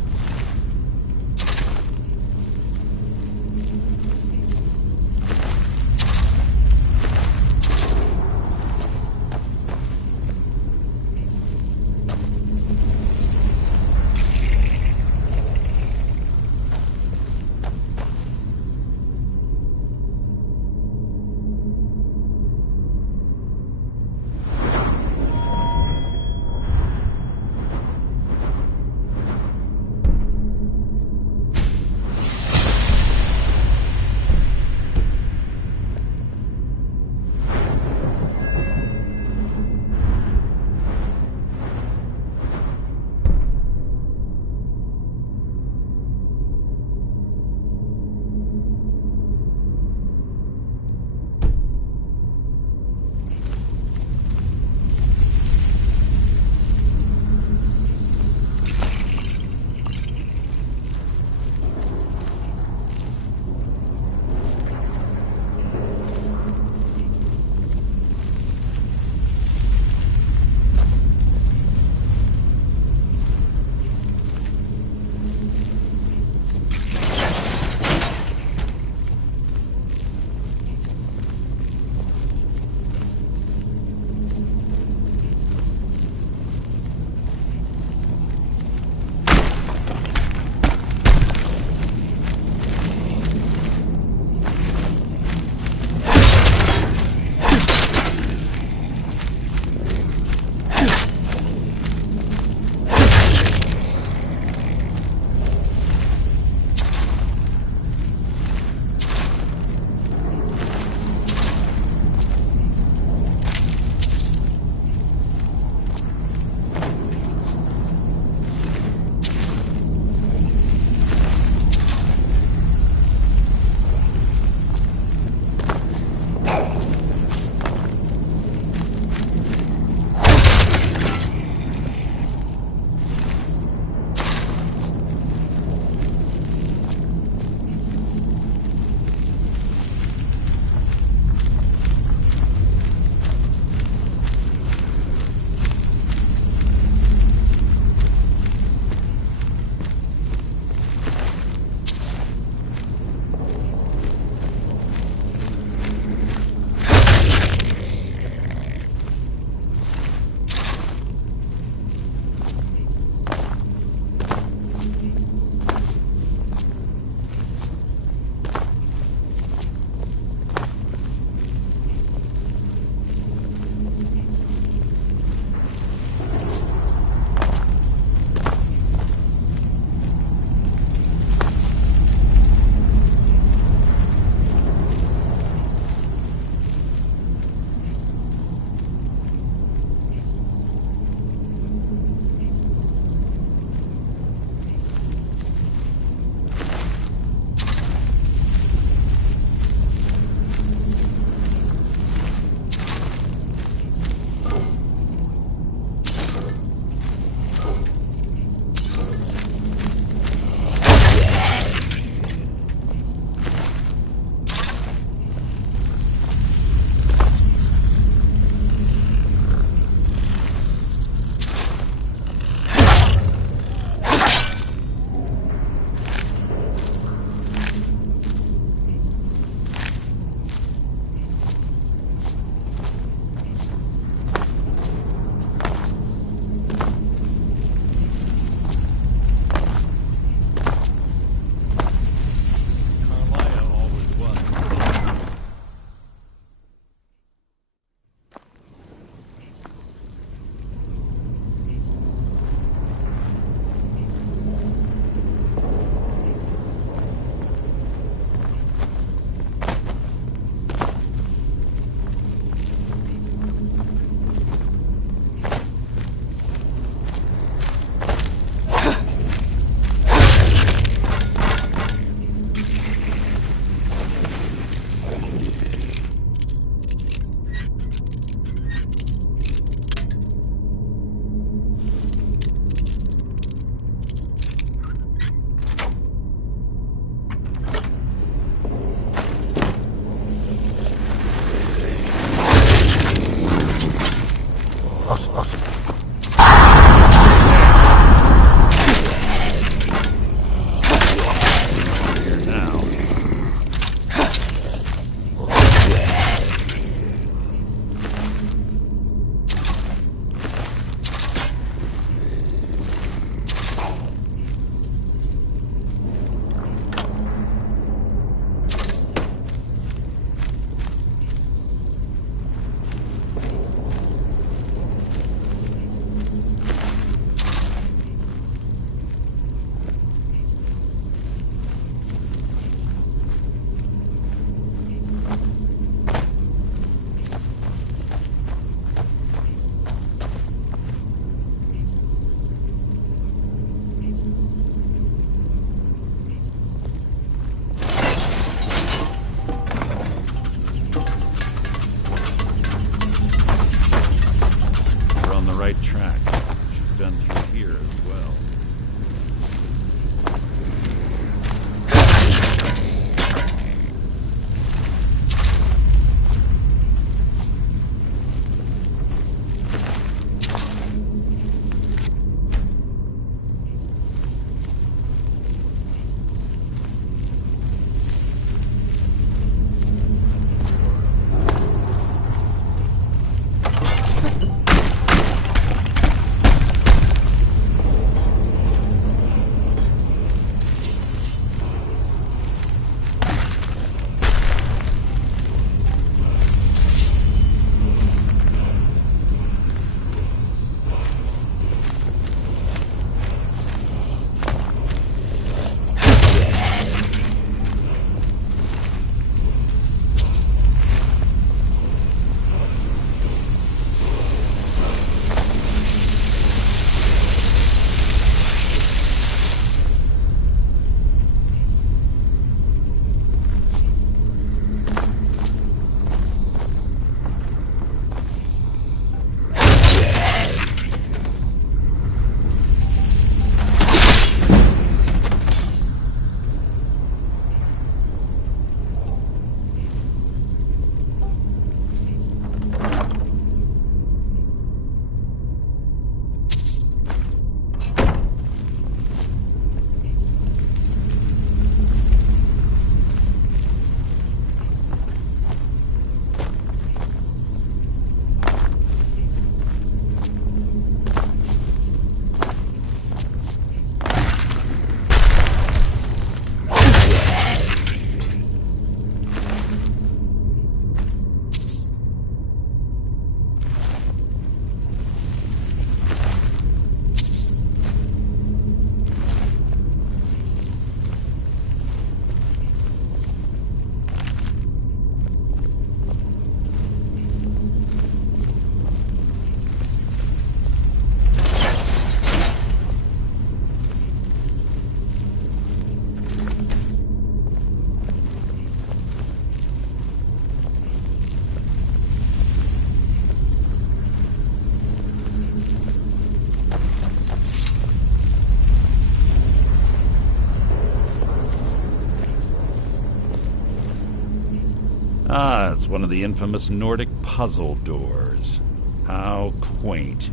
Ah, it's one of the infamous Nordic puzzle doors. How quaint.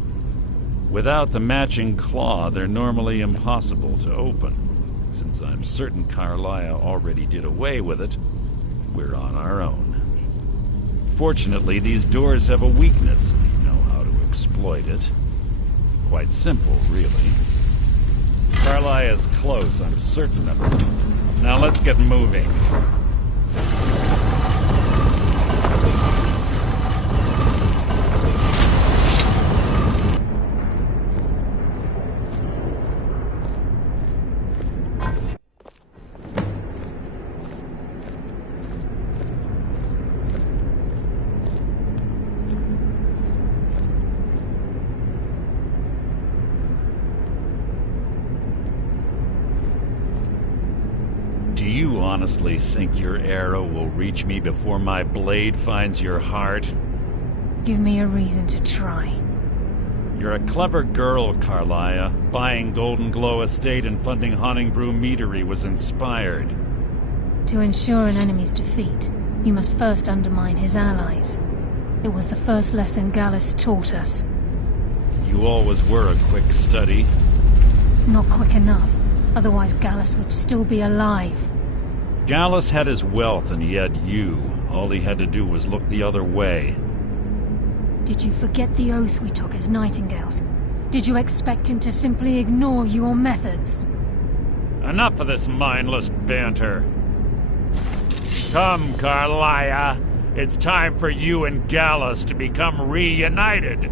Without the matching claw, they're normally impossible to open. Since I'm certain Carlia already did away with it, we're on our own. Fortunately, these doors have a weakness, if you know how to exploit it. Quite simple, really. Carlia is close, I'm certain of it. Now let's get moving. Do you honestly think your arrow will reach me before my blade finds your heart? Give me a reason to try. You're a clever girl, Carlia. Buying Golden Glow Estate and funding Honningbrew Meadery was inspired. To ensure an enemy's defeat, you must first undermine his allies. It was the first lesson Gallus taught us. You always were a quick study. Not quick enough. Otherwise Gallus would still be alive. Gallus had his wealth and he had you. All he had to do was look the other way. Did you forget the oath we took as Nightingales? Did you expect him to simply ignore your methods? Enough of this mindless banter. Come, Carlia. It's time for you and Gallus to become reunited.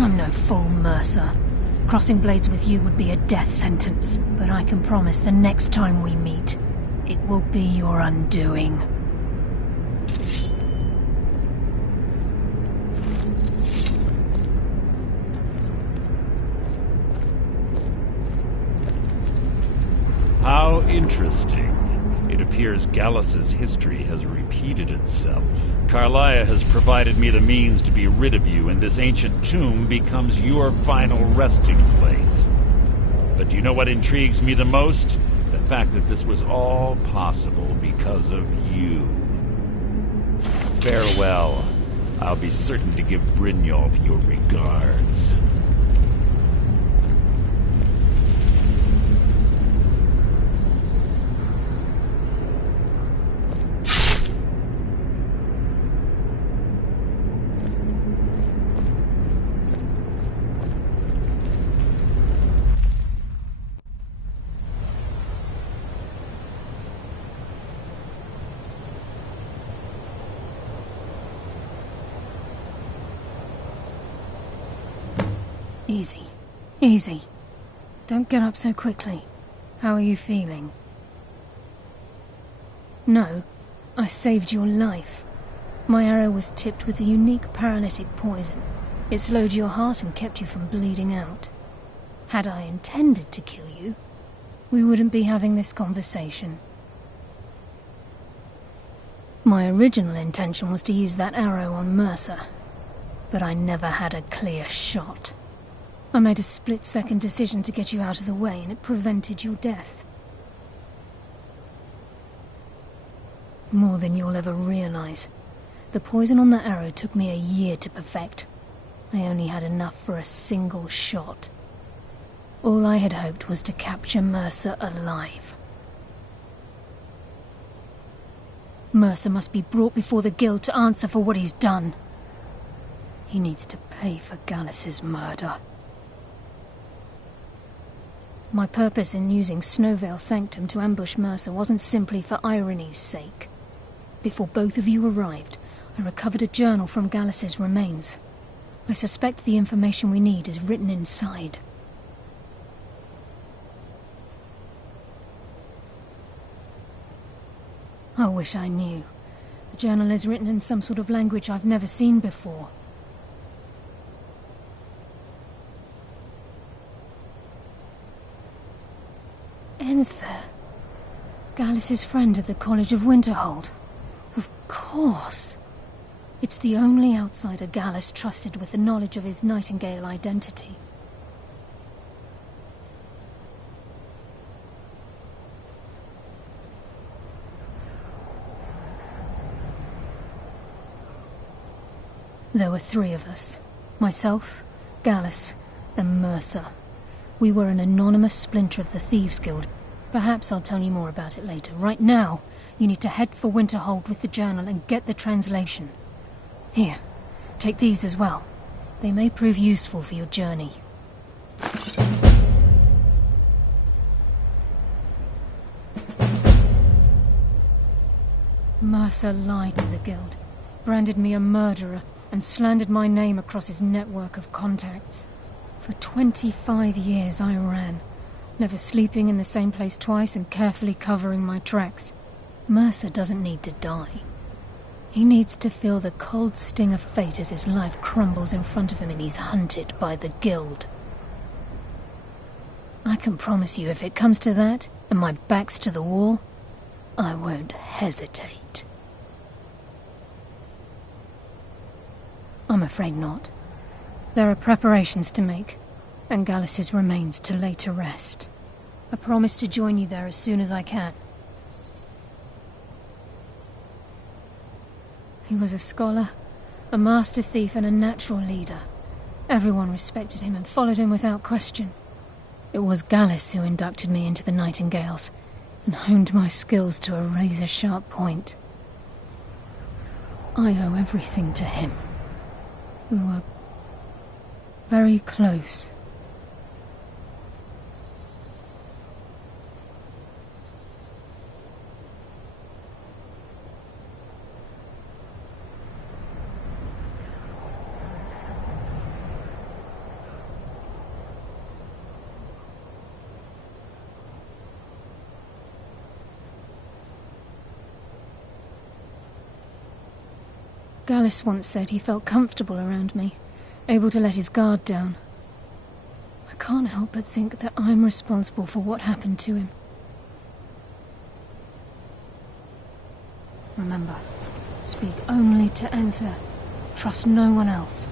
I'm no fool, Mercer. Crossing blades with you would be a death sentence, but I can promise the next time we meet, it will be your undoing. How interesting. It appears Gallus's history has repeated itself. Carlia has provided me the means to be rid of you, and this ancient tomb becomes your final resting place. But do you know what intrigues me the most? The fact that this was all possible because of you. Farewell. I'll be certain to give Brynjolf your regards. Easy. Easy. Don't get up so quickly. How are you feeling? No, I saved your life. My arrow was tipped with a unique paralytic poison. It slowed your heart and kept you from bleeding out. Had I intended to kill you, we wouldn't be having this conversation. My original intention was to use that arrow on Mercer, but I never had a clear shot. I made a split-second decision to get you out of the way, and it prevented your death. More than you'll ever realize. The poison on that arrow took me a year to perfect. I only had enough for a single shot. All I had hoped was to capture Mercer alive. Mercer must be brought before the Guild to answer for what he's done. He needs to pay for Gallus's murder. My purpose in using Snowvale Sanctum to ambush Mercer wasn't simply for irony's sake. Before both of you arrived, I recovered a journal from Gallus's remains. I suspect the information we need is written inside. I wish I knew. The journal is written in some sort of language I've never seen before. Enther. Gallus's friend at the College of Winterhold. Of course. It's the only outsider Gallus trusted with the knowledge of his Nightingale identity. There were 3 of us. Myself, Gallus, and Mercer. We were an anonymous splinter of the Thieves Guild. Perhaps I'll tell you more about it later. Right now, you need to head for Winterhold with the journal and get the translation. Here, take these as well. They may prove useful for your journey. Mercer lied to the Guild, branded me a murderer, and slandered my name across his network of contacts. For 25 years I ran, never sleeping in the same place twice and carefully covering my tracks. Mercer doesn't need to die. He needs to feel the cold sting of fate as his life crumbles in front of him and he's hunted by the Guild. I can promise you, if it comes to that, and my back's to the wall, I won't hesitate. I'm afraid not. There are preparations to make, and Gallus's remains to lay to rest. I promise to join you there as soon as I can. He was a scholar, a master thief, and a natural leader. Everyone respected him and followed him without question. It was Gallus who inducted me into the Nightingales, and honed my skills to a razor-sharp point. I owe everything to him. We were very close. Gallus once said he felt comfortable around me, able to let his guard down. I can't help but think that I'm responsible for what happened to him. Remember, speak only to Anther. Trust no one else.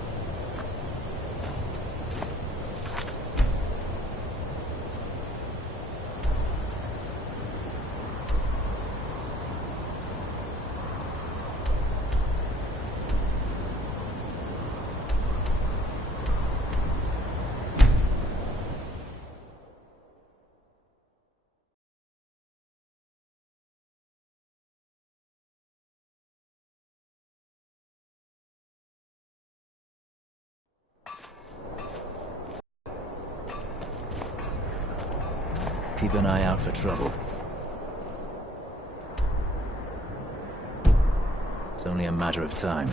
Keep an eye out for trouble. It's only a matter of time.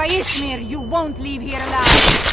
By Ismir, you won't leave here alive!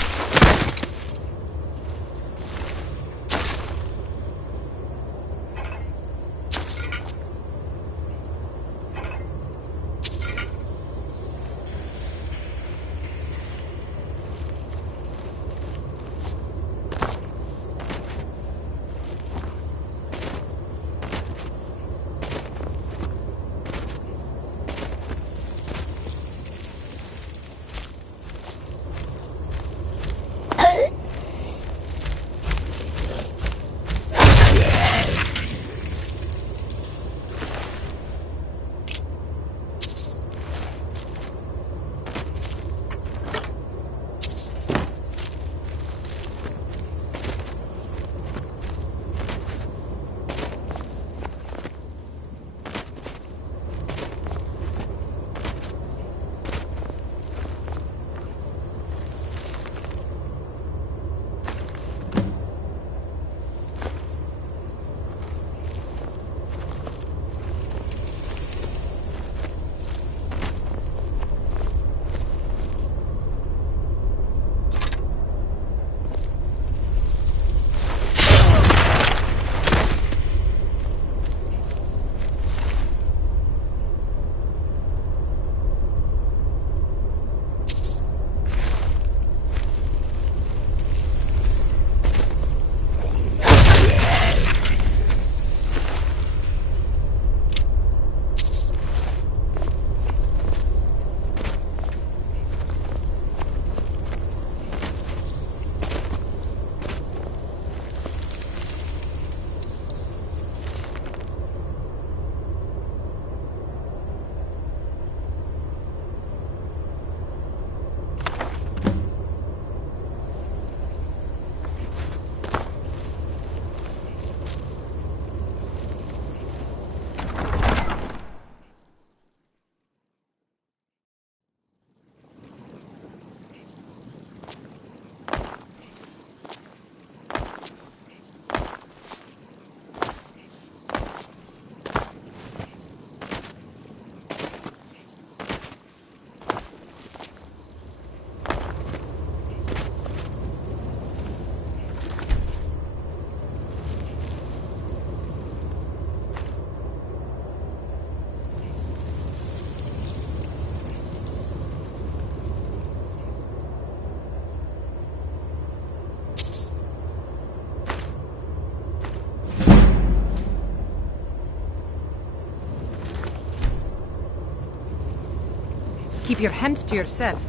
Keep your hands to yourself.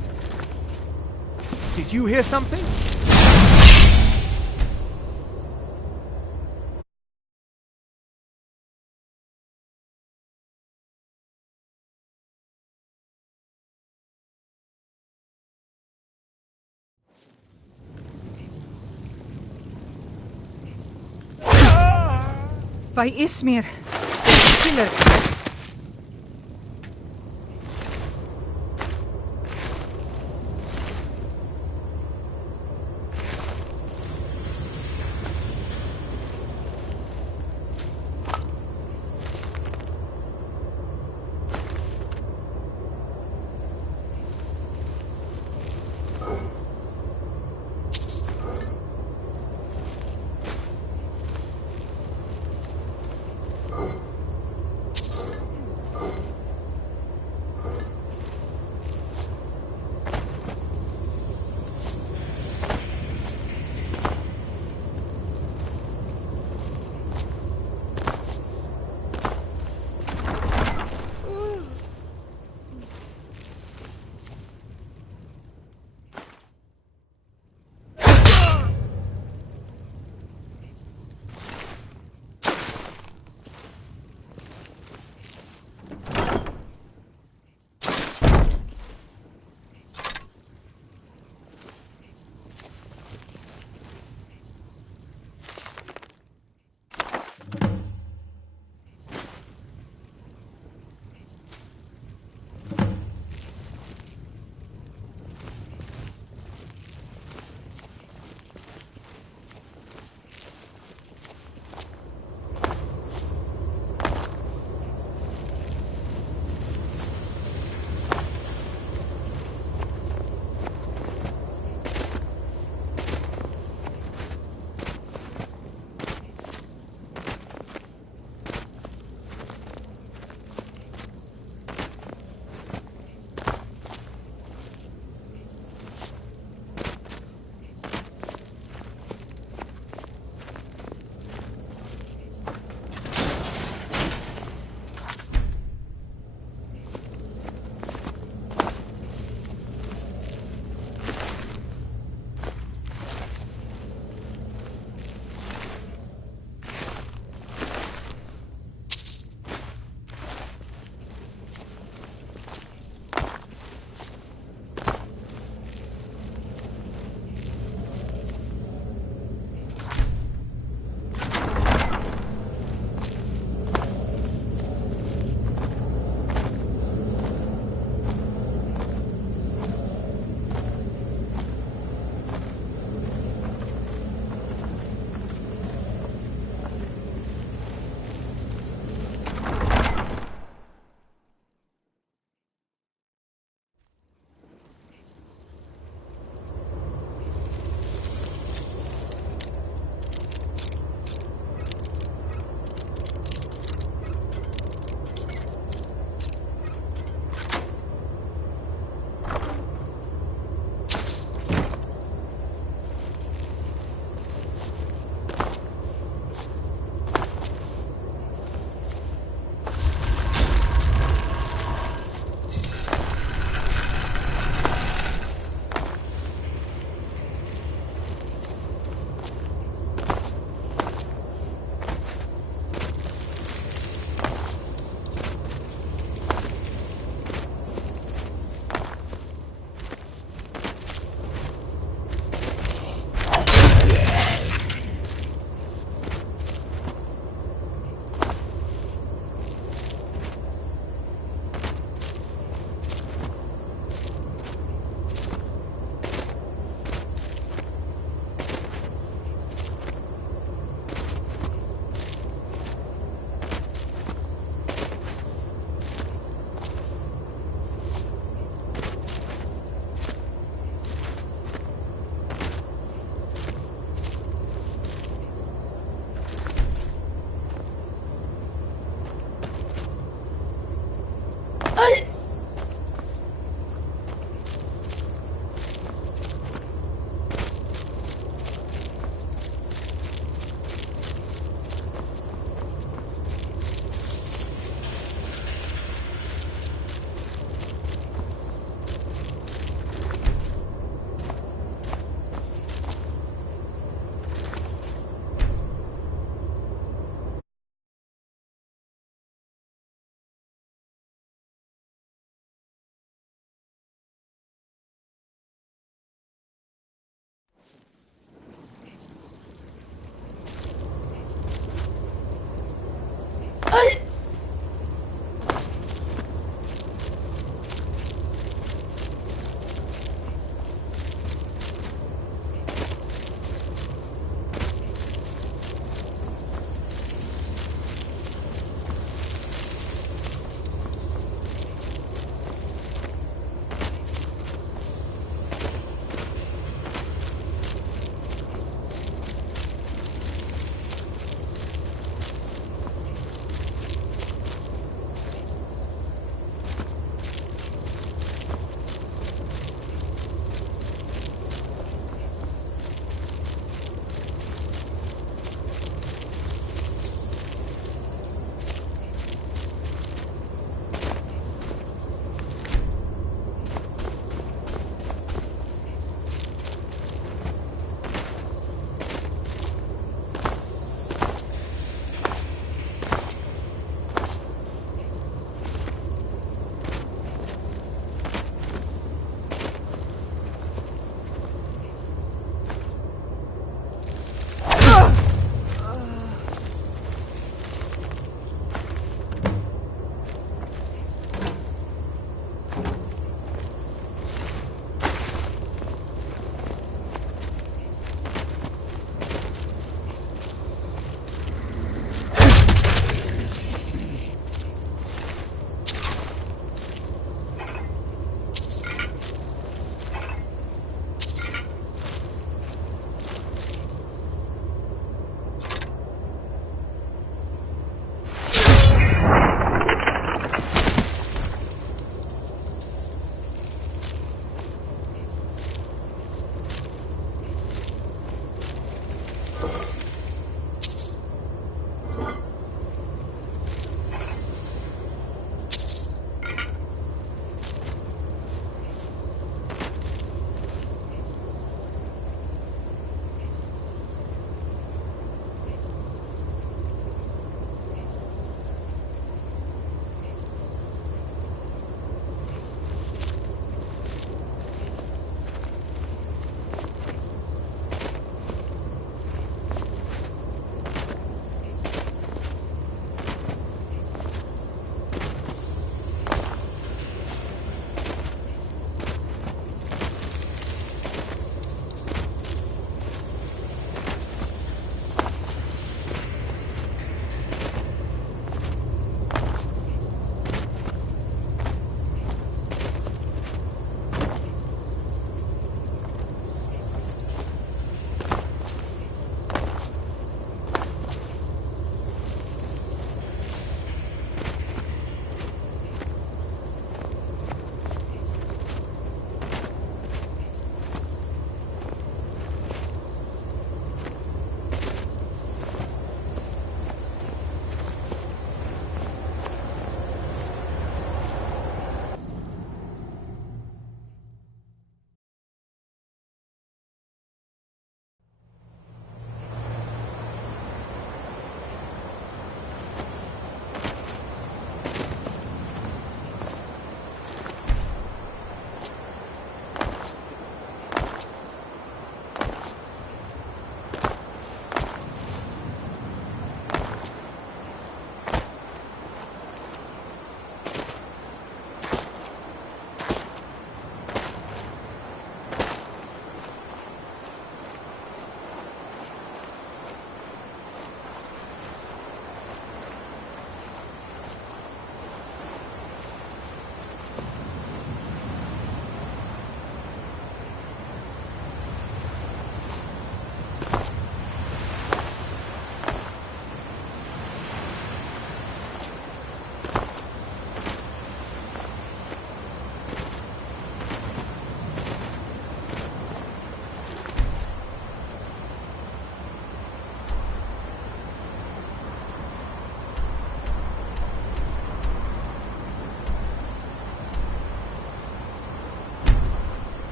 Did you hear something? By Ismir, killer.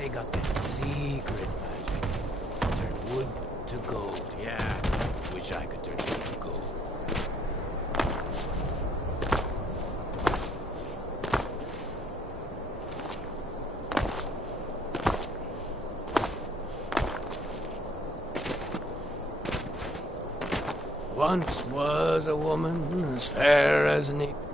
they got that secret magic. Turn wood to gold. Yeah, wish I could turn wood to gold. Once was a woman as fair as an eagle.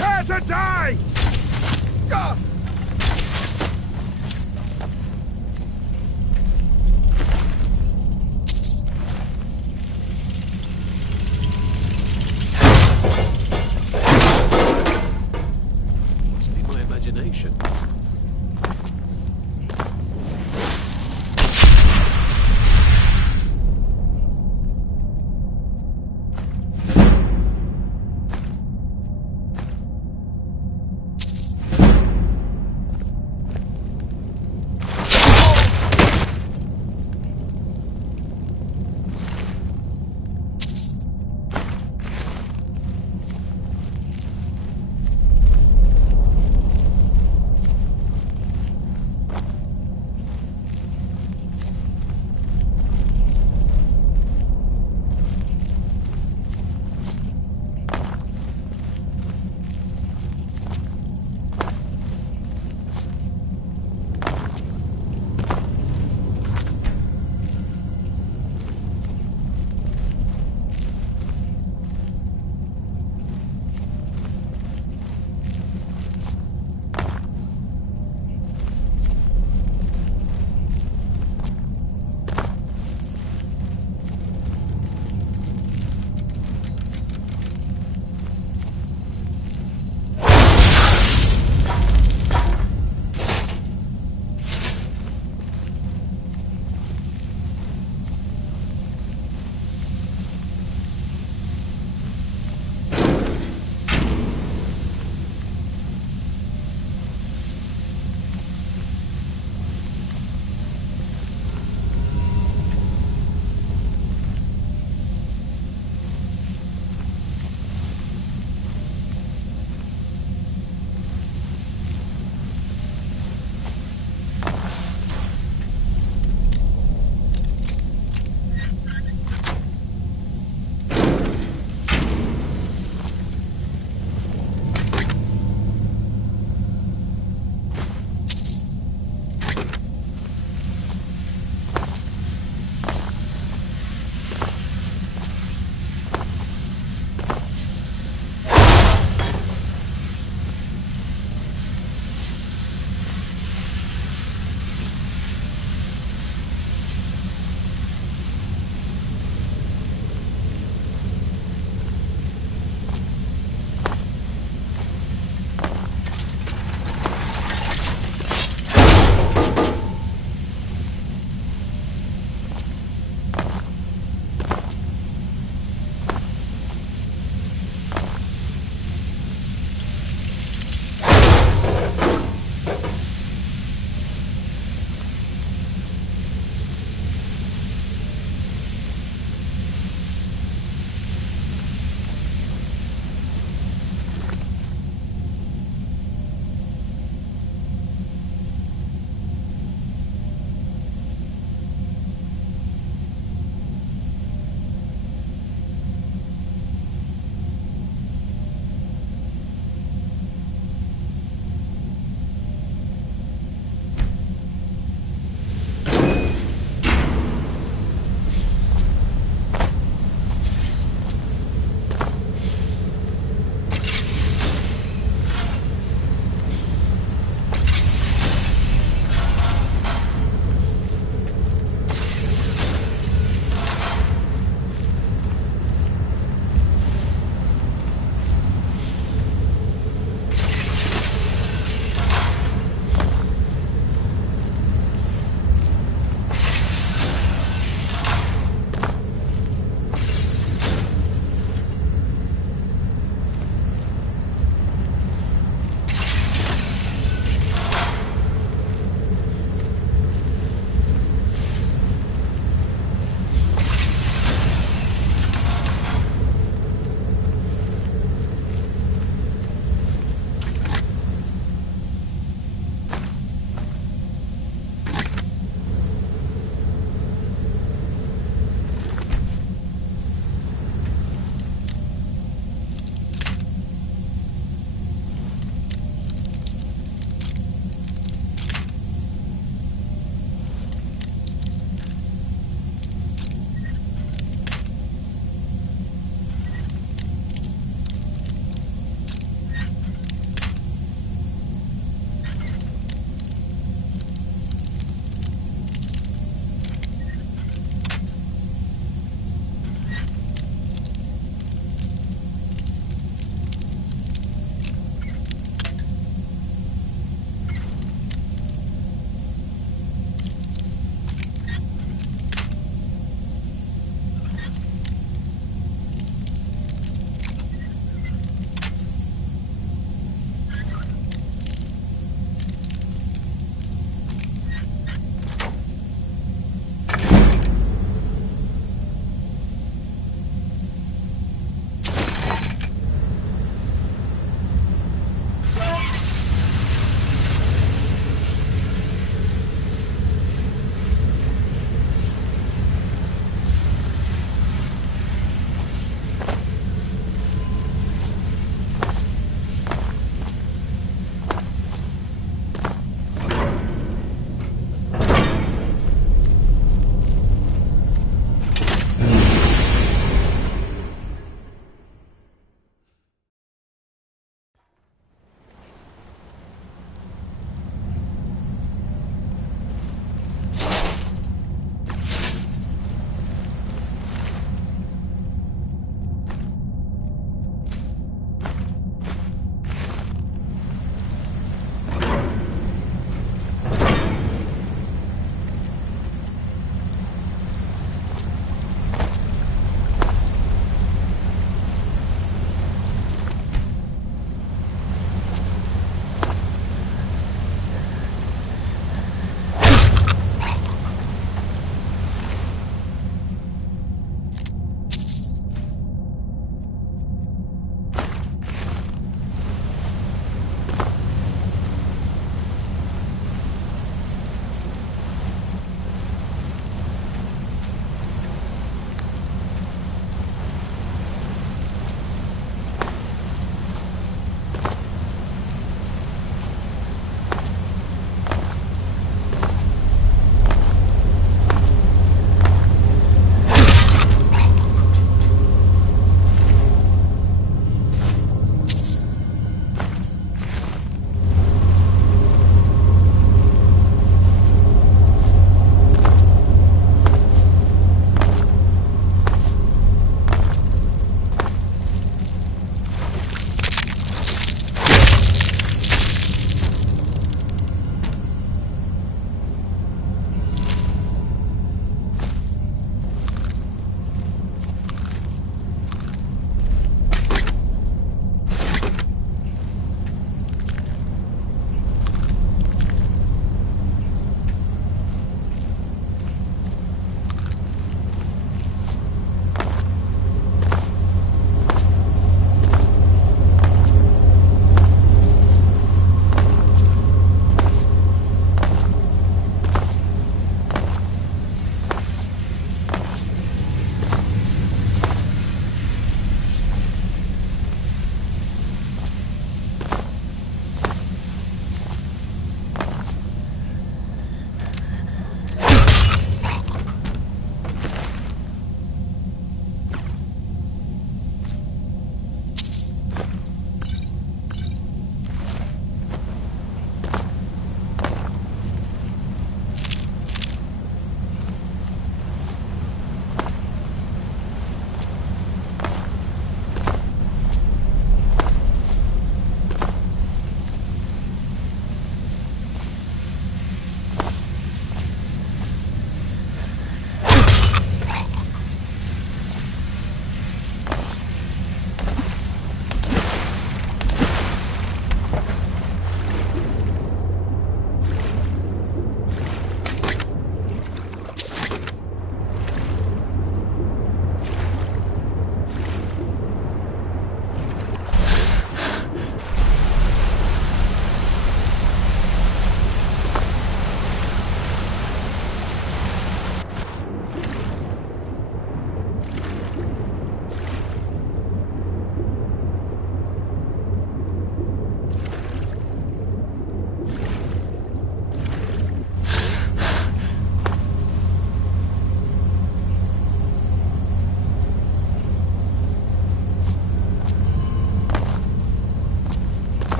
Prepare to die! Must be my imagination.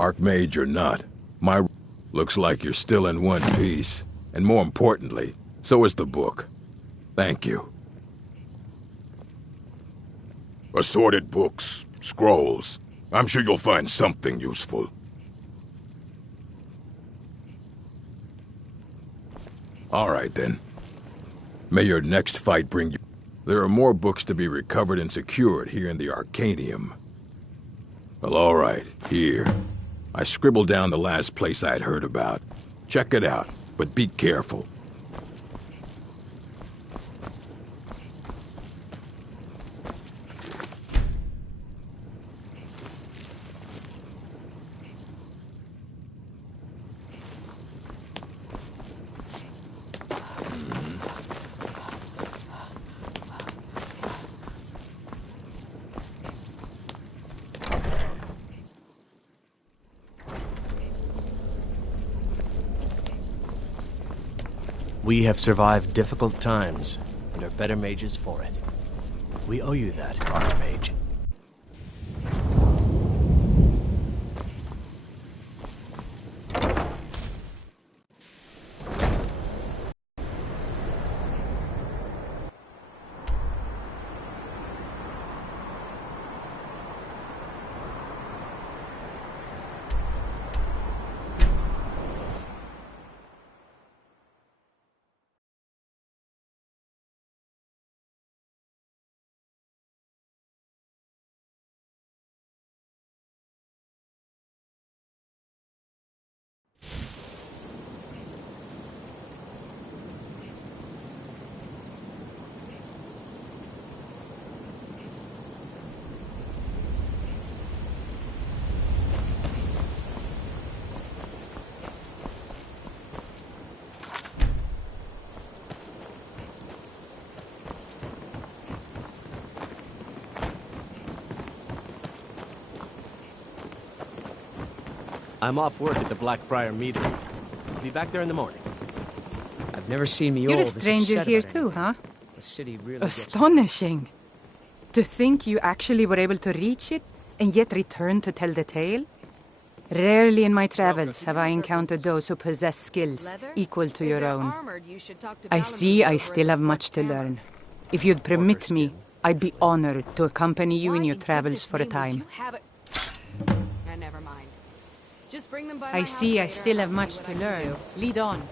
Archmage or not, my looks like you're still in one piece. And more importantly, so is the book. Thank you. Assorted books, scrolls. I'm sure you'll find something useful. All right, then. May your next fight bring you... There are more books to be recovered and secured here in the Arcanium. Well, all right, here. I scribbled down the last place I'd heard about. Check it out, but be careful. We have survived difficult times, and are better mages for it. We owe you that, Archmage. I'm off work at the Blackbriar Meadery. I'll be back there in the morning. I've never seen me You're all a this stranger upset here about too, anything. huh? The city really gets... Astonishing. To think you actually were able to reach it, and yet return to tell the tale? Rarely in my travels have I encountered those who possess skills equal to your own. I see I still have much to learn. If you'd permit me, I'd be honored to accompany you in your travels for a time. Never mind. Just bring them by I see I still have much to learn. Lead on.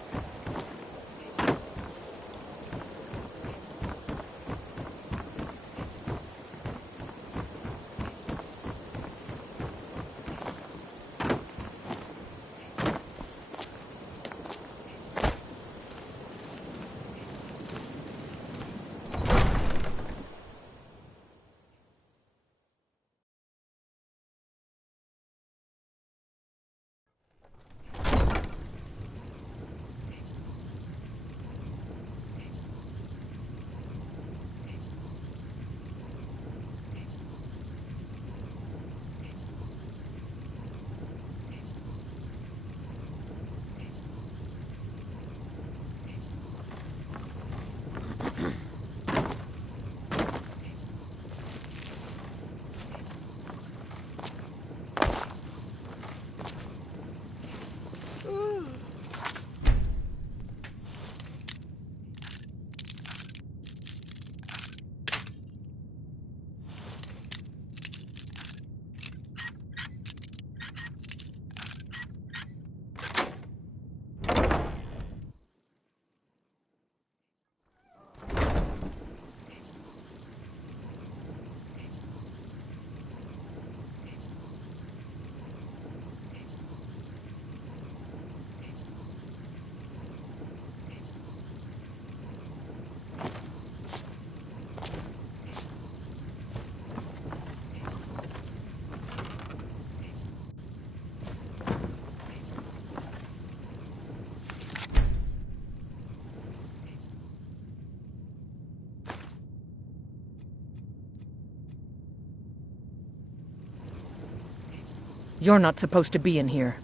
You're not supposed to be in here.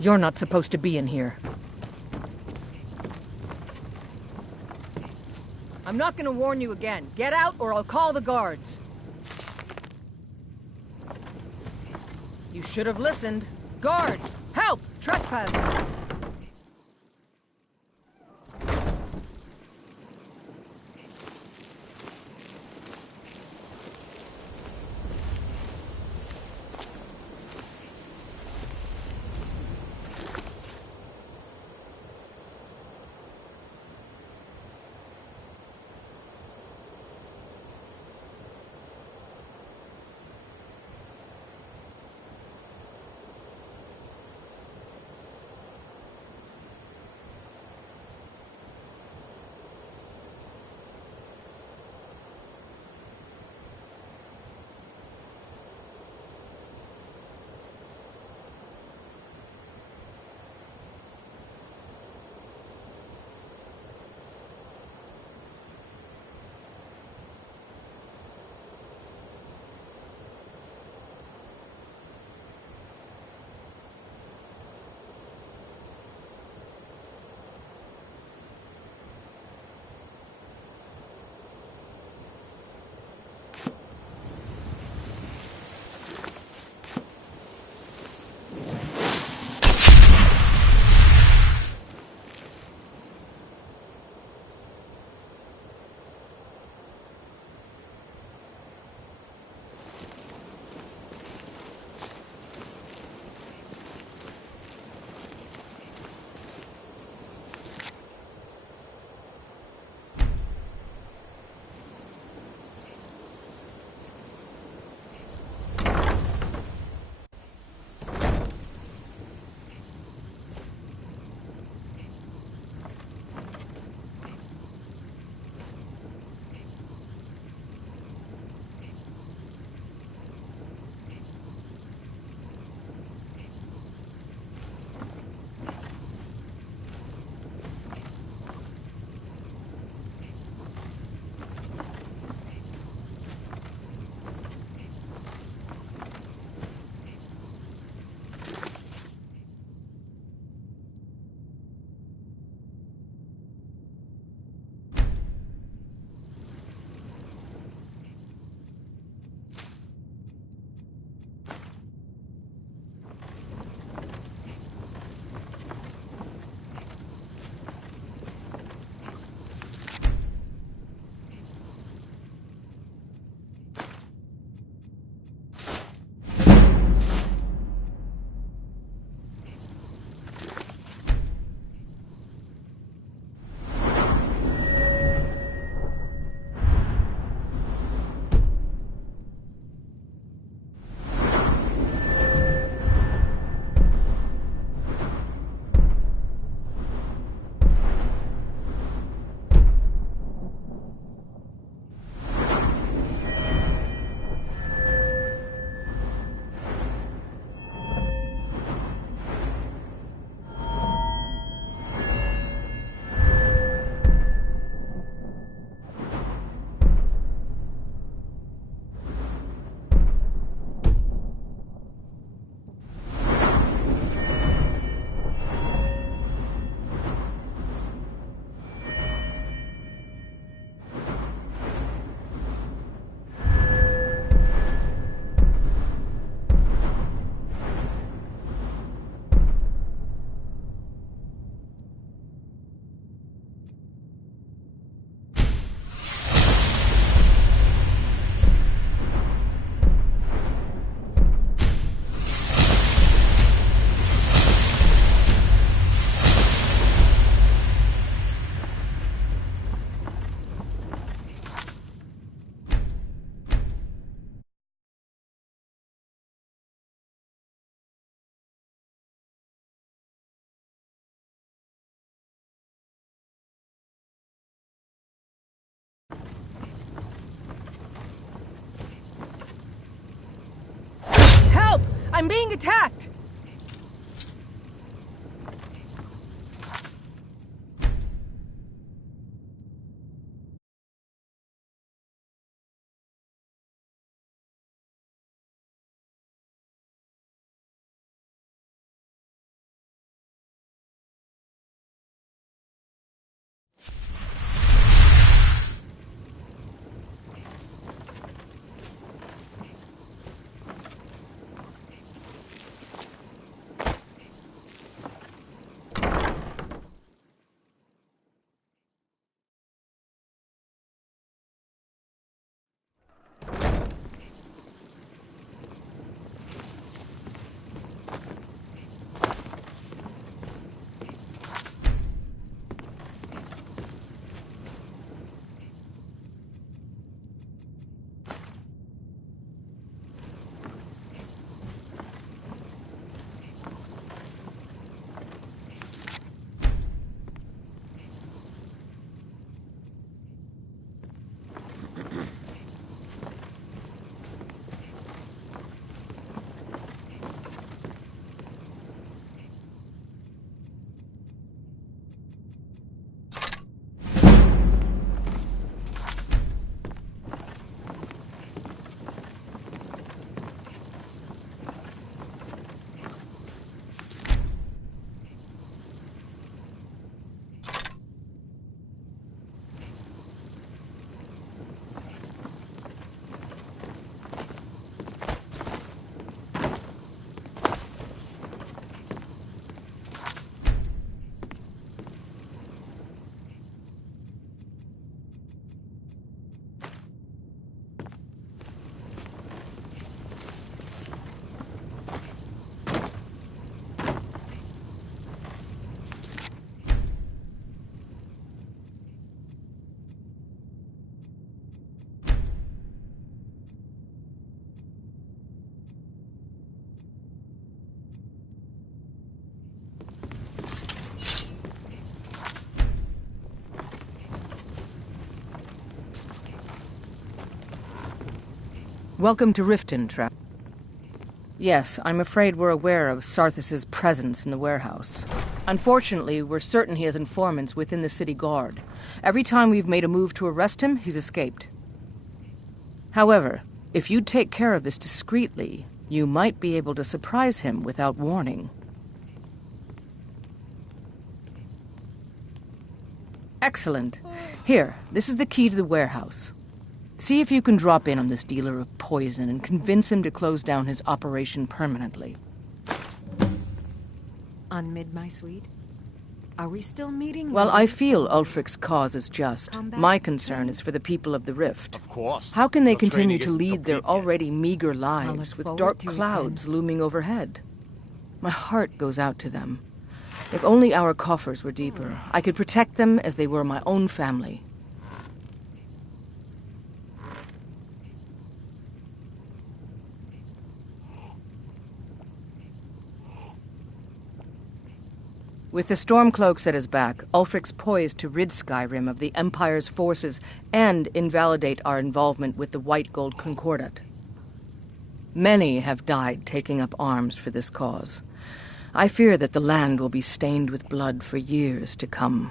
You're not supposed to be in here. I'm not gonna warn you again. Get out or I'll call the guards. You should have listened. Guards! Help! Trespassing! I'm being attacked! Welcome to Riften, Trap. Yes, I'm afraid we're aware of Sarthis' presence in the warehouse. Unfortunately, we're certain he has informants within the city guard. Every time we've made a move to arrest him, he's escaped. However, if you take care of this discreetly, you might be able to surprise him without warning. Excellent. Here, this is the key to the warehouse. See if you can drop in on this dealer of poison and convince him to close down his operation permanently. Unmid, my sweet. Are we still meeting? Well, I feel Ulfric's cause is just. My concern is for the people of the Rift. Of course. How can they Your continue training to isn't lead their complete yet. already meager lives with forward dark to it, clouds looming overhead? My heart goes out to them. If only our coffers were deeper, I could protect them as they were my own family. With the Stormcloaks at his back, Ulfric's poised to rid Skyrim of the Empire's forces and invalidate our involvement with the White Gold Concordat. Many have died taking up arms for this cause. I fear that the land will be stained with blood for years to come.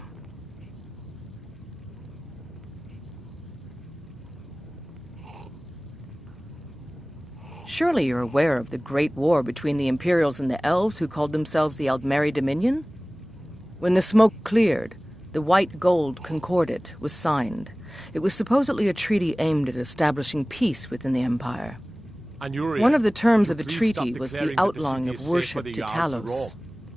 Surely you're aware of the Great War between the Imperials and the Elves who called themselves the Aldmeri Dominion? When the smoke cleared, the White Gold Concordat was signed. It was supposedly a treaty aimed at establishing peace within the Empire. One of the terms of the treaty was the outlawing of worship to Talos.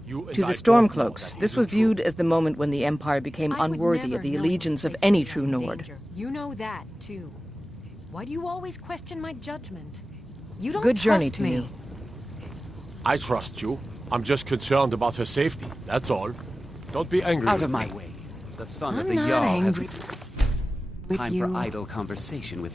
To the Stormcloaks, this was viewed as the moment when the Empire became unworthy of the allegiance of any true Nord. You know that, too. Why do you always question my judgment? You don't Good journey trust to me. you. I trust you. I'm just concerned about her safety, that's all. Don't be angry Out with of my me. way. The son I'm of the not Jarl has angry with time you. for idle conversation with...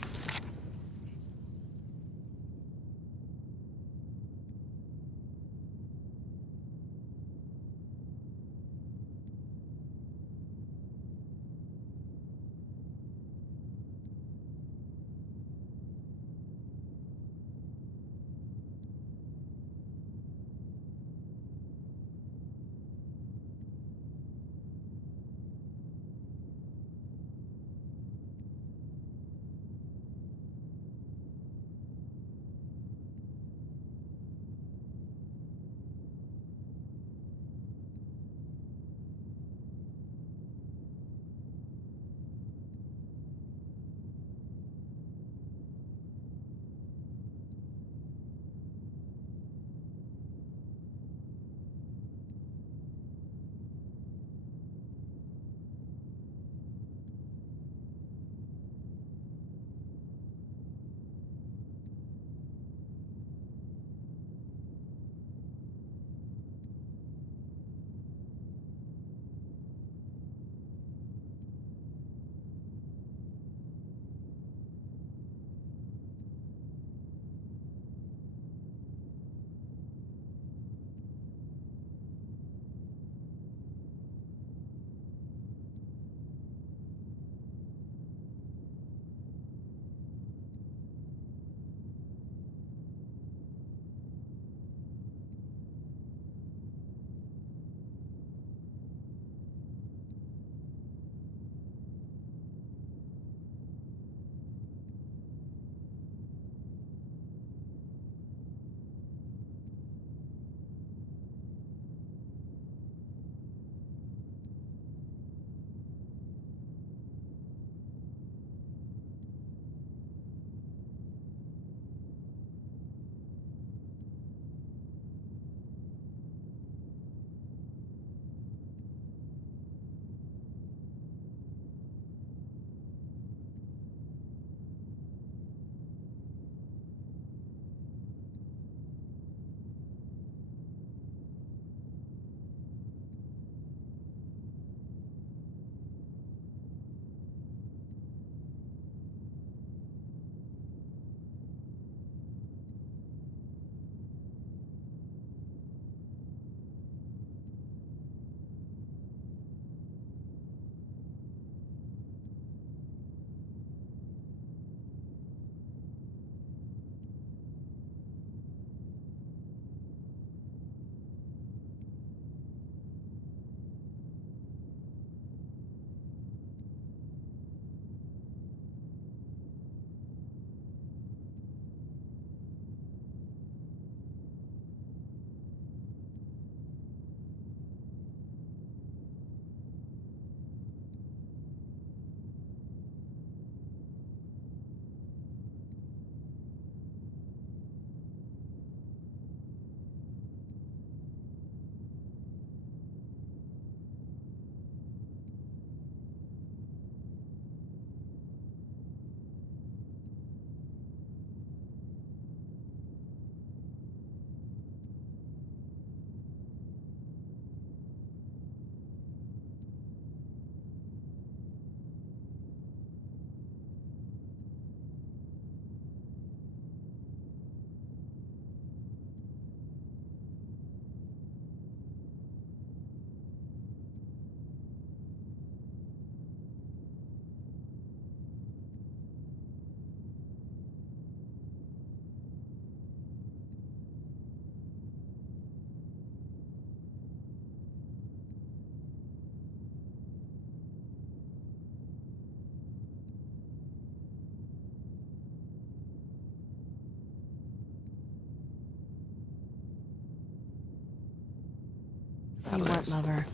you what, lover.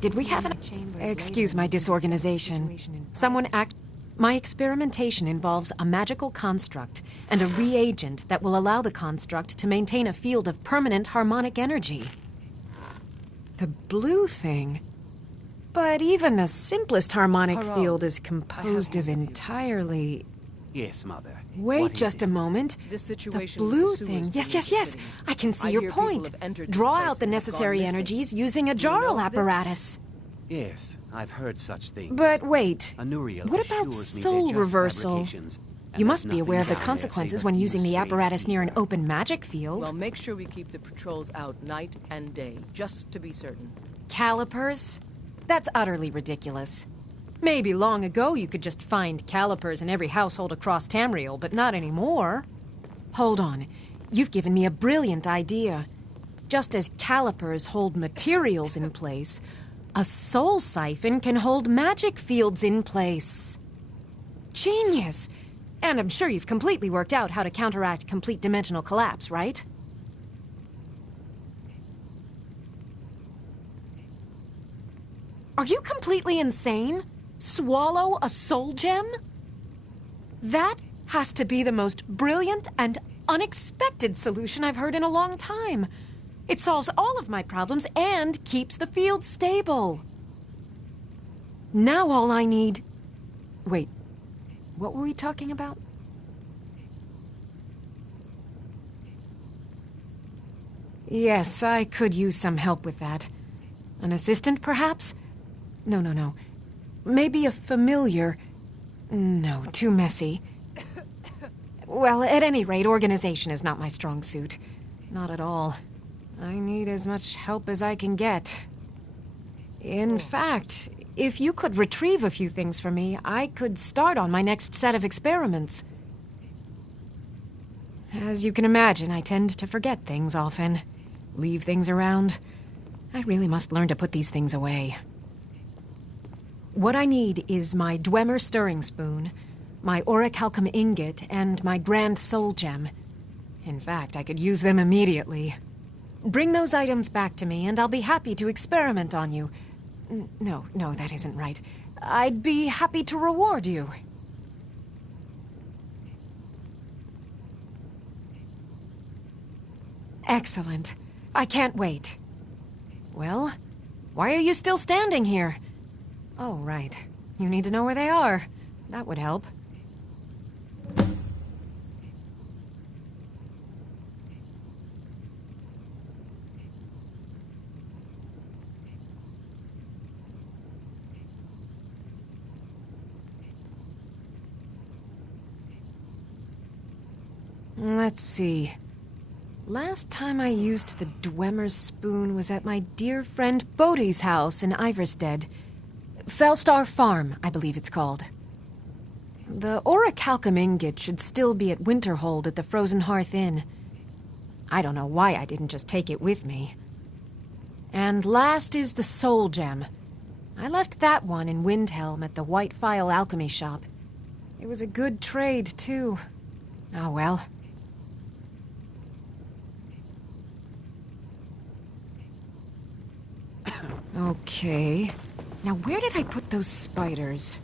Did we have an... Excuse my disorganization. My experimentation involves a magical construct and a reagent that will allow the construct to maintain a field of permanent harmonic energy. The blue thing? But even the simplest harmonic field is composed of entirely... Yes, Mother. Wait just a moment. This situation the blue thing. Yes. I can see your point. Draw out the necessary energies using a Jarl apparatus. Yes, I've heard such things. But wait, Anuriel what about assures me soul they're just reversal? fabrications, and You there's must be aware of the nothing down there consequences save when a using few the stray apparatus near an open magic field. Well, make sure we keep the patrols out night and day, just to be certain. Calipers? That's utterly ridiculous. Maybe long ago you could just find calipers in every household across Tamriel, but not anymore. Hold on. You've given me a brilliant idea. Just as calipers hold materials in place, a soul siphon can hold magic fields in place. Genius! And I'm sure you've completely worked out how to counteract complete dimensional collapse, right? Are you completely insane? Swallow a soul gem? That has to be the most brilliant and unexpected solution I've heard in a long time. It solves all of my problems and keeps the field stable. Now all I need... Wait, what were we talking about? Yes, I could use some help with that. An assistant, perhaps? No. Maybe a familiar... No, too messy. Well, at any rate, organization is not my strong suit. Not at all. I need as much help as I can get. In fact, if you could retrieve a few things for me, I could start on my next set of experiments. As you can imagine, I tend to forget things often. Leave things around. I really must learn to put these things away. What I need is my Dwemer stirring spoon, my orichalcum ingot, and my grand soul gem. In fact, I could use them immediately. Bring those items back to me, and I'll be happy to experiment on you. No, that isn't right. I'd be happy to reward you. Excellent. I can't wait. Well, why are you still standing here? Oh, right. You need to know where they are. That would help. Let's see. Last time I used the Dwemer spoon was at my dear friend Bodhi's house in Iverstead. Fellstar Farm, I believe it's called. The orichalcum ingot should still be at Winterhold at the Frozen Hearth Inn. I don't know why I didn't just take it with me. And last is the soul gem. I left that one in Windhelm at the White Phial Alchemy Shop. It was a good trade, too. Oh well. Okay. Now where did I put those spiders?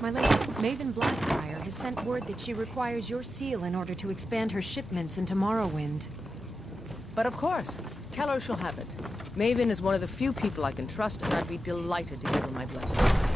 My lady, Maven Blackbriar, has sent word that she requires your seal in order to expand her shipments into Morrowind. But of course, tell her she'll have it. Maven is one of the few people I can trust, and I'd be delighted to give her my blessing.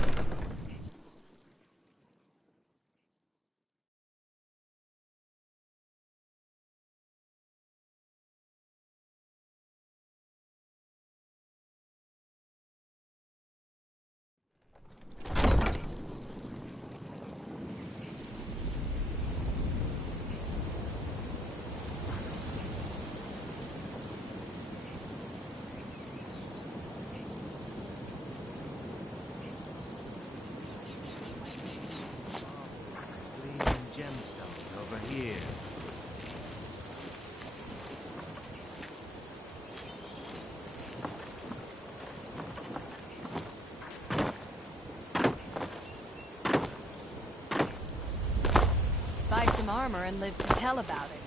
some armor and live to tell about it.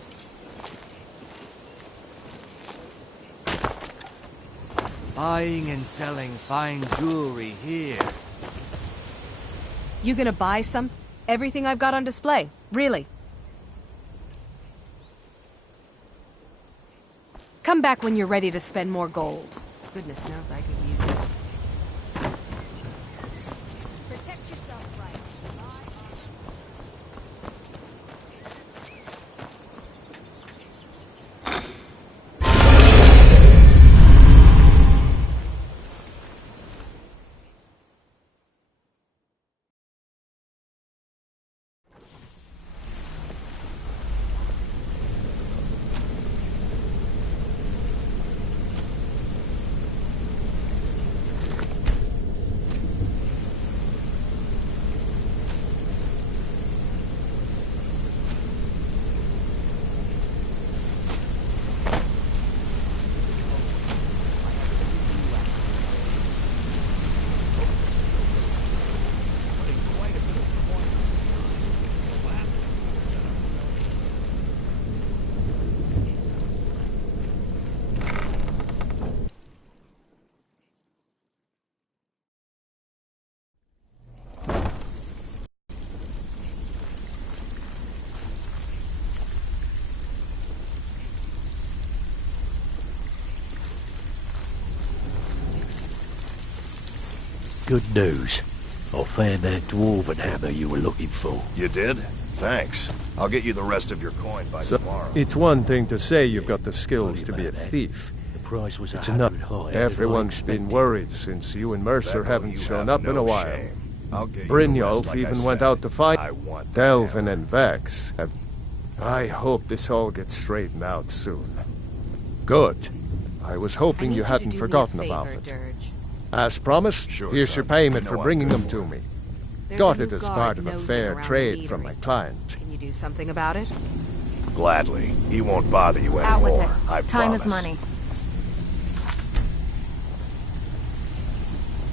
Buying and selling fine jewelry here. You gonna buy some? Everything I've got on display. Really. Come back when you're ready to spend more gold. Goodness knows I could use it. Protect yourself right. Good news. I found that dwarven hammer you were looking for. You did? Thanks. I'll get you the rest of your coin by tomorrow. It's one thing to say you've got the skills to be a thief. The price was It's enough. higher Everyone's than I been worried since you and Mercer haven't shown up in a while. I'll get you the Brynjolf rest, like even I went said. out to fight. I want that Delvin and Vex have... I hope this all gets straightened out soon. Good. I was hoping you hadn't forgotten about it. As promised, here's your payment for bringing them to me. Got it as part of a fair trade from my client. Can you do something about it? Gladly. He won't bother you Out with anymore. it. I Time promise. is money.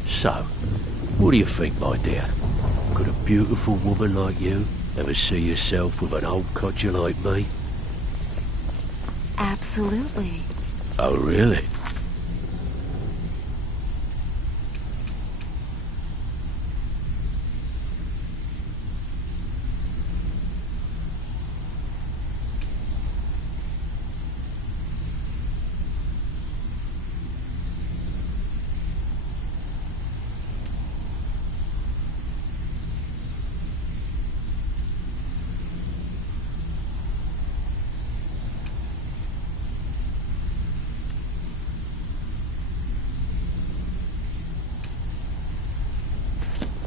So, what do you think, my dear? Could a beautiful woman like you ever see herself with an old codger like me? Absolutely. Oh, really?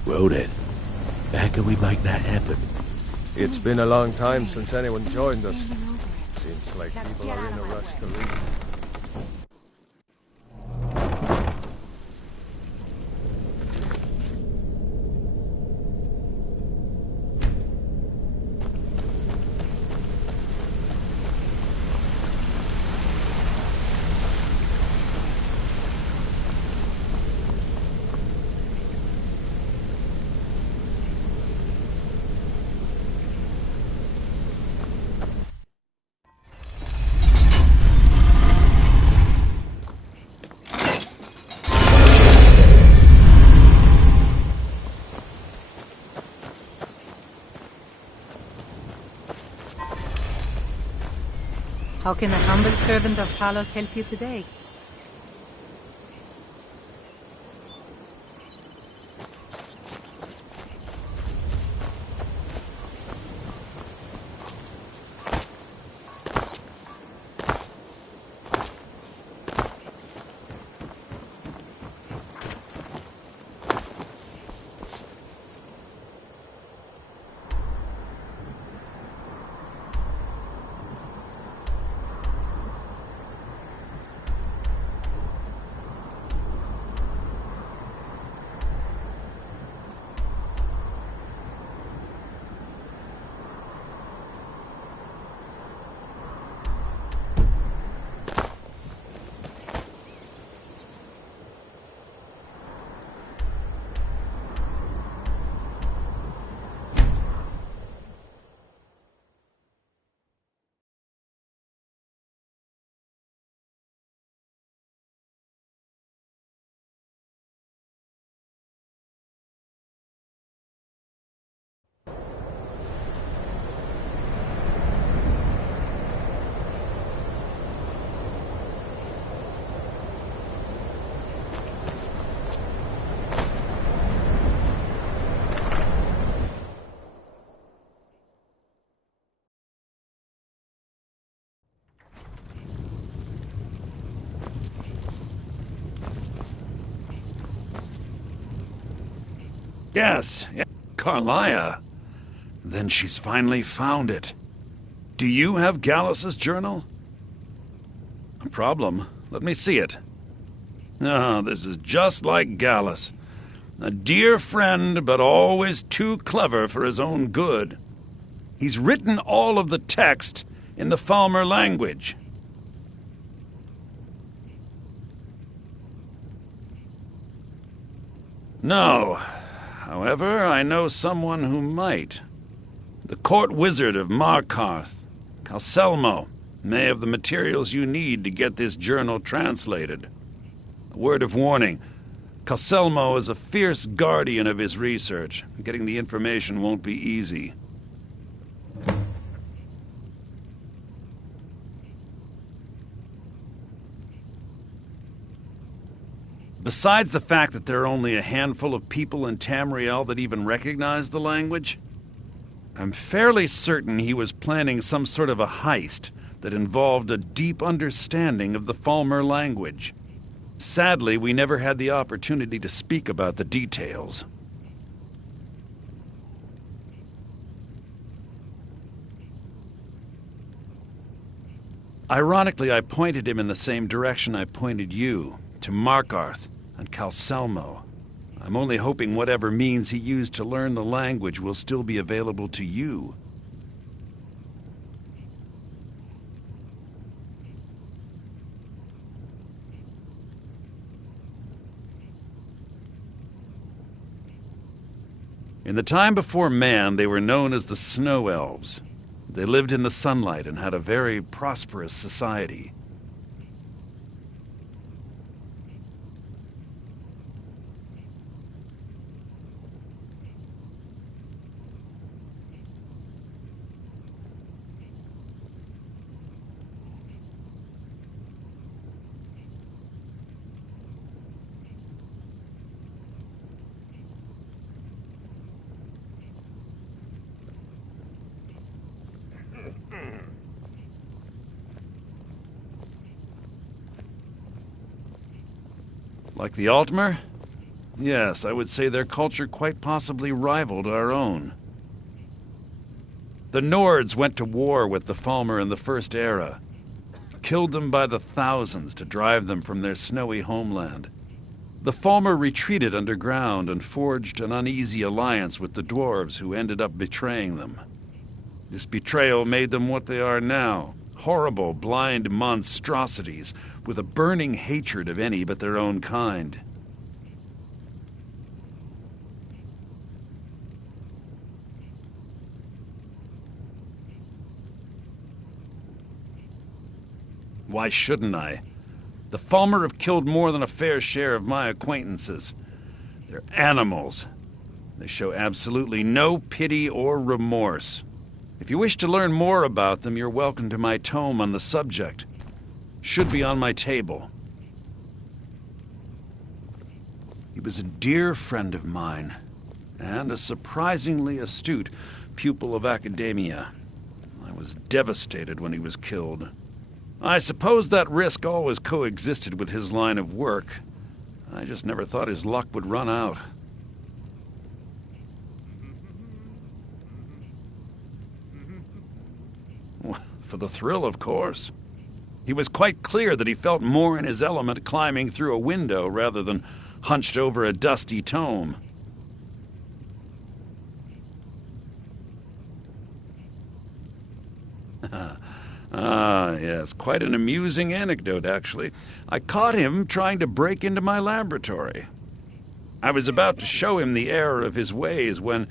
Well then, how can we make that happen? It's been a long time since anyone joined us. Seems like people are in a rush to leave. How can a humble servant of Talos help you today? Yes, Carlia. Then she's finally found it. Do you have Gallus's journal? A problem. Let me see it. Ah, this is just like Gallus. A dear friend, but always too clever for his own good. He's written all of the text in the Falmer language. No. However, I know someone who might. The court wizard of Markarth, Calselmo, may have the materials you need to get this journal translated. A word of warning. Calselmo is a fierce guardian of his research. Getting the information won't be easy. Besides the fact that there are only a handful of people in Tamriel that even recognize the language, I'm fairly certain he was planning some sort of a heist that involved a deep understanding of the Falmer language. Sadly, we never had the opportunity to speak about the details. Ironically, I pointed him in the same direction I pointed you, to Markarth and Calselmo. I'm only hoping whatever means he used to learn the language will still be available to you. In the time before man, they were known as the Snow Elves. They lived in the sunlight and had a very prosperous society. Like the Altmer? Yes, I would say their culture quite possibly rivaled our own. The Nords went to war with the Falmer in the First Era, killed them by the thousands to drive them from their snowy homeland. The Falmer retreated underground and forged an uneasy alliance with the dwarves who ended up betraying them. This betrayal made them what they are now, horrible, blind monstrosities with a burning hatred of any but their own kind. Why shouldn't I? The Falmer have killed more than a fair share of my acquaintances. They're animals. They show absolutely no pity or remorse. If you wish to learn more about them, you're welcome to my tome on the subject. Should be on my table. He was a dear friend of mine, and a surprisingly astute pupil of academia. I was devastated when he was killed. I suppose that risk always coexisted with his line of work. I just never thought his luck would run out. For the thrill, of course. He was quite clear that he felt more in his element climbing through a window rather than hunched over a dusty tome. Yes, quite an amusing anecdote, actually. I caught him trying to break into my laboratory. I was about to show him the error of his ways when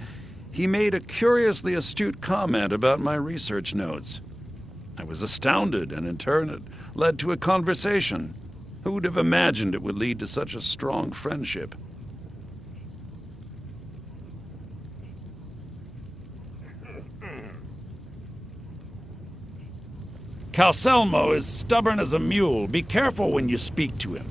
he made a curiously astute comment about my research notes. I was astounded, and in turn it led to a conversation. Who would have imagined it would lead to such a strong friendship? Calselmo is stubborn as a mule. Be careful when you speak to him.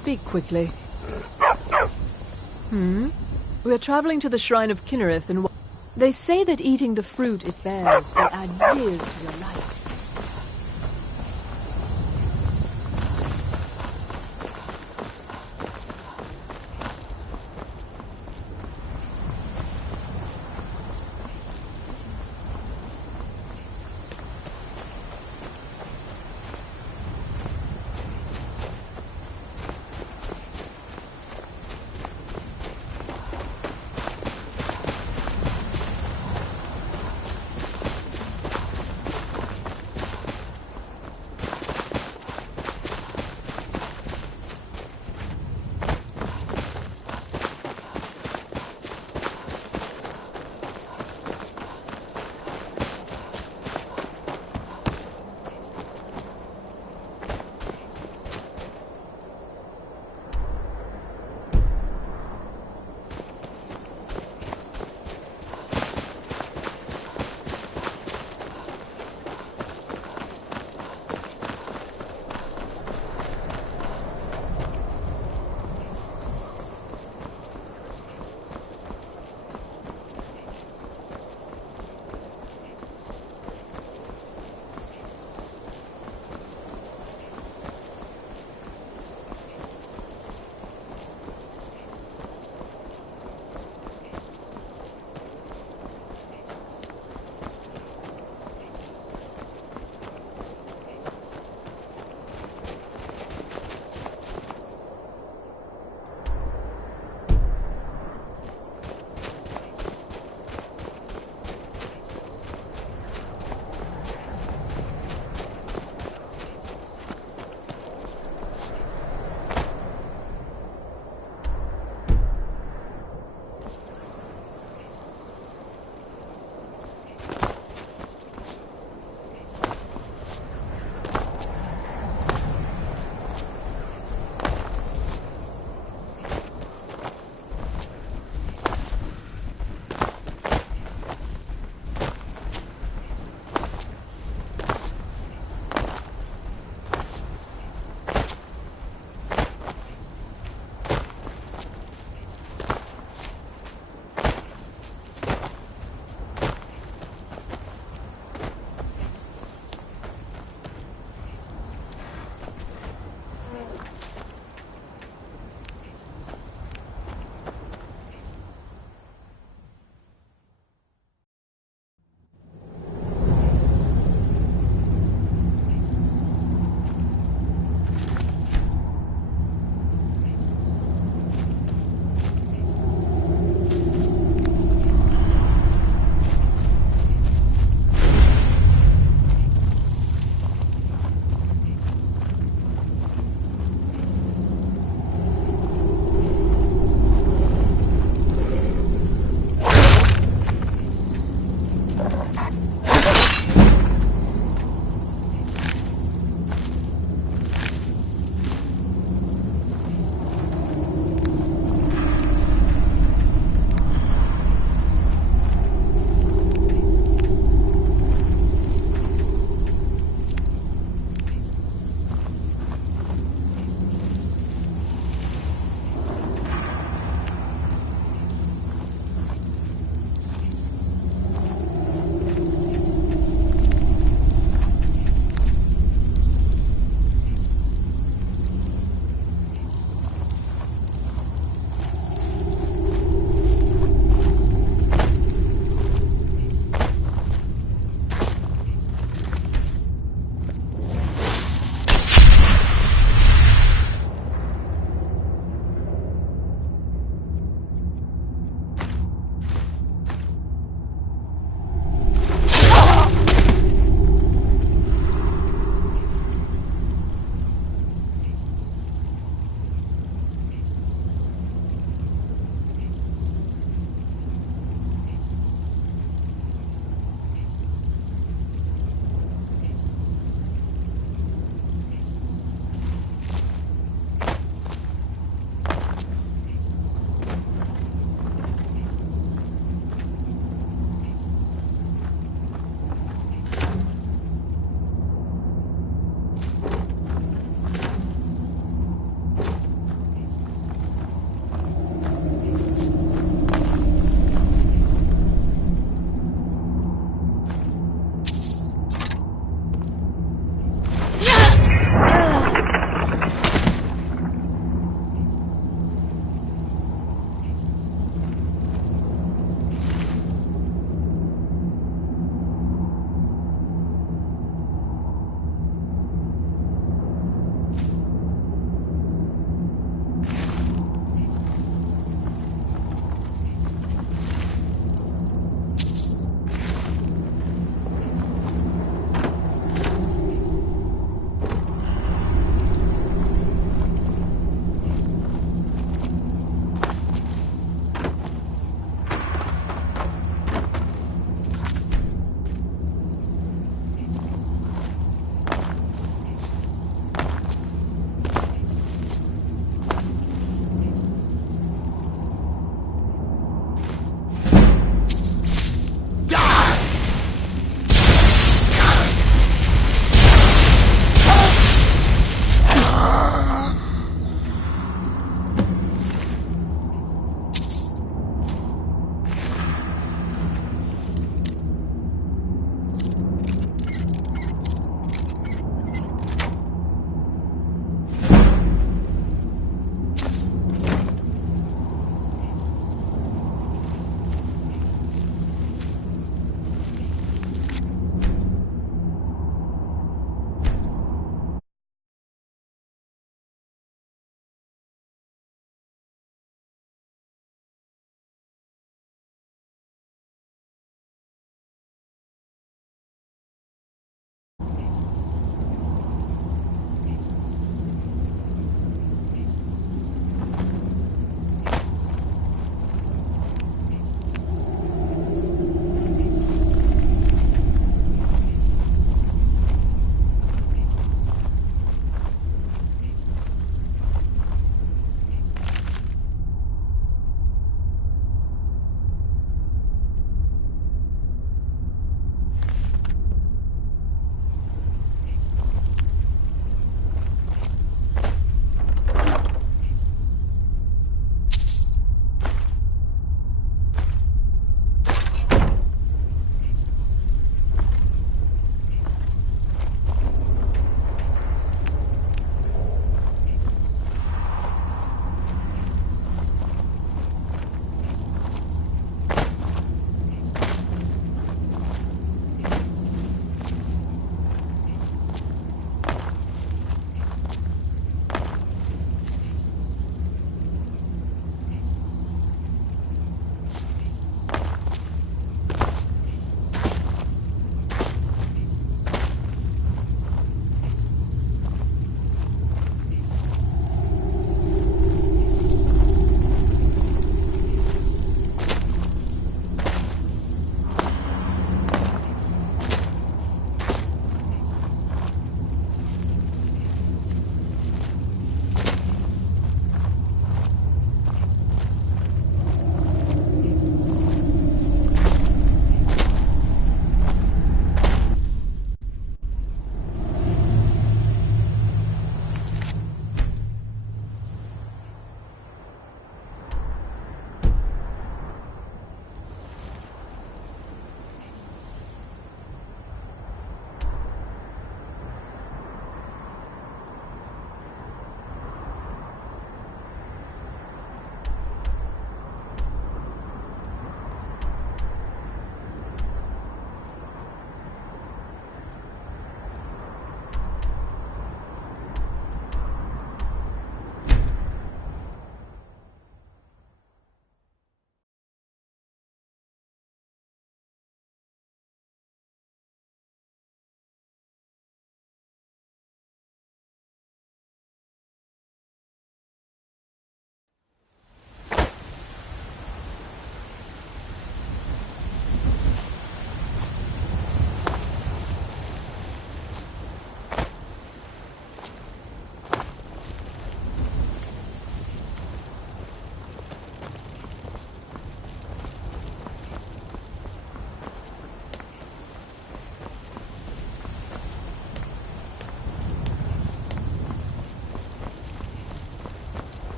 Speak quickly. We are traveling to the Shrine of Kinnereth, and they say that eating the fruit it bears will add years to your life.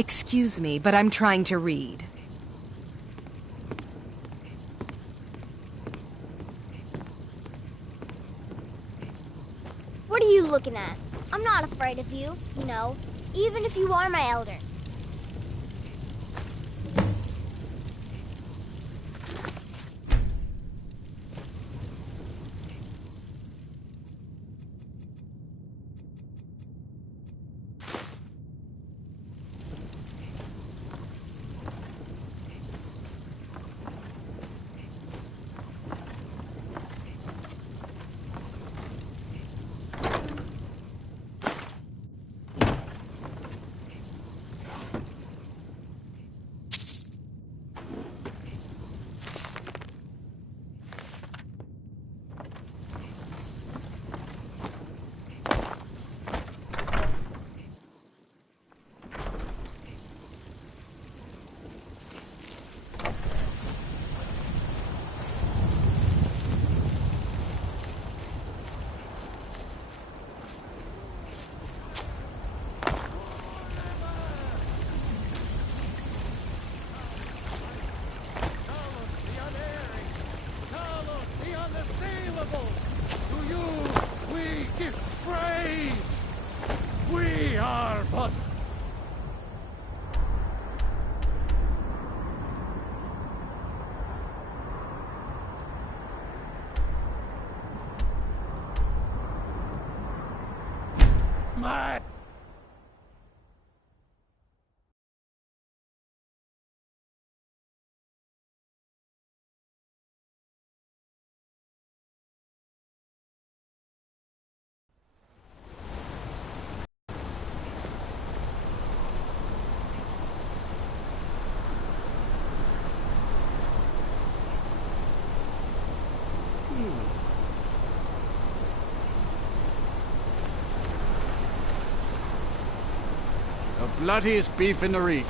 Excuse me, but I'm trying to read. What are you looking at? I'm not afraid of you, you know, even if you are my elder. The bloodiest beef in the Reach.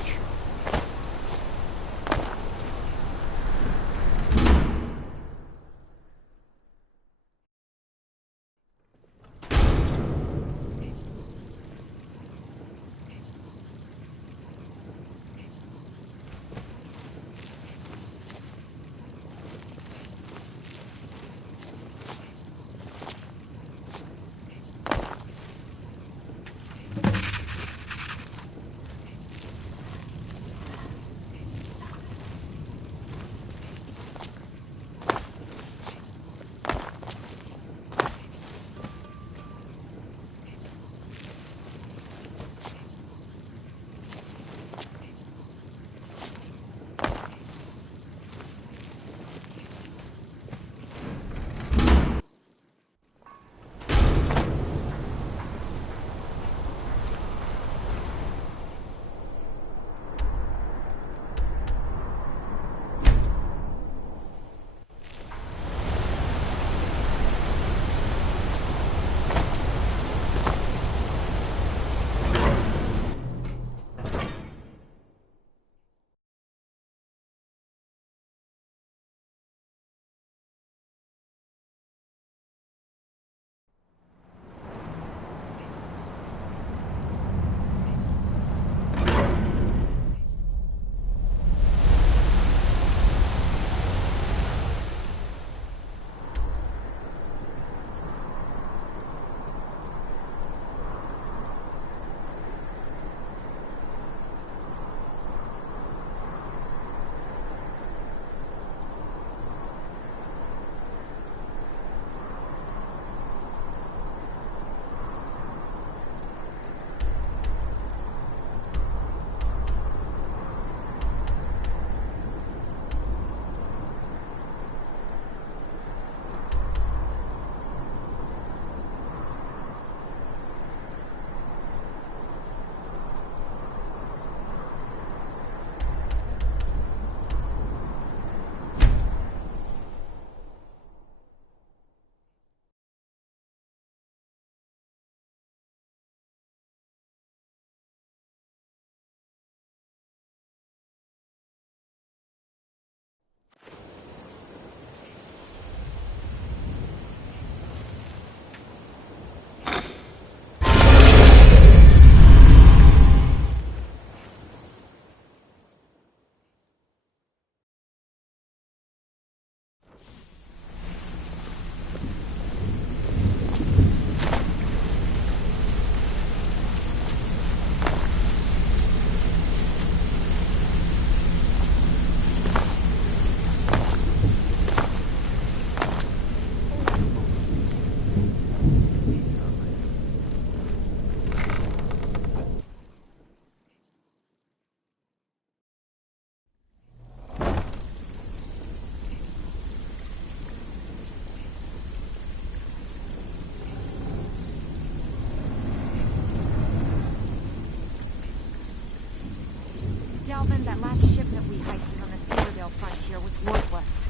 Warren, that last shipment we heisted on the Citadel frontier was worthless.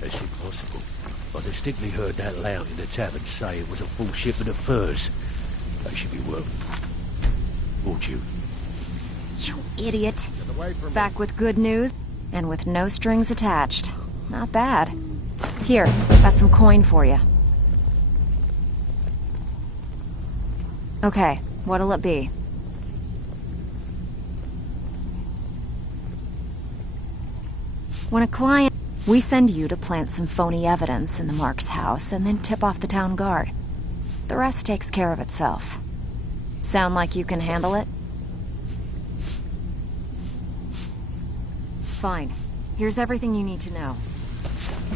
That's impossible. I distinctly heard that lout in the tavern say it was a full shipment of furs. They should be worth fortune. You idiot. Back with good news, and with no strings attached. Not bad. Here, got some coin for you. Okay, what'll it be? When a client... We send you to plant some phony evidence in the Mark's house and then tip off the town guard. The rest takes care of itself. Sound like you can handle it? Fine. Here's everything you need to know.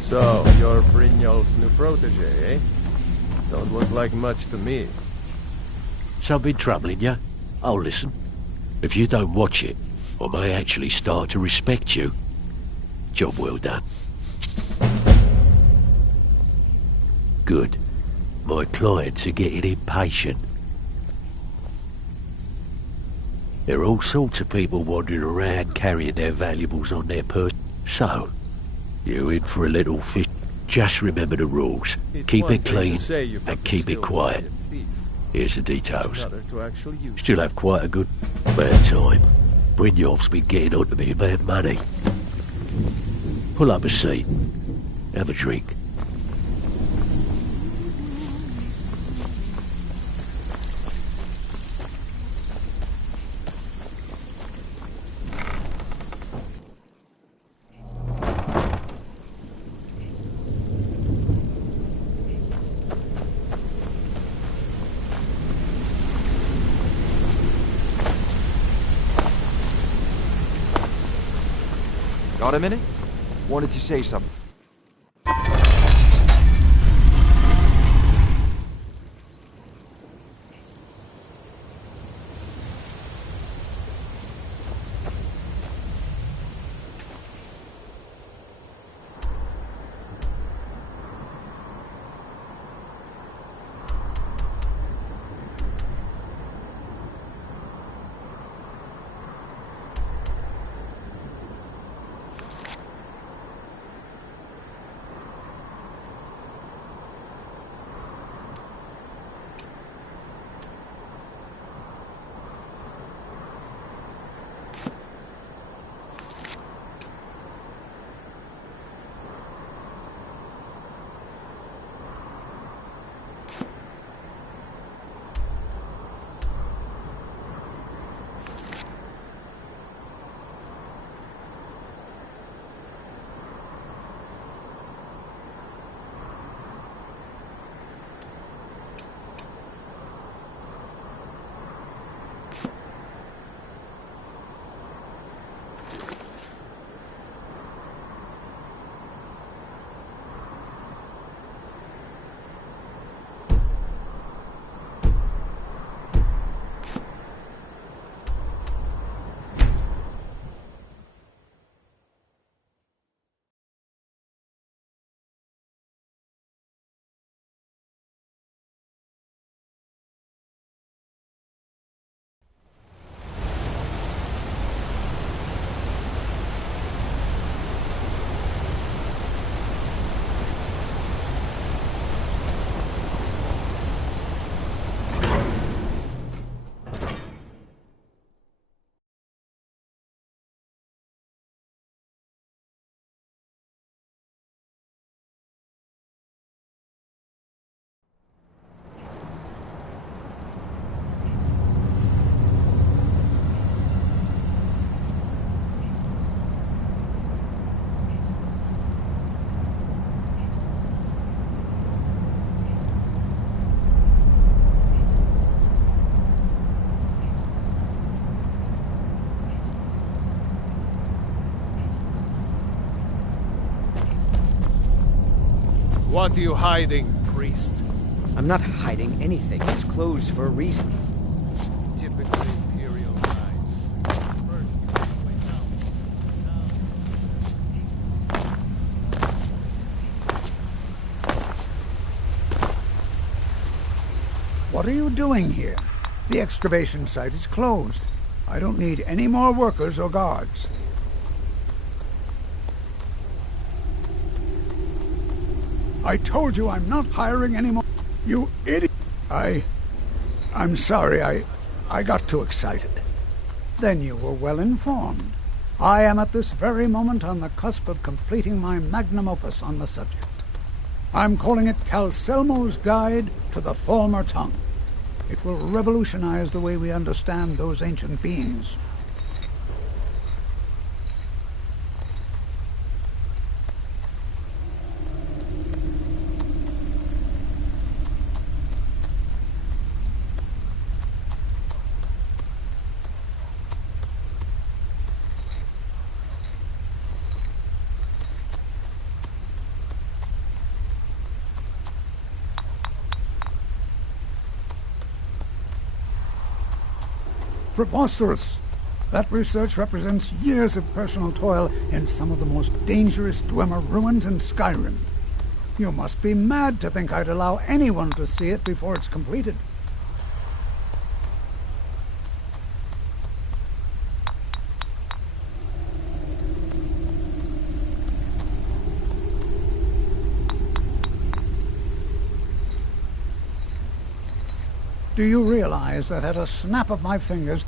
So, you're Brynjolf's new protege, eh? Don't look like much to me. Something troubling you? I'll listen. If you don't watch it, I may actually start to respect you. Job well done. Good. My clients are getting impatient. There are all sorts of people wandering around carrying their valuables on their person. So, you're in for a little fish. Just remember the rules. Keep it clean and keep it quiet. Here's the details. Still have quite a good bad time. Brynjolf's been getting on to me about money. Pull up a seat. Have a drink. Got a minute? Wanted to say something. What are you hiding, priest? I'm not hiding anything. It's closed for a reason. Typically Imperial knights. First you make your way down. What are you doing here? The excavation site is closed. I don't need any more workers or guards. I told you I'm not hiring any more. You idiot. I'm sorry, I got too excited. Then you were well informed. I am at this very moment on the cusp of completing my magnum opus on the subject. I'm calling it Calcelmo's Guide to the Falmer Tongue. It will revolutionize the way we understand those ancient beings. Preposterous! That research represents years of personal toil in some of the most dangerous Dwemer ruins in Skyrim. You must be mad to think I'd allow anyone to see it before it's completed. Do you realize that at a snap of my fingers,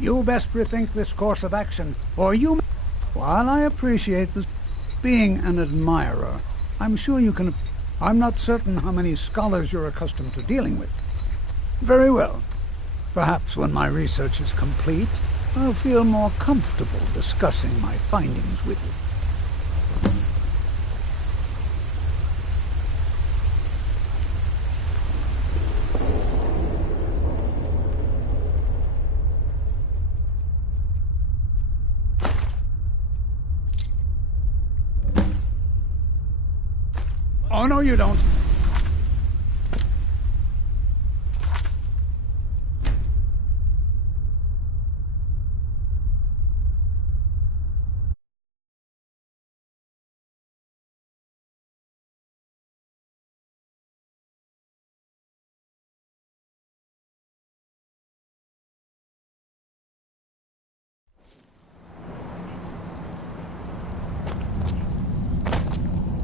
you best rethink this course of action, or you... While I appreciate this, being an admirer, I'm sure you can... I'm not certain how many scholars you're accustomed to dealing with. Very well. Perhaps when my research is complete, I'll feel more comfortable discussing my findings with you. Oh, no, you don't.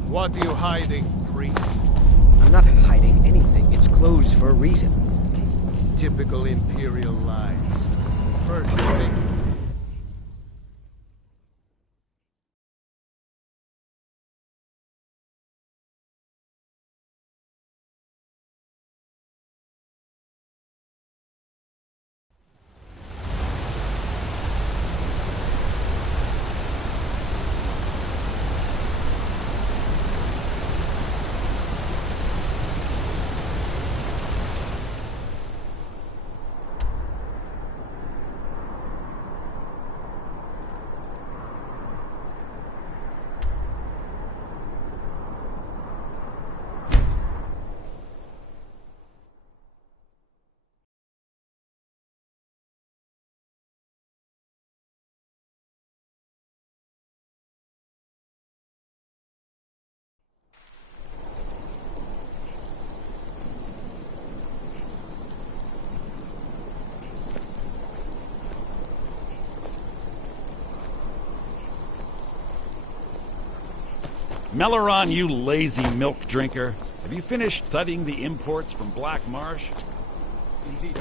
What are you hiding, priest? I'm not hiding anything. It's closed for a reason. Typical Imperial lies. First you make... Meleron, you lazy milk drinker. Have you finished studying the imports from Black Marsh? Indeed.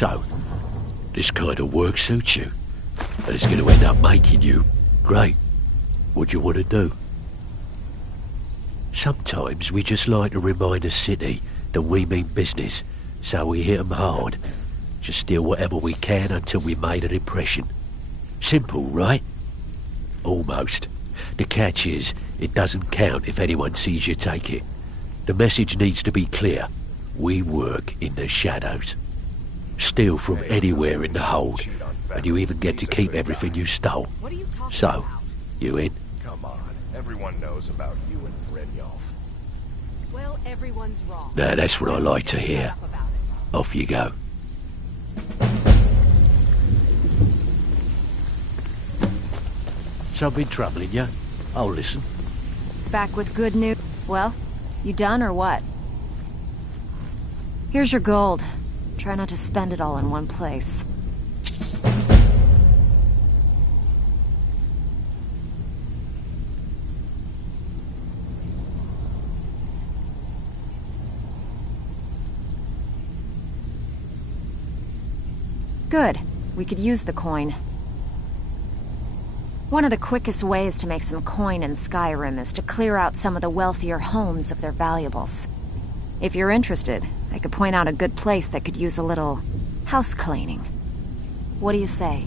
So, this kind of work suits you? And it's going to end up making you great. What do you want to do? Sometimes we just like to remind the city that we mean business, so we hit 'em hard. Just steal whatever we can until we made an impression. Simple, right? Almost. The catch is, it doesn't count if anyone sees you take it. The message needs to be clear. We work in the shadows. Steal from anywhere in the hold, and you even get to keep everything you stole. So, you in? Come on, everyone knows about you and Brynjolf. Well, everyone's wrong. Now that's what I like to hear. Off you go. Something troubling you? I'll listen. Back with good news. Well, you done or what? Here's your gold. Try not to spend it all in one place. Good. We could use the coin. One of the quickest ways to make some coin in Skyrim is to clear out some of the wealthier homes of their valuables. If you're interested, I could point out a good place that could use a little house cleaning. What do you say?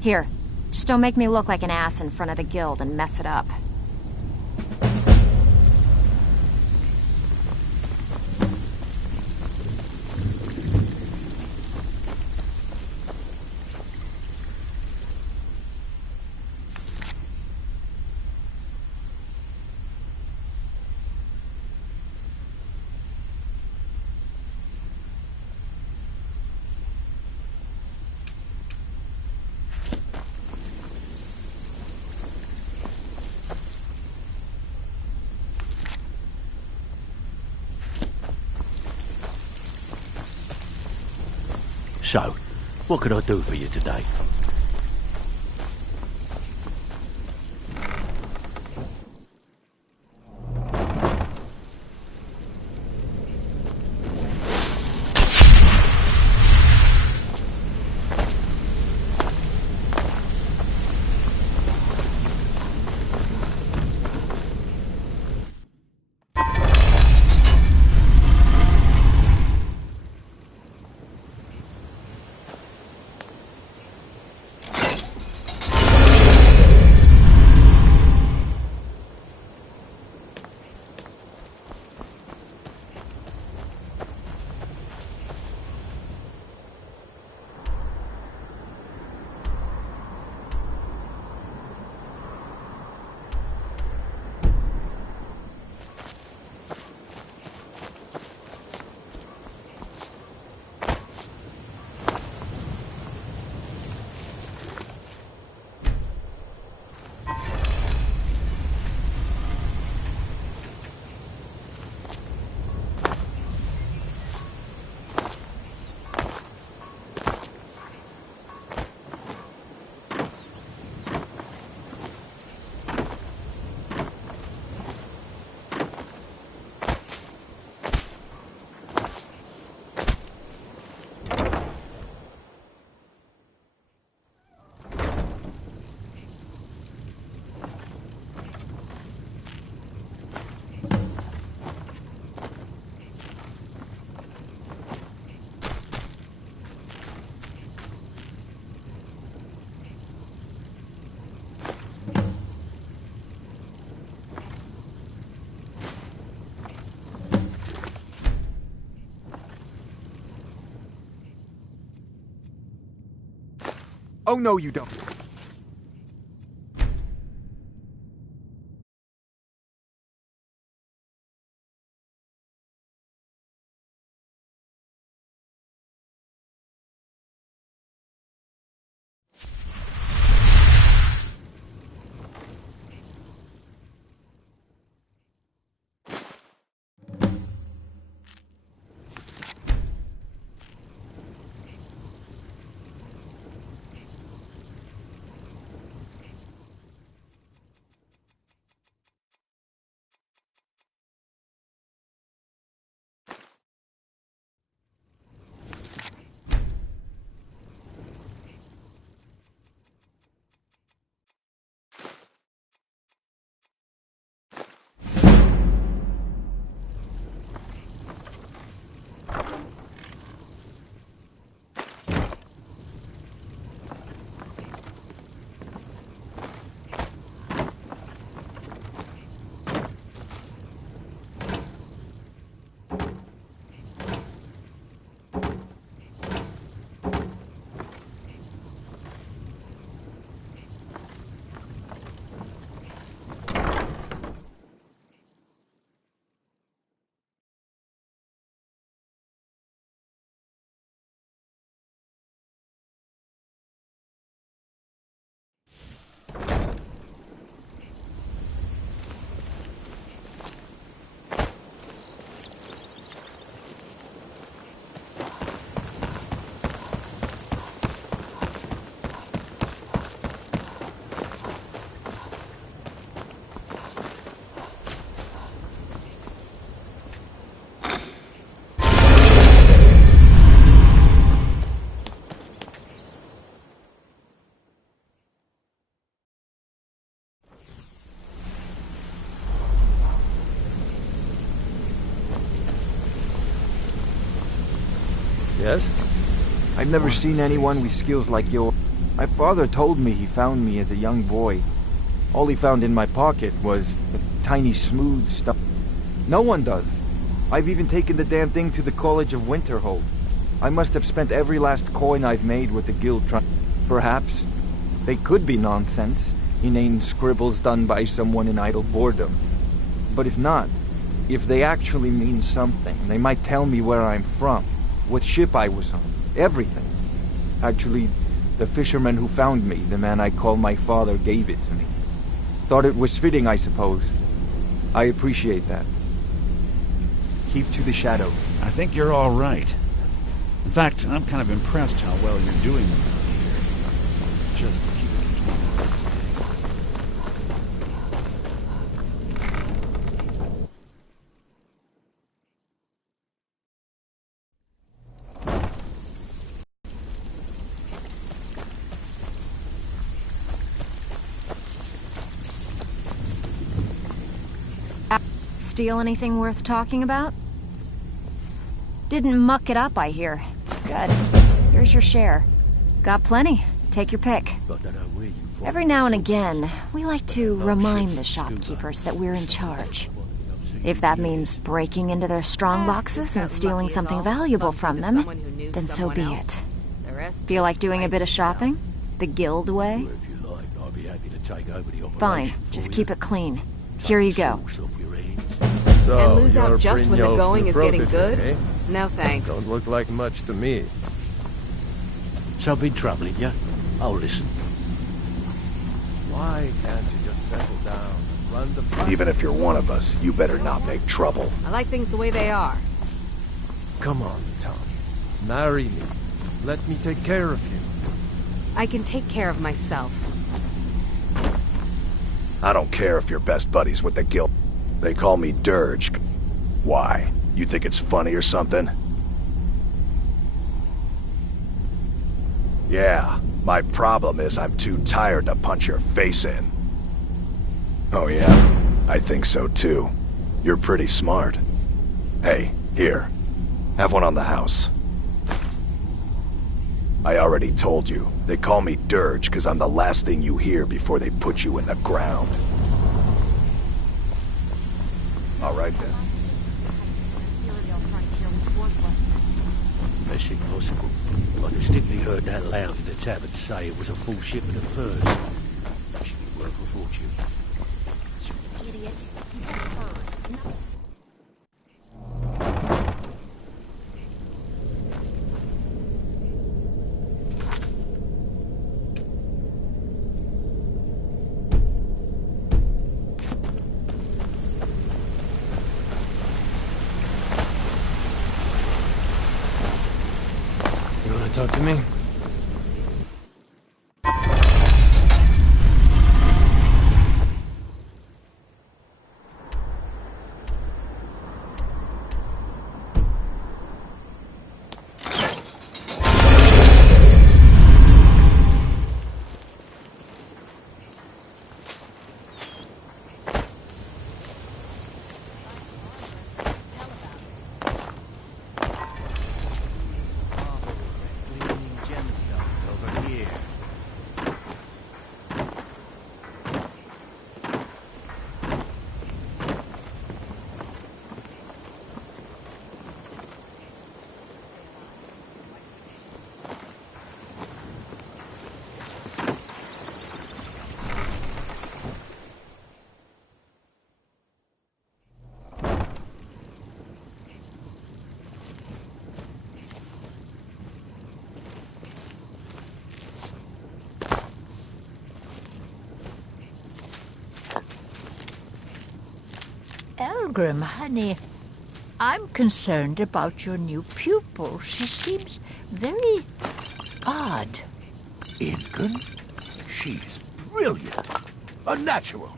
Here, just don't make me look like an ass in front of the guild and mess it up. So, what can I do for you today? Oh, no, you don't. Yes? I've never seen anyone with skills like yours. My father told me he found me as a young boy. All he found in my pocket was tiny smooth stuff. No one does. I've even taken the damn thing to the College of Winterhold. I must have spent every last coin I've made with the guild trying. Perhaps. They could be nonsense, inane scribbles done by someone in idle boredom. But if not, if they actually mean something, they might tell me where I'm from, what ship I was on, everything. Actually, the fisherman who found me, the man I call my father, gave it to me. Thought it was fitting, I suppose. I appreciate that. Keep to the shadows. I think you're all right. In fact, I'm kind of impressed how well you're doing around here. Just keep it between us. Steal anything worth talking about? Didn't muck it up, I hear. Good. Here's your share. Got plenty. Take your pick. Every now and again, we like to remind the shopkeepers that we're in charge. If that means breaking into their strong boxes and stealing something valuable from them, then so be it. Feel like doing a bit of shopping? The guild way? Fine. Just keep it clean. Here you go. So, and lose out you're just when the Brynjolf's going new is getting protege, good? eh? No thanks. Don't look like much to me. So been troubling you? I'll listen. Why can't you just settle down? Run the fight? Even if you're one of us, you better not make trouble. I like things the way they are. Come on, Tom. Marry me. Let me take care of you. I can take care of myself. I don't care if you're best buddies with the guild. They call me Dirge. Why? You think it's funny or something? Yeah, my problem is I'm too tired to punch your face in. Oh yeah? I think so too. You're pretty smart. Hey, here. Have one on the house. I already told you. They call me Dirge because I'm the last thing you hear before they put you in the ground. All right then. That's impossible. I distinctly heard that loud in the tavern say it was a full shipment of furs. That should be worth a fortune. You idiot. He said furs, not... Talk to me. Elgrim, honey, I'm concerned about your new pupil. She seems very odd. Ingun? She's brilliant. A natural.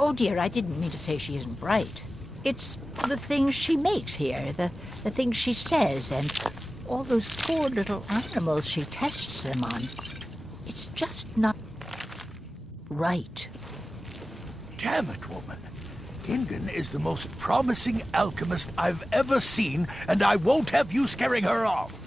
Oh, dear, I didn't mean to say she isn't bright. It's the things she makes here, the things she says, and all those poor little animals she tests them on. It's just not right. Damn it, woman. Ingun is the most promising alchemist I've ever seen, and I won't have you scaring her off.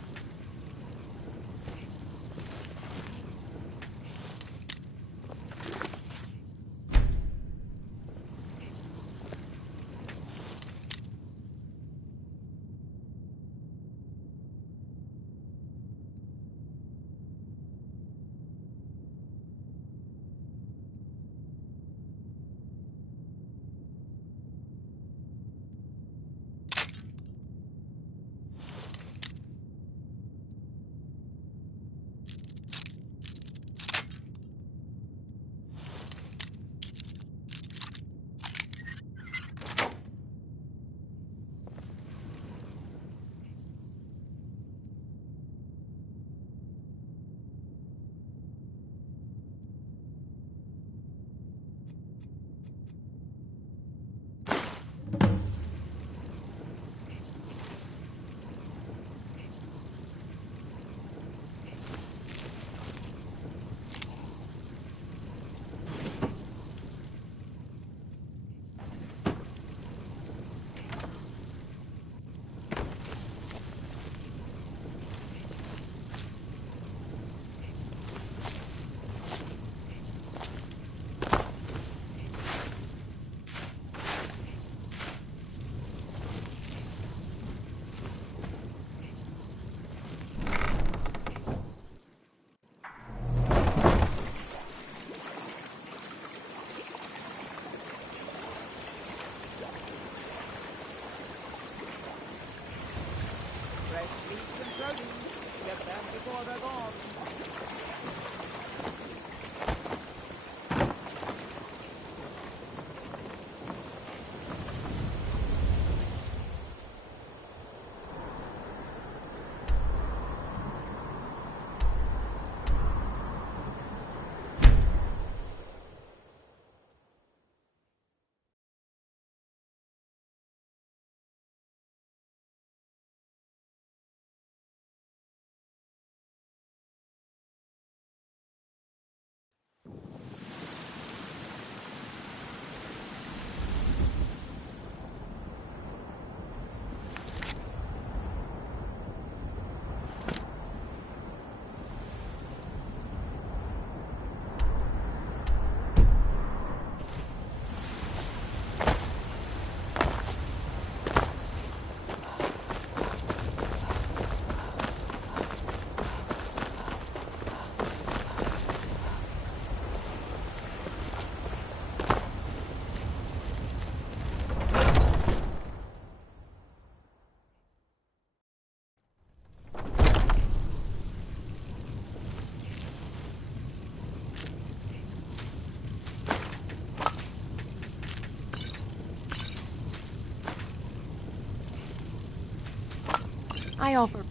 I offer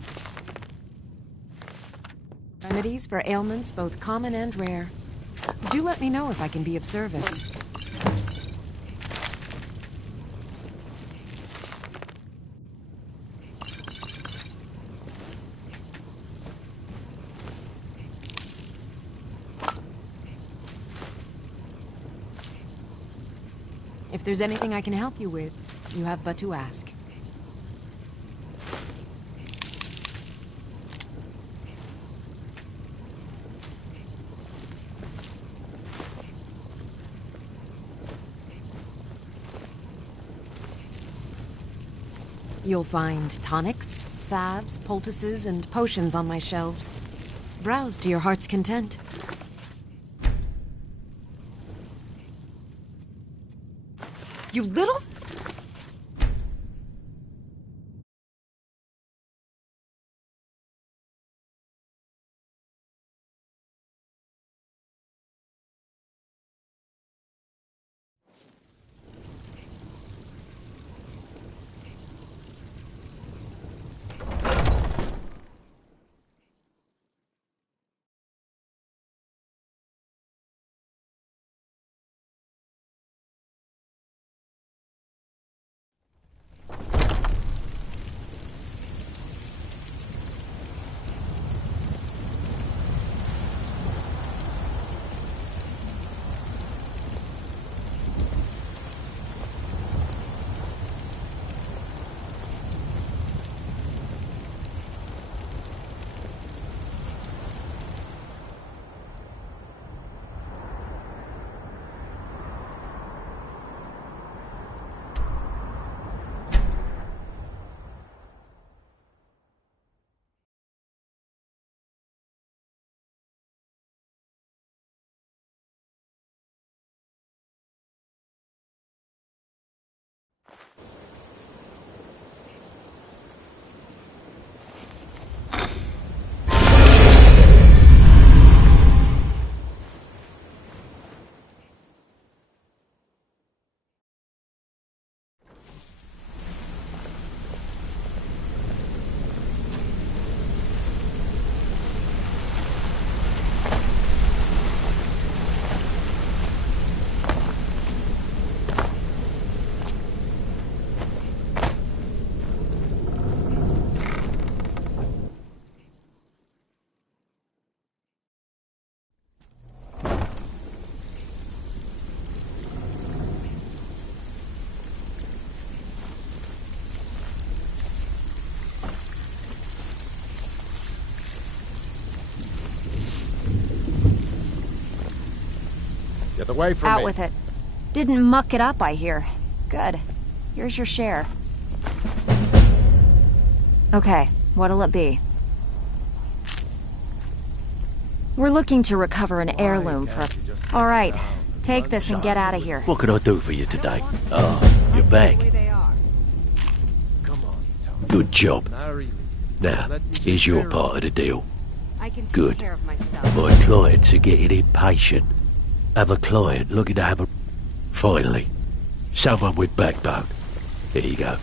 remedies for ailments both common and rare. Do let me know if I can be of service. If there's anything I can help you with, you have but to ask. You'll find tonics, salves, poultices, and potions on my shelves. Browse to your heart's content. You little... Get away from me. Out with it. Didn't muck it up, I hear. Good. Here's your share. Okay, what'll it be? We're looking to recover an heirloom for... All right, take this and get out of here. What can I do for you today? Oh, you're back. Good job. Now, here's your part of the deal. Good. My clients are getting impatient. Have a client looking to have a... Finally, someone with backbone. Here you go.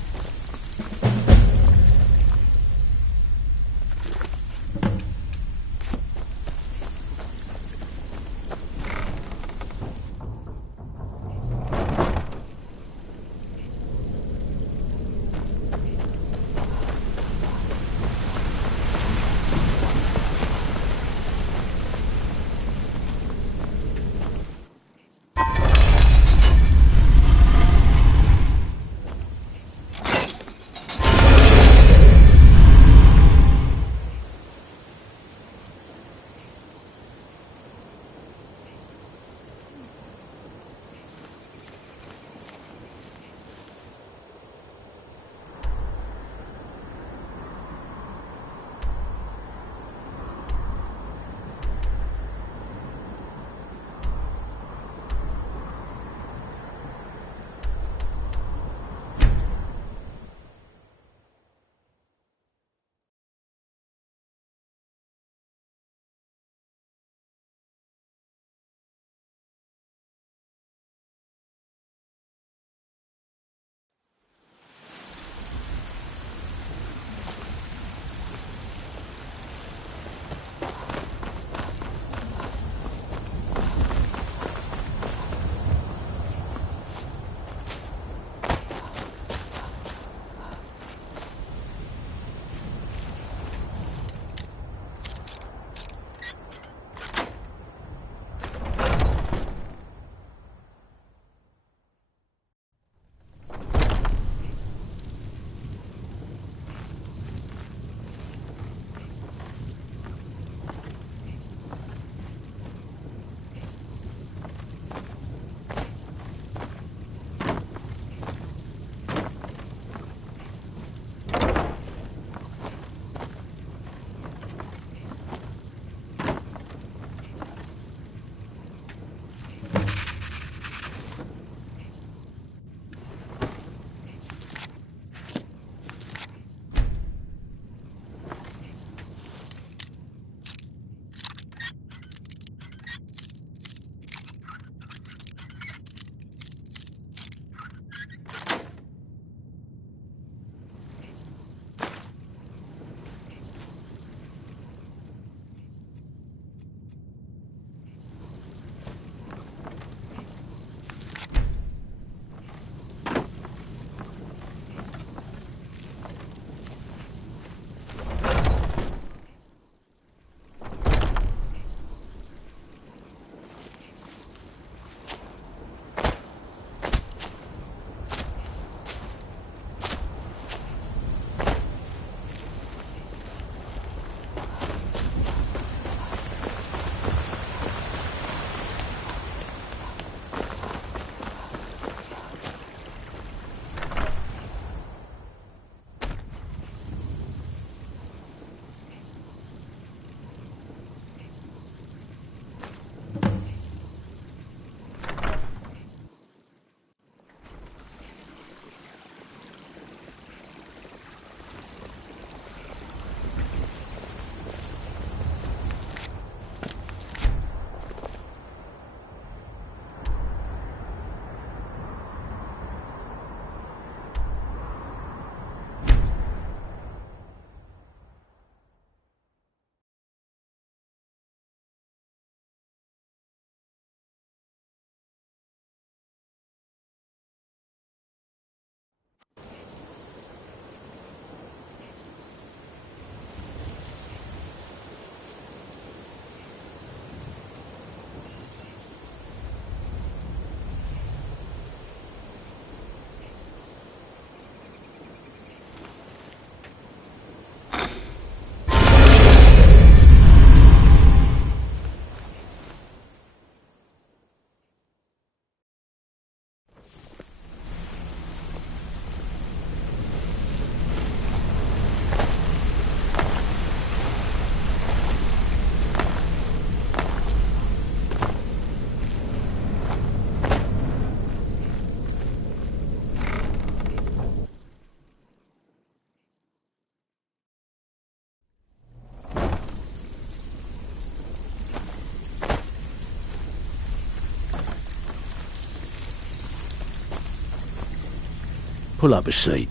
Pull up a seat.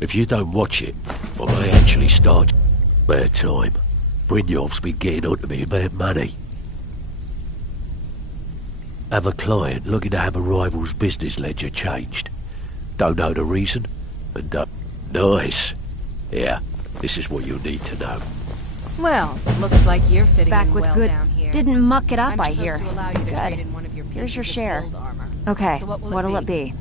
If you don't watch it, I may actually start bad time. Brynjolf's been getting onto me about money. Have a client looking to have a rival's business ledger changed. Don't know the reason? And nice. Yeah, this is what you'll need to know. Well, looks like you're fitting Back in with well good. down here. Didn't muck it up, I'm I supposed hear. to allow you to trade in one of your Here's your pieces of share. gold armor. Okay, So what'll it be?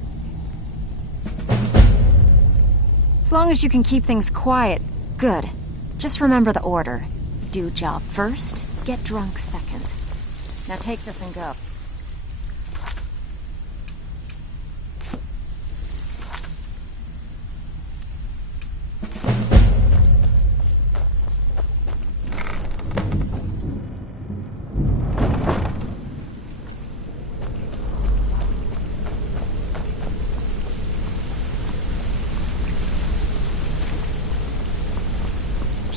As long as you can keep things quiet, good. Just remember the order. Do job first, get drunk second. Now take this and go.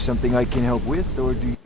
Something I can help with, or do you...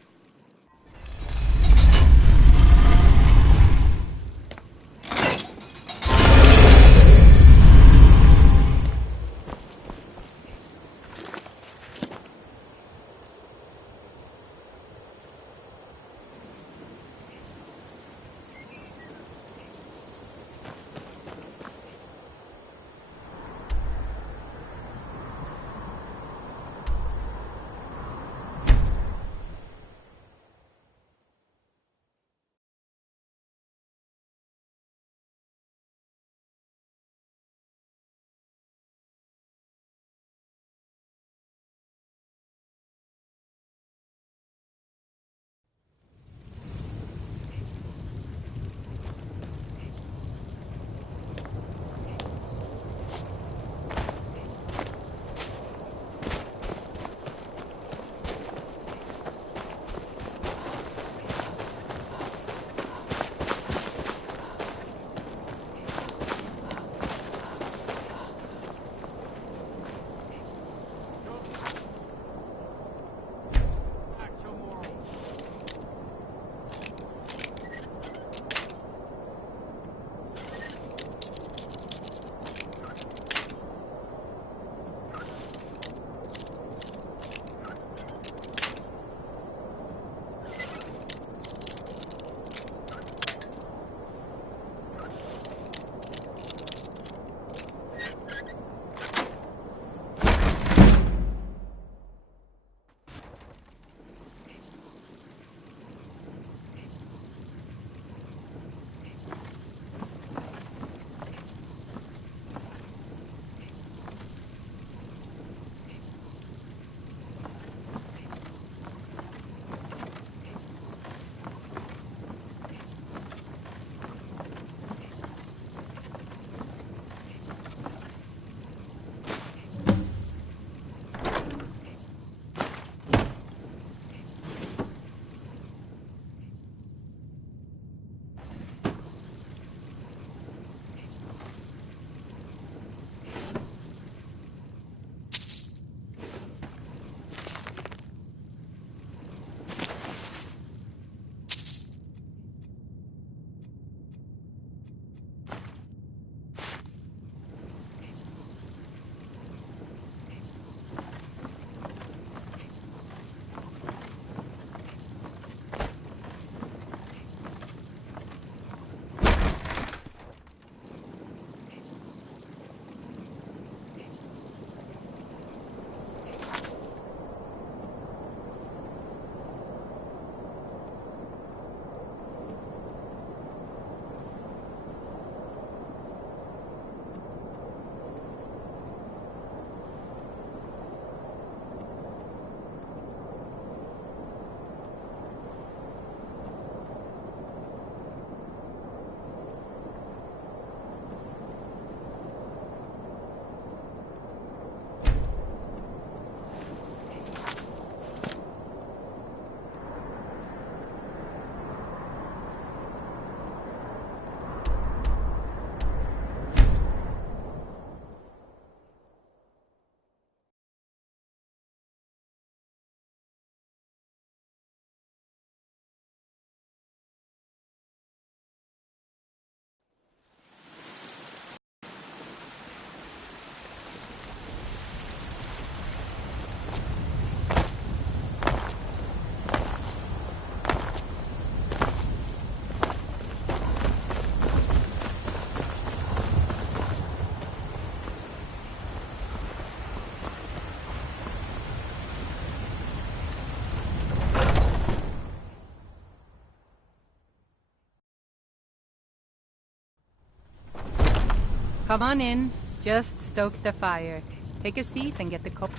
Come on in. Just stoke the fire. Take a seat and get the cup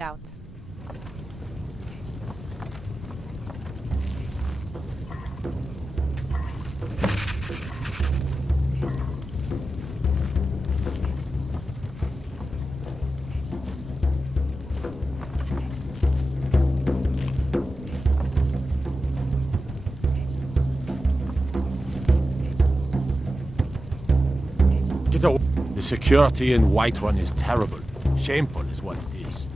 out. The security in Whiterun is terrible. Shameful is what it is.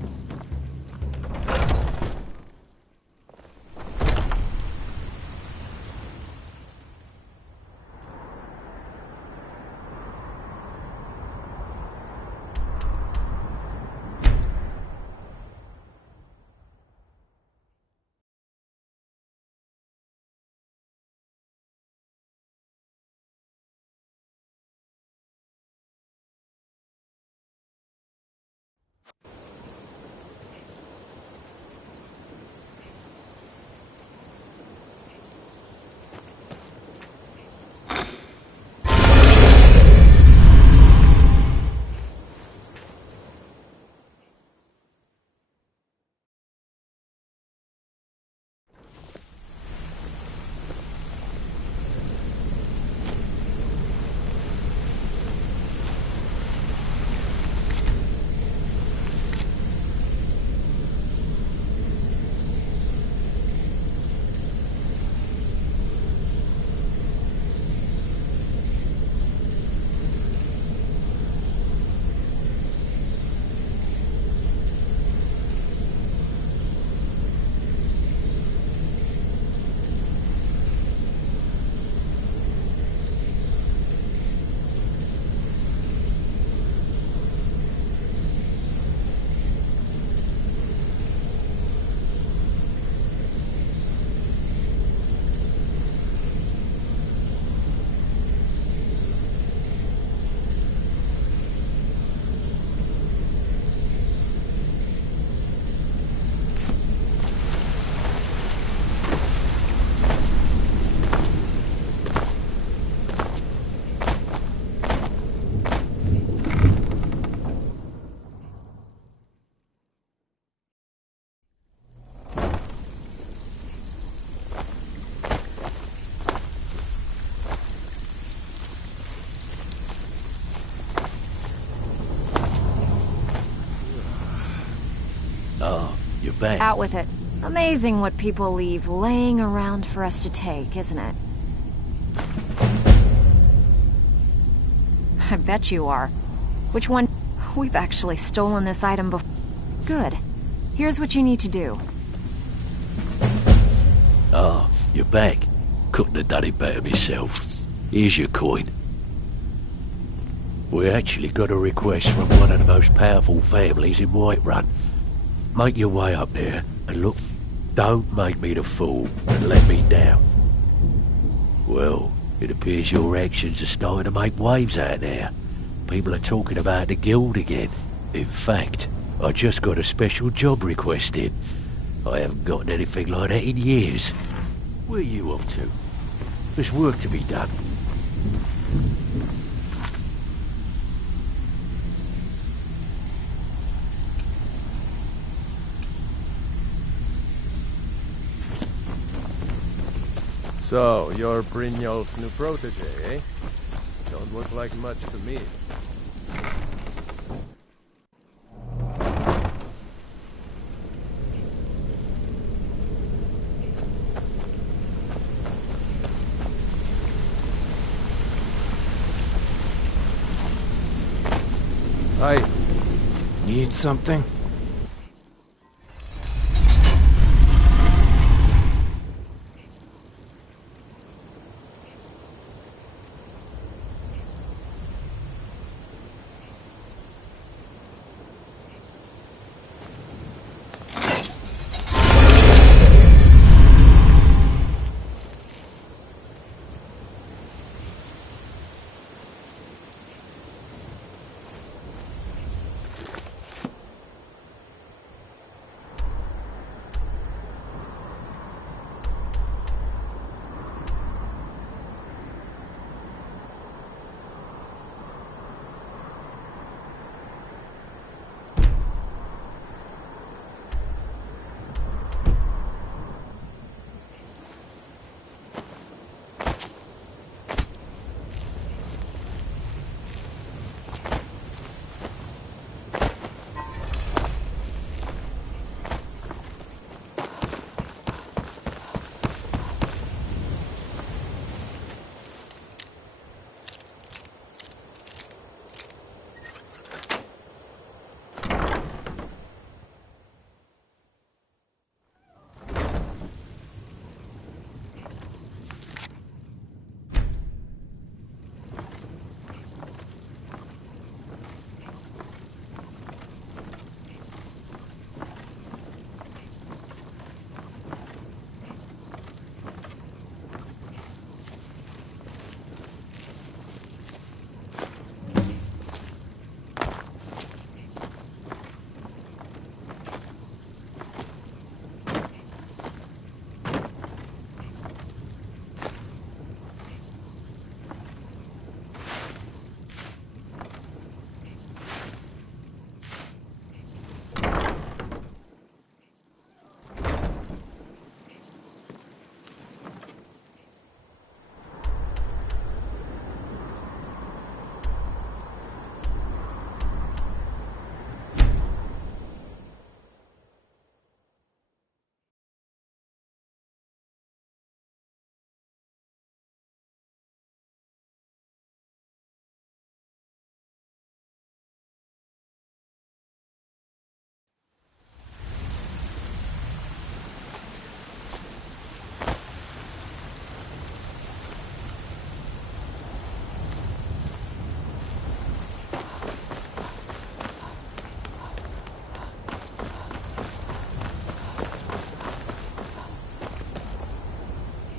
Oh, you're back. Out with it. Amazing what people leave laying around for us to take, isn't it? I bet you are. Which one? We've actually stolen this item before. Good. Here's what you need to do. Oh, you're back. Couldn't have done it better myself. Here's your coin. We actually got a request from one of the most powerful families in Whiterun. Make your way up there, and look, don't make me the fool and let me down. Well, it appears your actions are starting to make waves out there. People are talking about the guild again. In fact, I just got a special job request in. I haven't gotten anything like that in years. Where are you off to? There's work to be done. So, you're Brynjolf's new protege, eh? Don't look like much to me. Hi. Need something?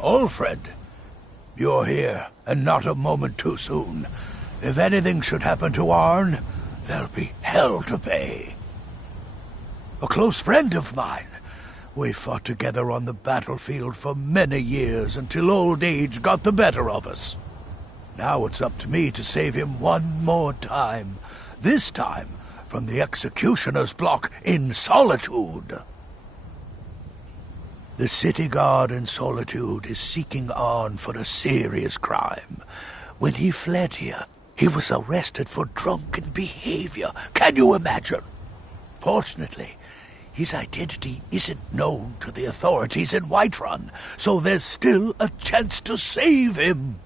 Old friend, you're here, and not a moment too soon. If anything should happen to Arn, there'll be hell to pay. A close friend of mine. We fought together on the battlefield for many years until old age got the better of us. Now it's up to me to save him one more time. This time from the executioner's block in Solitude. The city guard in Solitude is seeking Arn for a serious crime. When he fled here, he was arrested for drunken behavior. Can you imagine? Fortunately, his identity isn't known to the authorities in Whiterun, so there's still a chance to save him.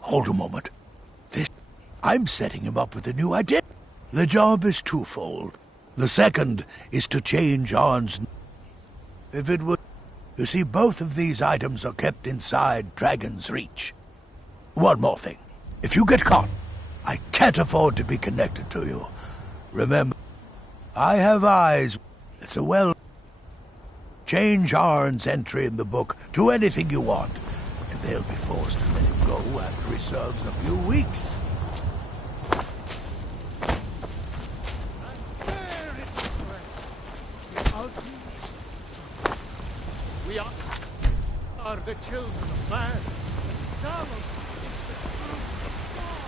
Hold a moment. I'm setting him up with a new identity. The job is twofold. The second is to change Arn's... If it would... You see, both of these items are kept inside Dragon's Reach. One more thing. If you get caught, I can't afford to be connected to you. Remember, I have eyes. It's a well... Change Arn's entry in the book to anything you want, and they'll be forced to let him go after he serves a few weeks. We are the children of man. Talos is the true God.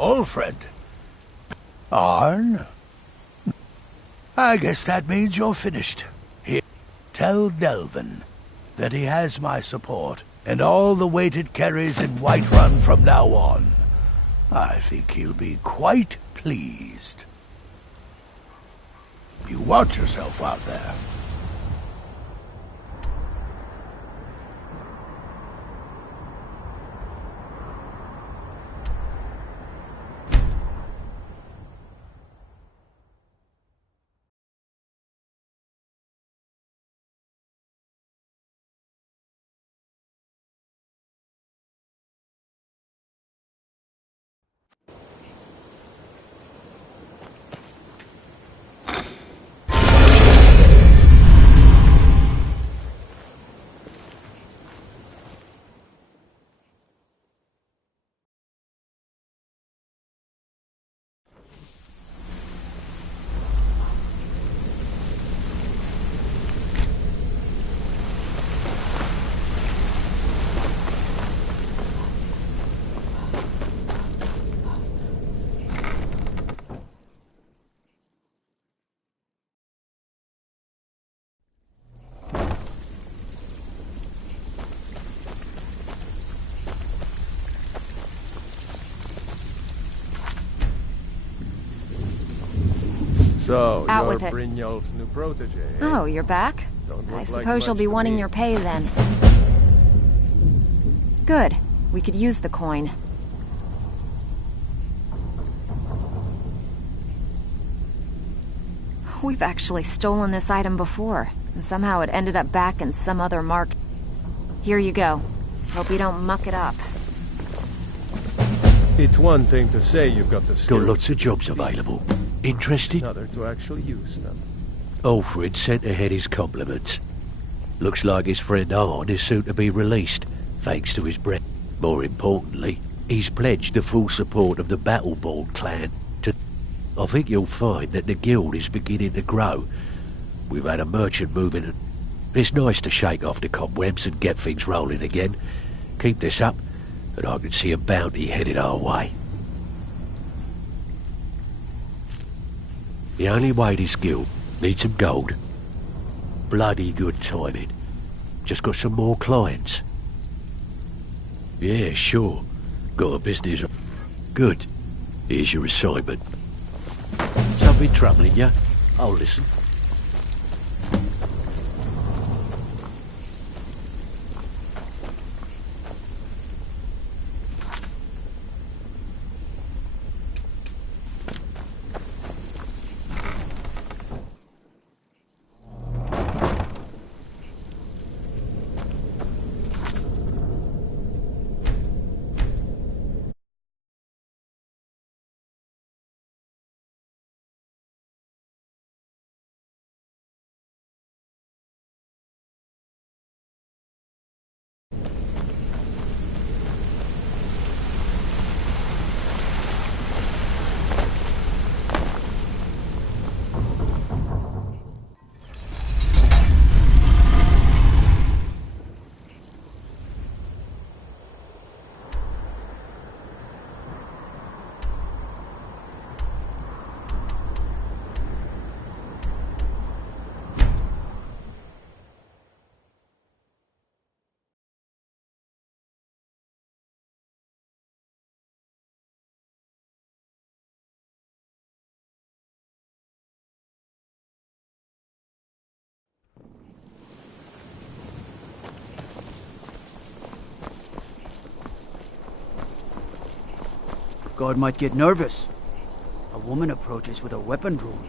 Old friend. Arn? I guess that means you're finished. Here, tell Delvin that he has my support and all the weight it carries in Whiterun from now on. I think he'll be quite pleased. You watch yourself out there. So, Out you're with it. Brynjolf's new protege, eh? Oh, you're back? Don't I look suppose like you'll much be to wanting me. your pay then. Good. We could use the coin. We've actually stolen this item before, and somehow it ended up back in some other mark. Here you go. Hope you don't muck it up. It's one thing to say you've got the skills. Got lots of jobs available. Interested? Another to actually use them. Alfred sent ahead his compliments. Looks like his friend Arn is soon to be released, thanks to his breath. More importantly, he's pledged the full support of the Battleborn clan to... I think you'll find that the guild is beginning to grow. We've had a merchant moving and... It's nice to shake off the cobwebs and get things rolling again. Keep this up, and I can see a bounty headed our way. The only way this guild needs some gold. Bloody good timing. Just got some more clients. Yeah, sure. Got a business. Good. Here's your assignment. Something troubling you? I'll listen. Guard might get nervous. A woman approaches with a weapon drawn.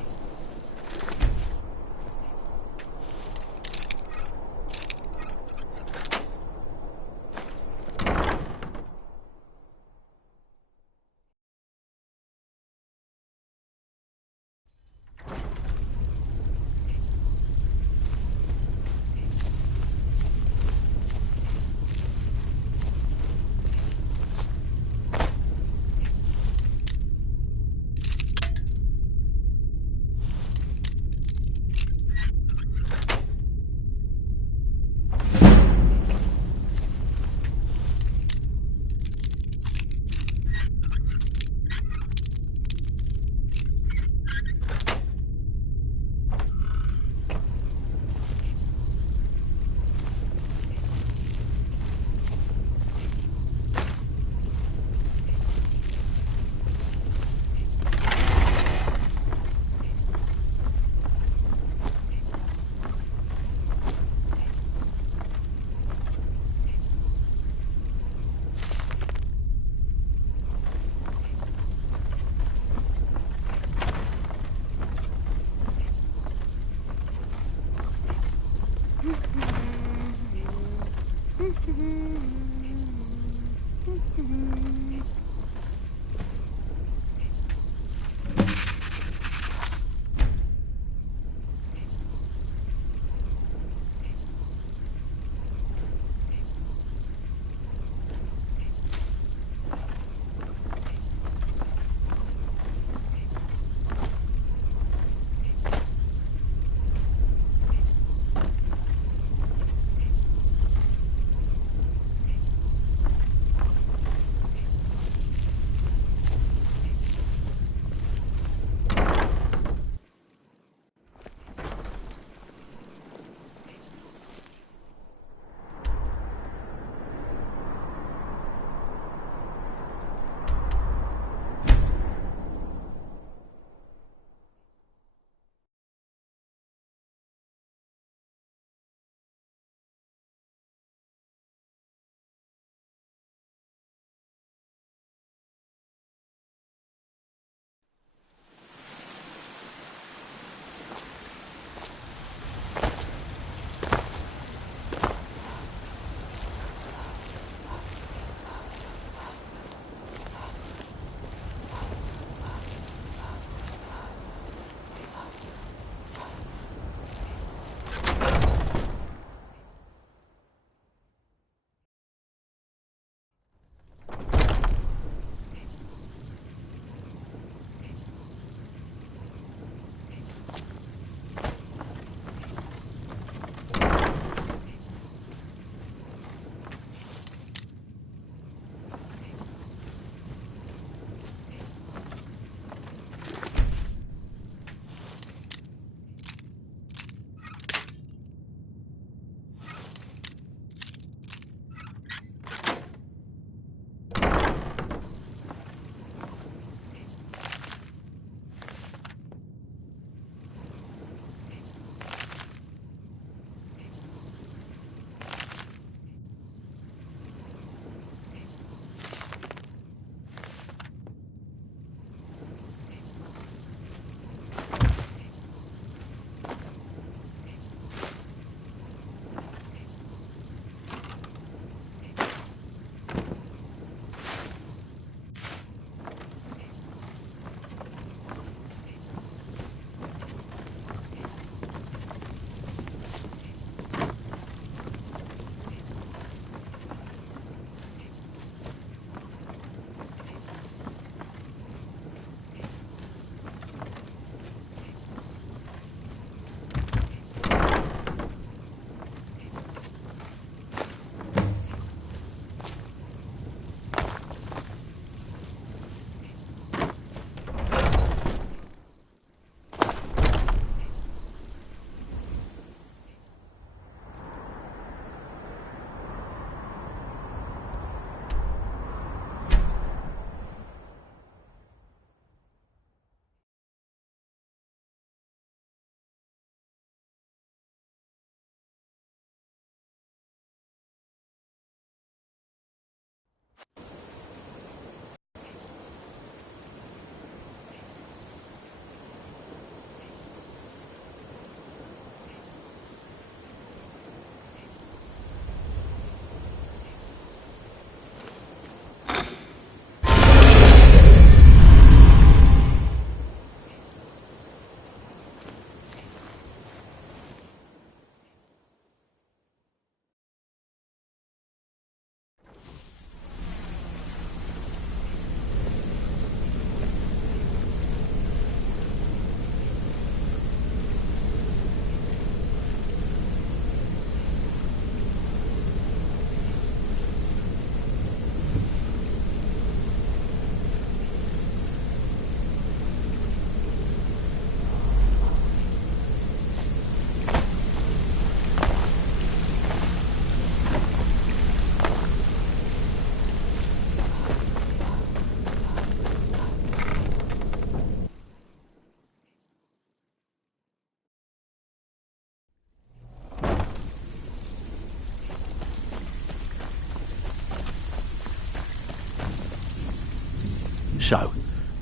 So,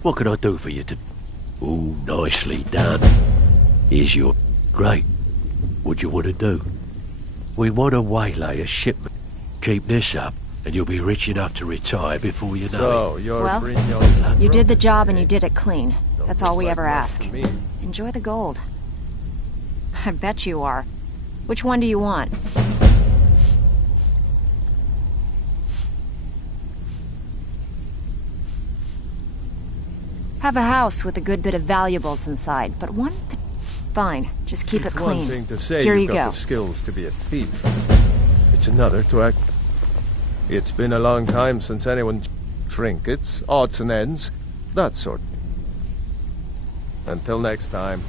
what can I do for you to... Ooh, nicely done. Here's your... Great. What do you want to do? We want to waylay a shipment. Keep this up, and you'll be rich enough to retire before you know So, it. you're Well, Brignol's you did the brother, job and eh? you did it clean. That's all we ever ask. Enjoy the gold. I bet you are. Which one do you want? Have a house with a good bit of valuables inside, but one... Fine, just keep it clean. It's one thing to say Here you've you got go. the skills to be a thief. It's another to act... It's been a long time since anyone... Trinkets, odds and ends, that sort. Until next time.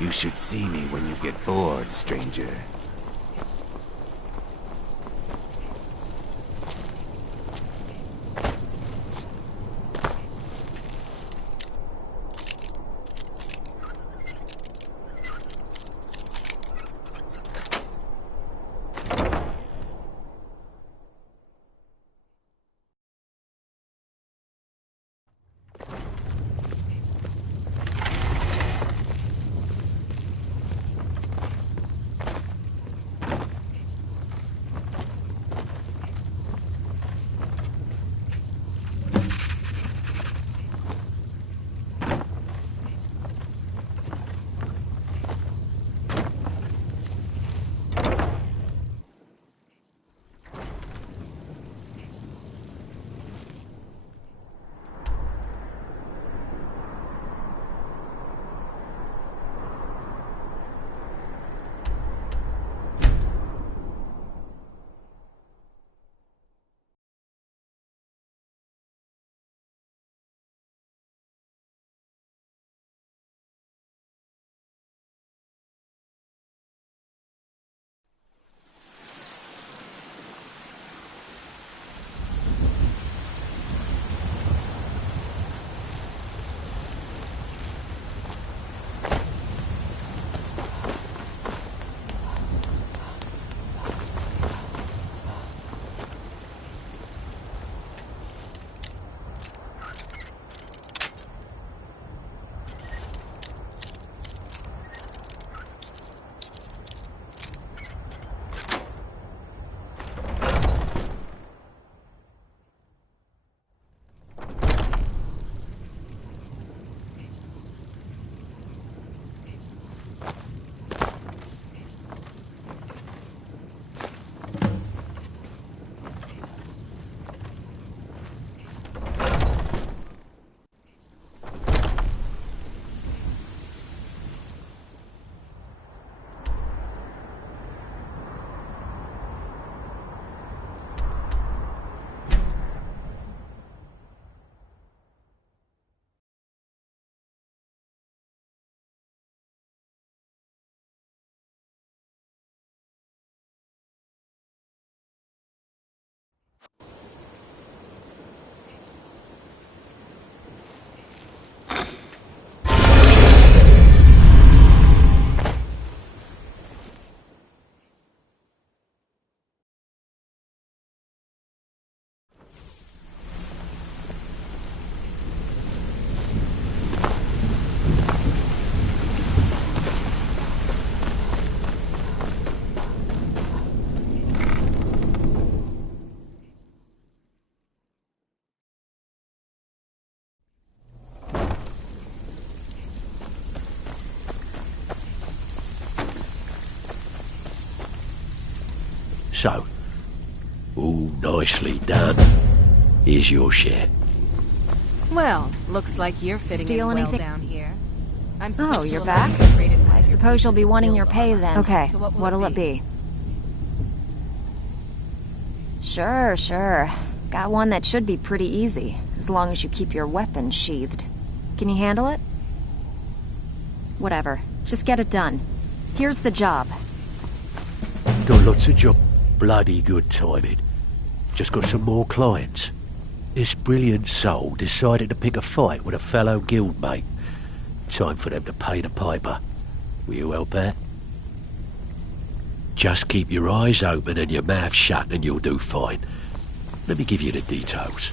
You should see me when you get bored, stranger. So, all nicely done. Here's your share. Well, looks like you're fitting Steal in well anything? down here. Oh, you're back? I suppose you'll be wanting your pay then. Okay, what'll it be? Sure. Got one that should be pretty easy, as long as you keep your weapon sheathed. Can you handle it? Whatever. Just get it done. Here's the job. Got lots of job. Bloody good timing. Just got some more clients. This brilliant soul decided to pick a fight with a fellow guildmate. Time for them to pay the piper. Will you help her? Just keep your eyes open and your mouth shut and you'll do fine. Let me give you the details.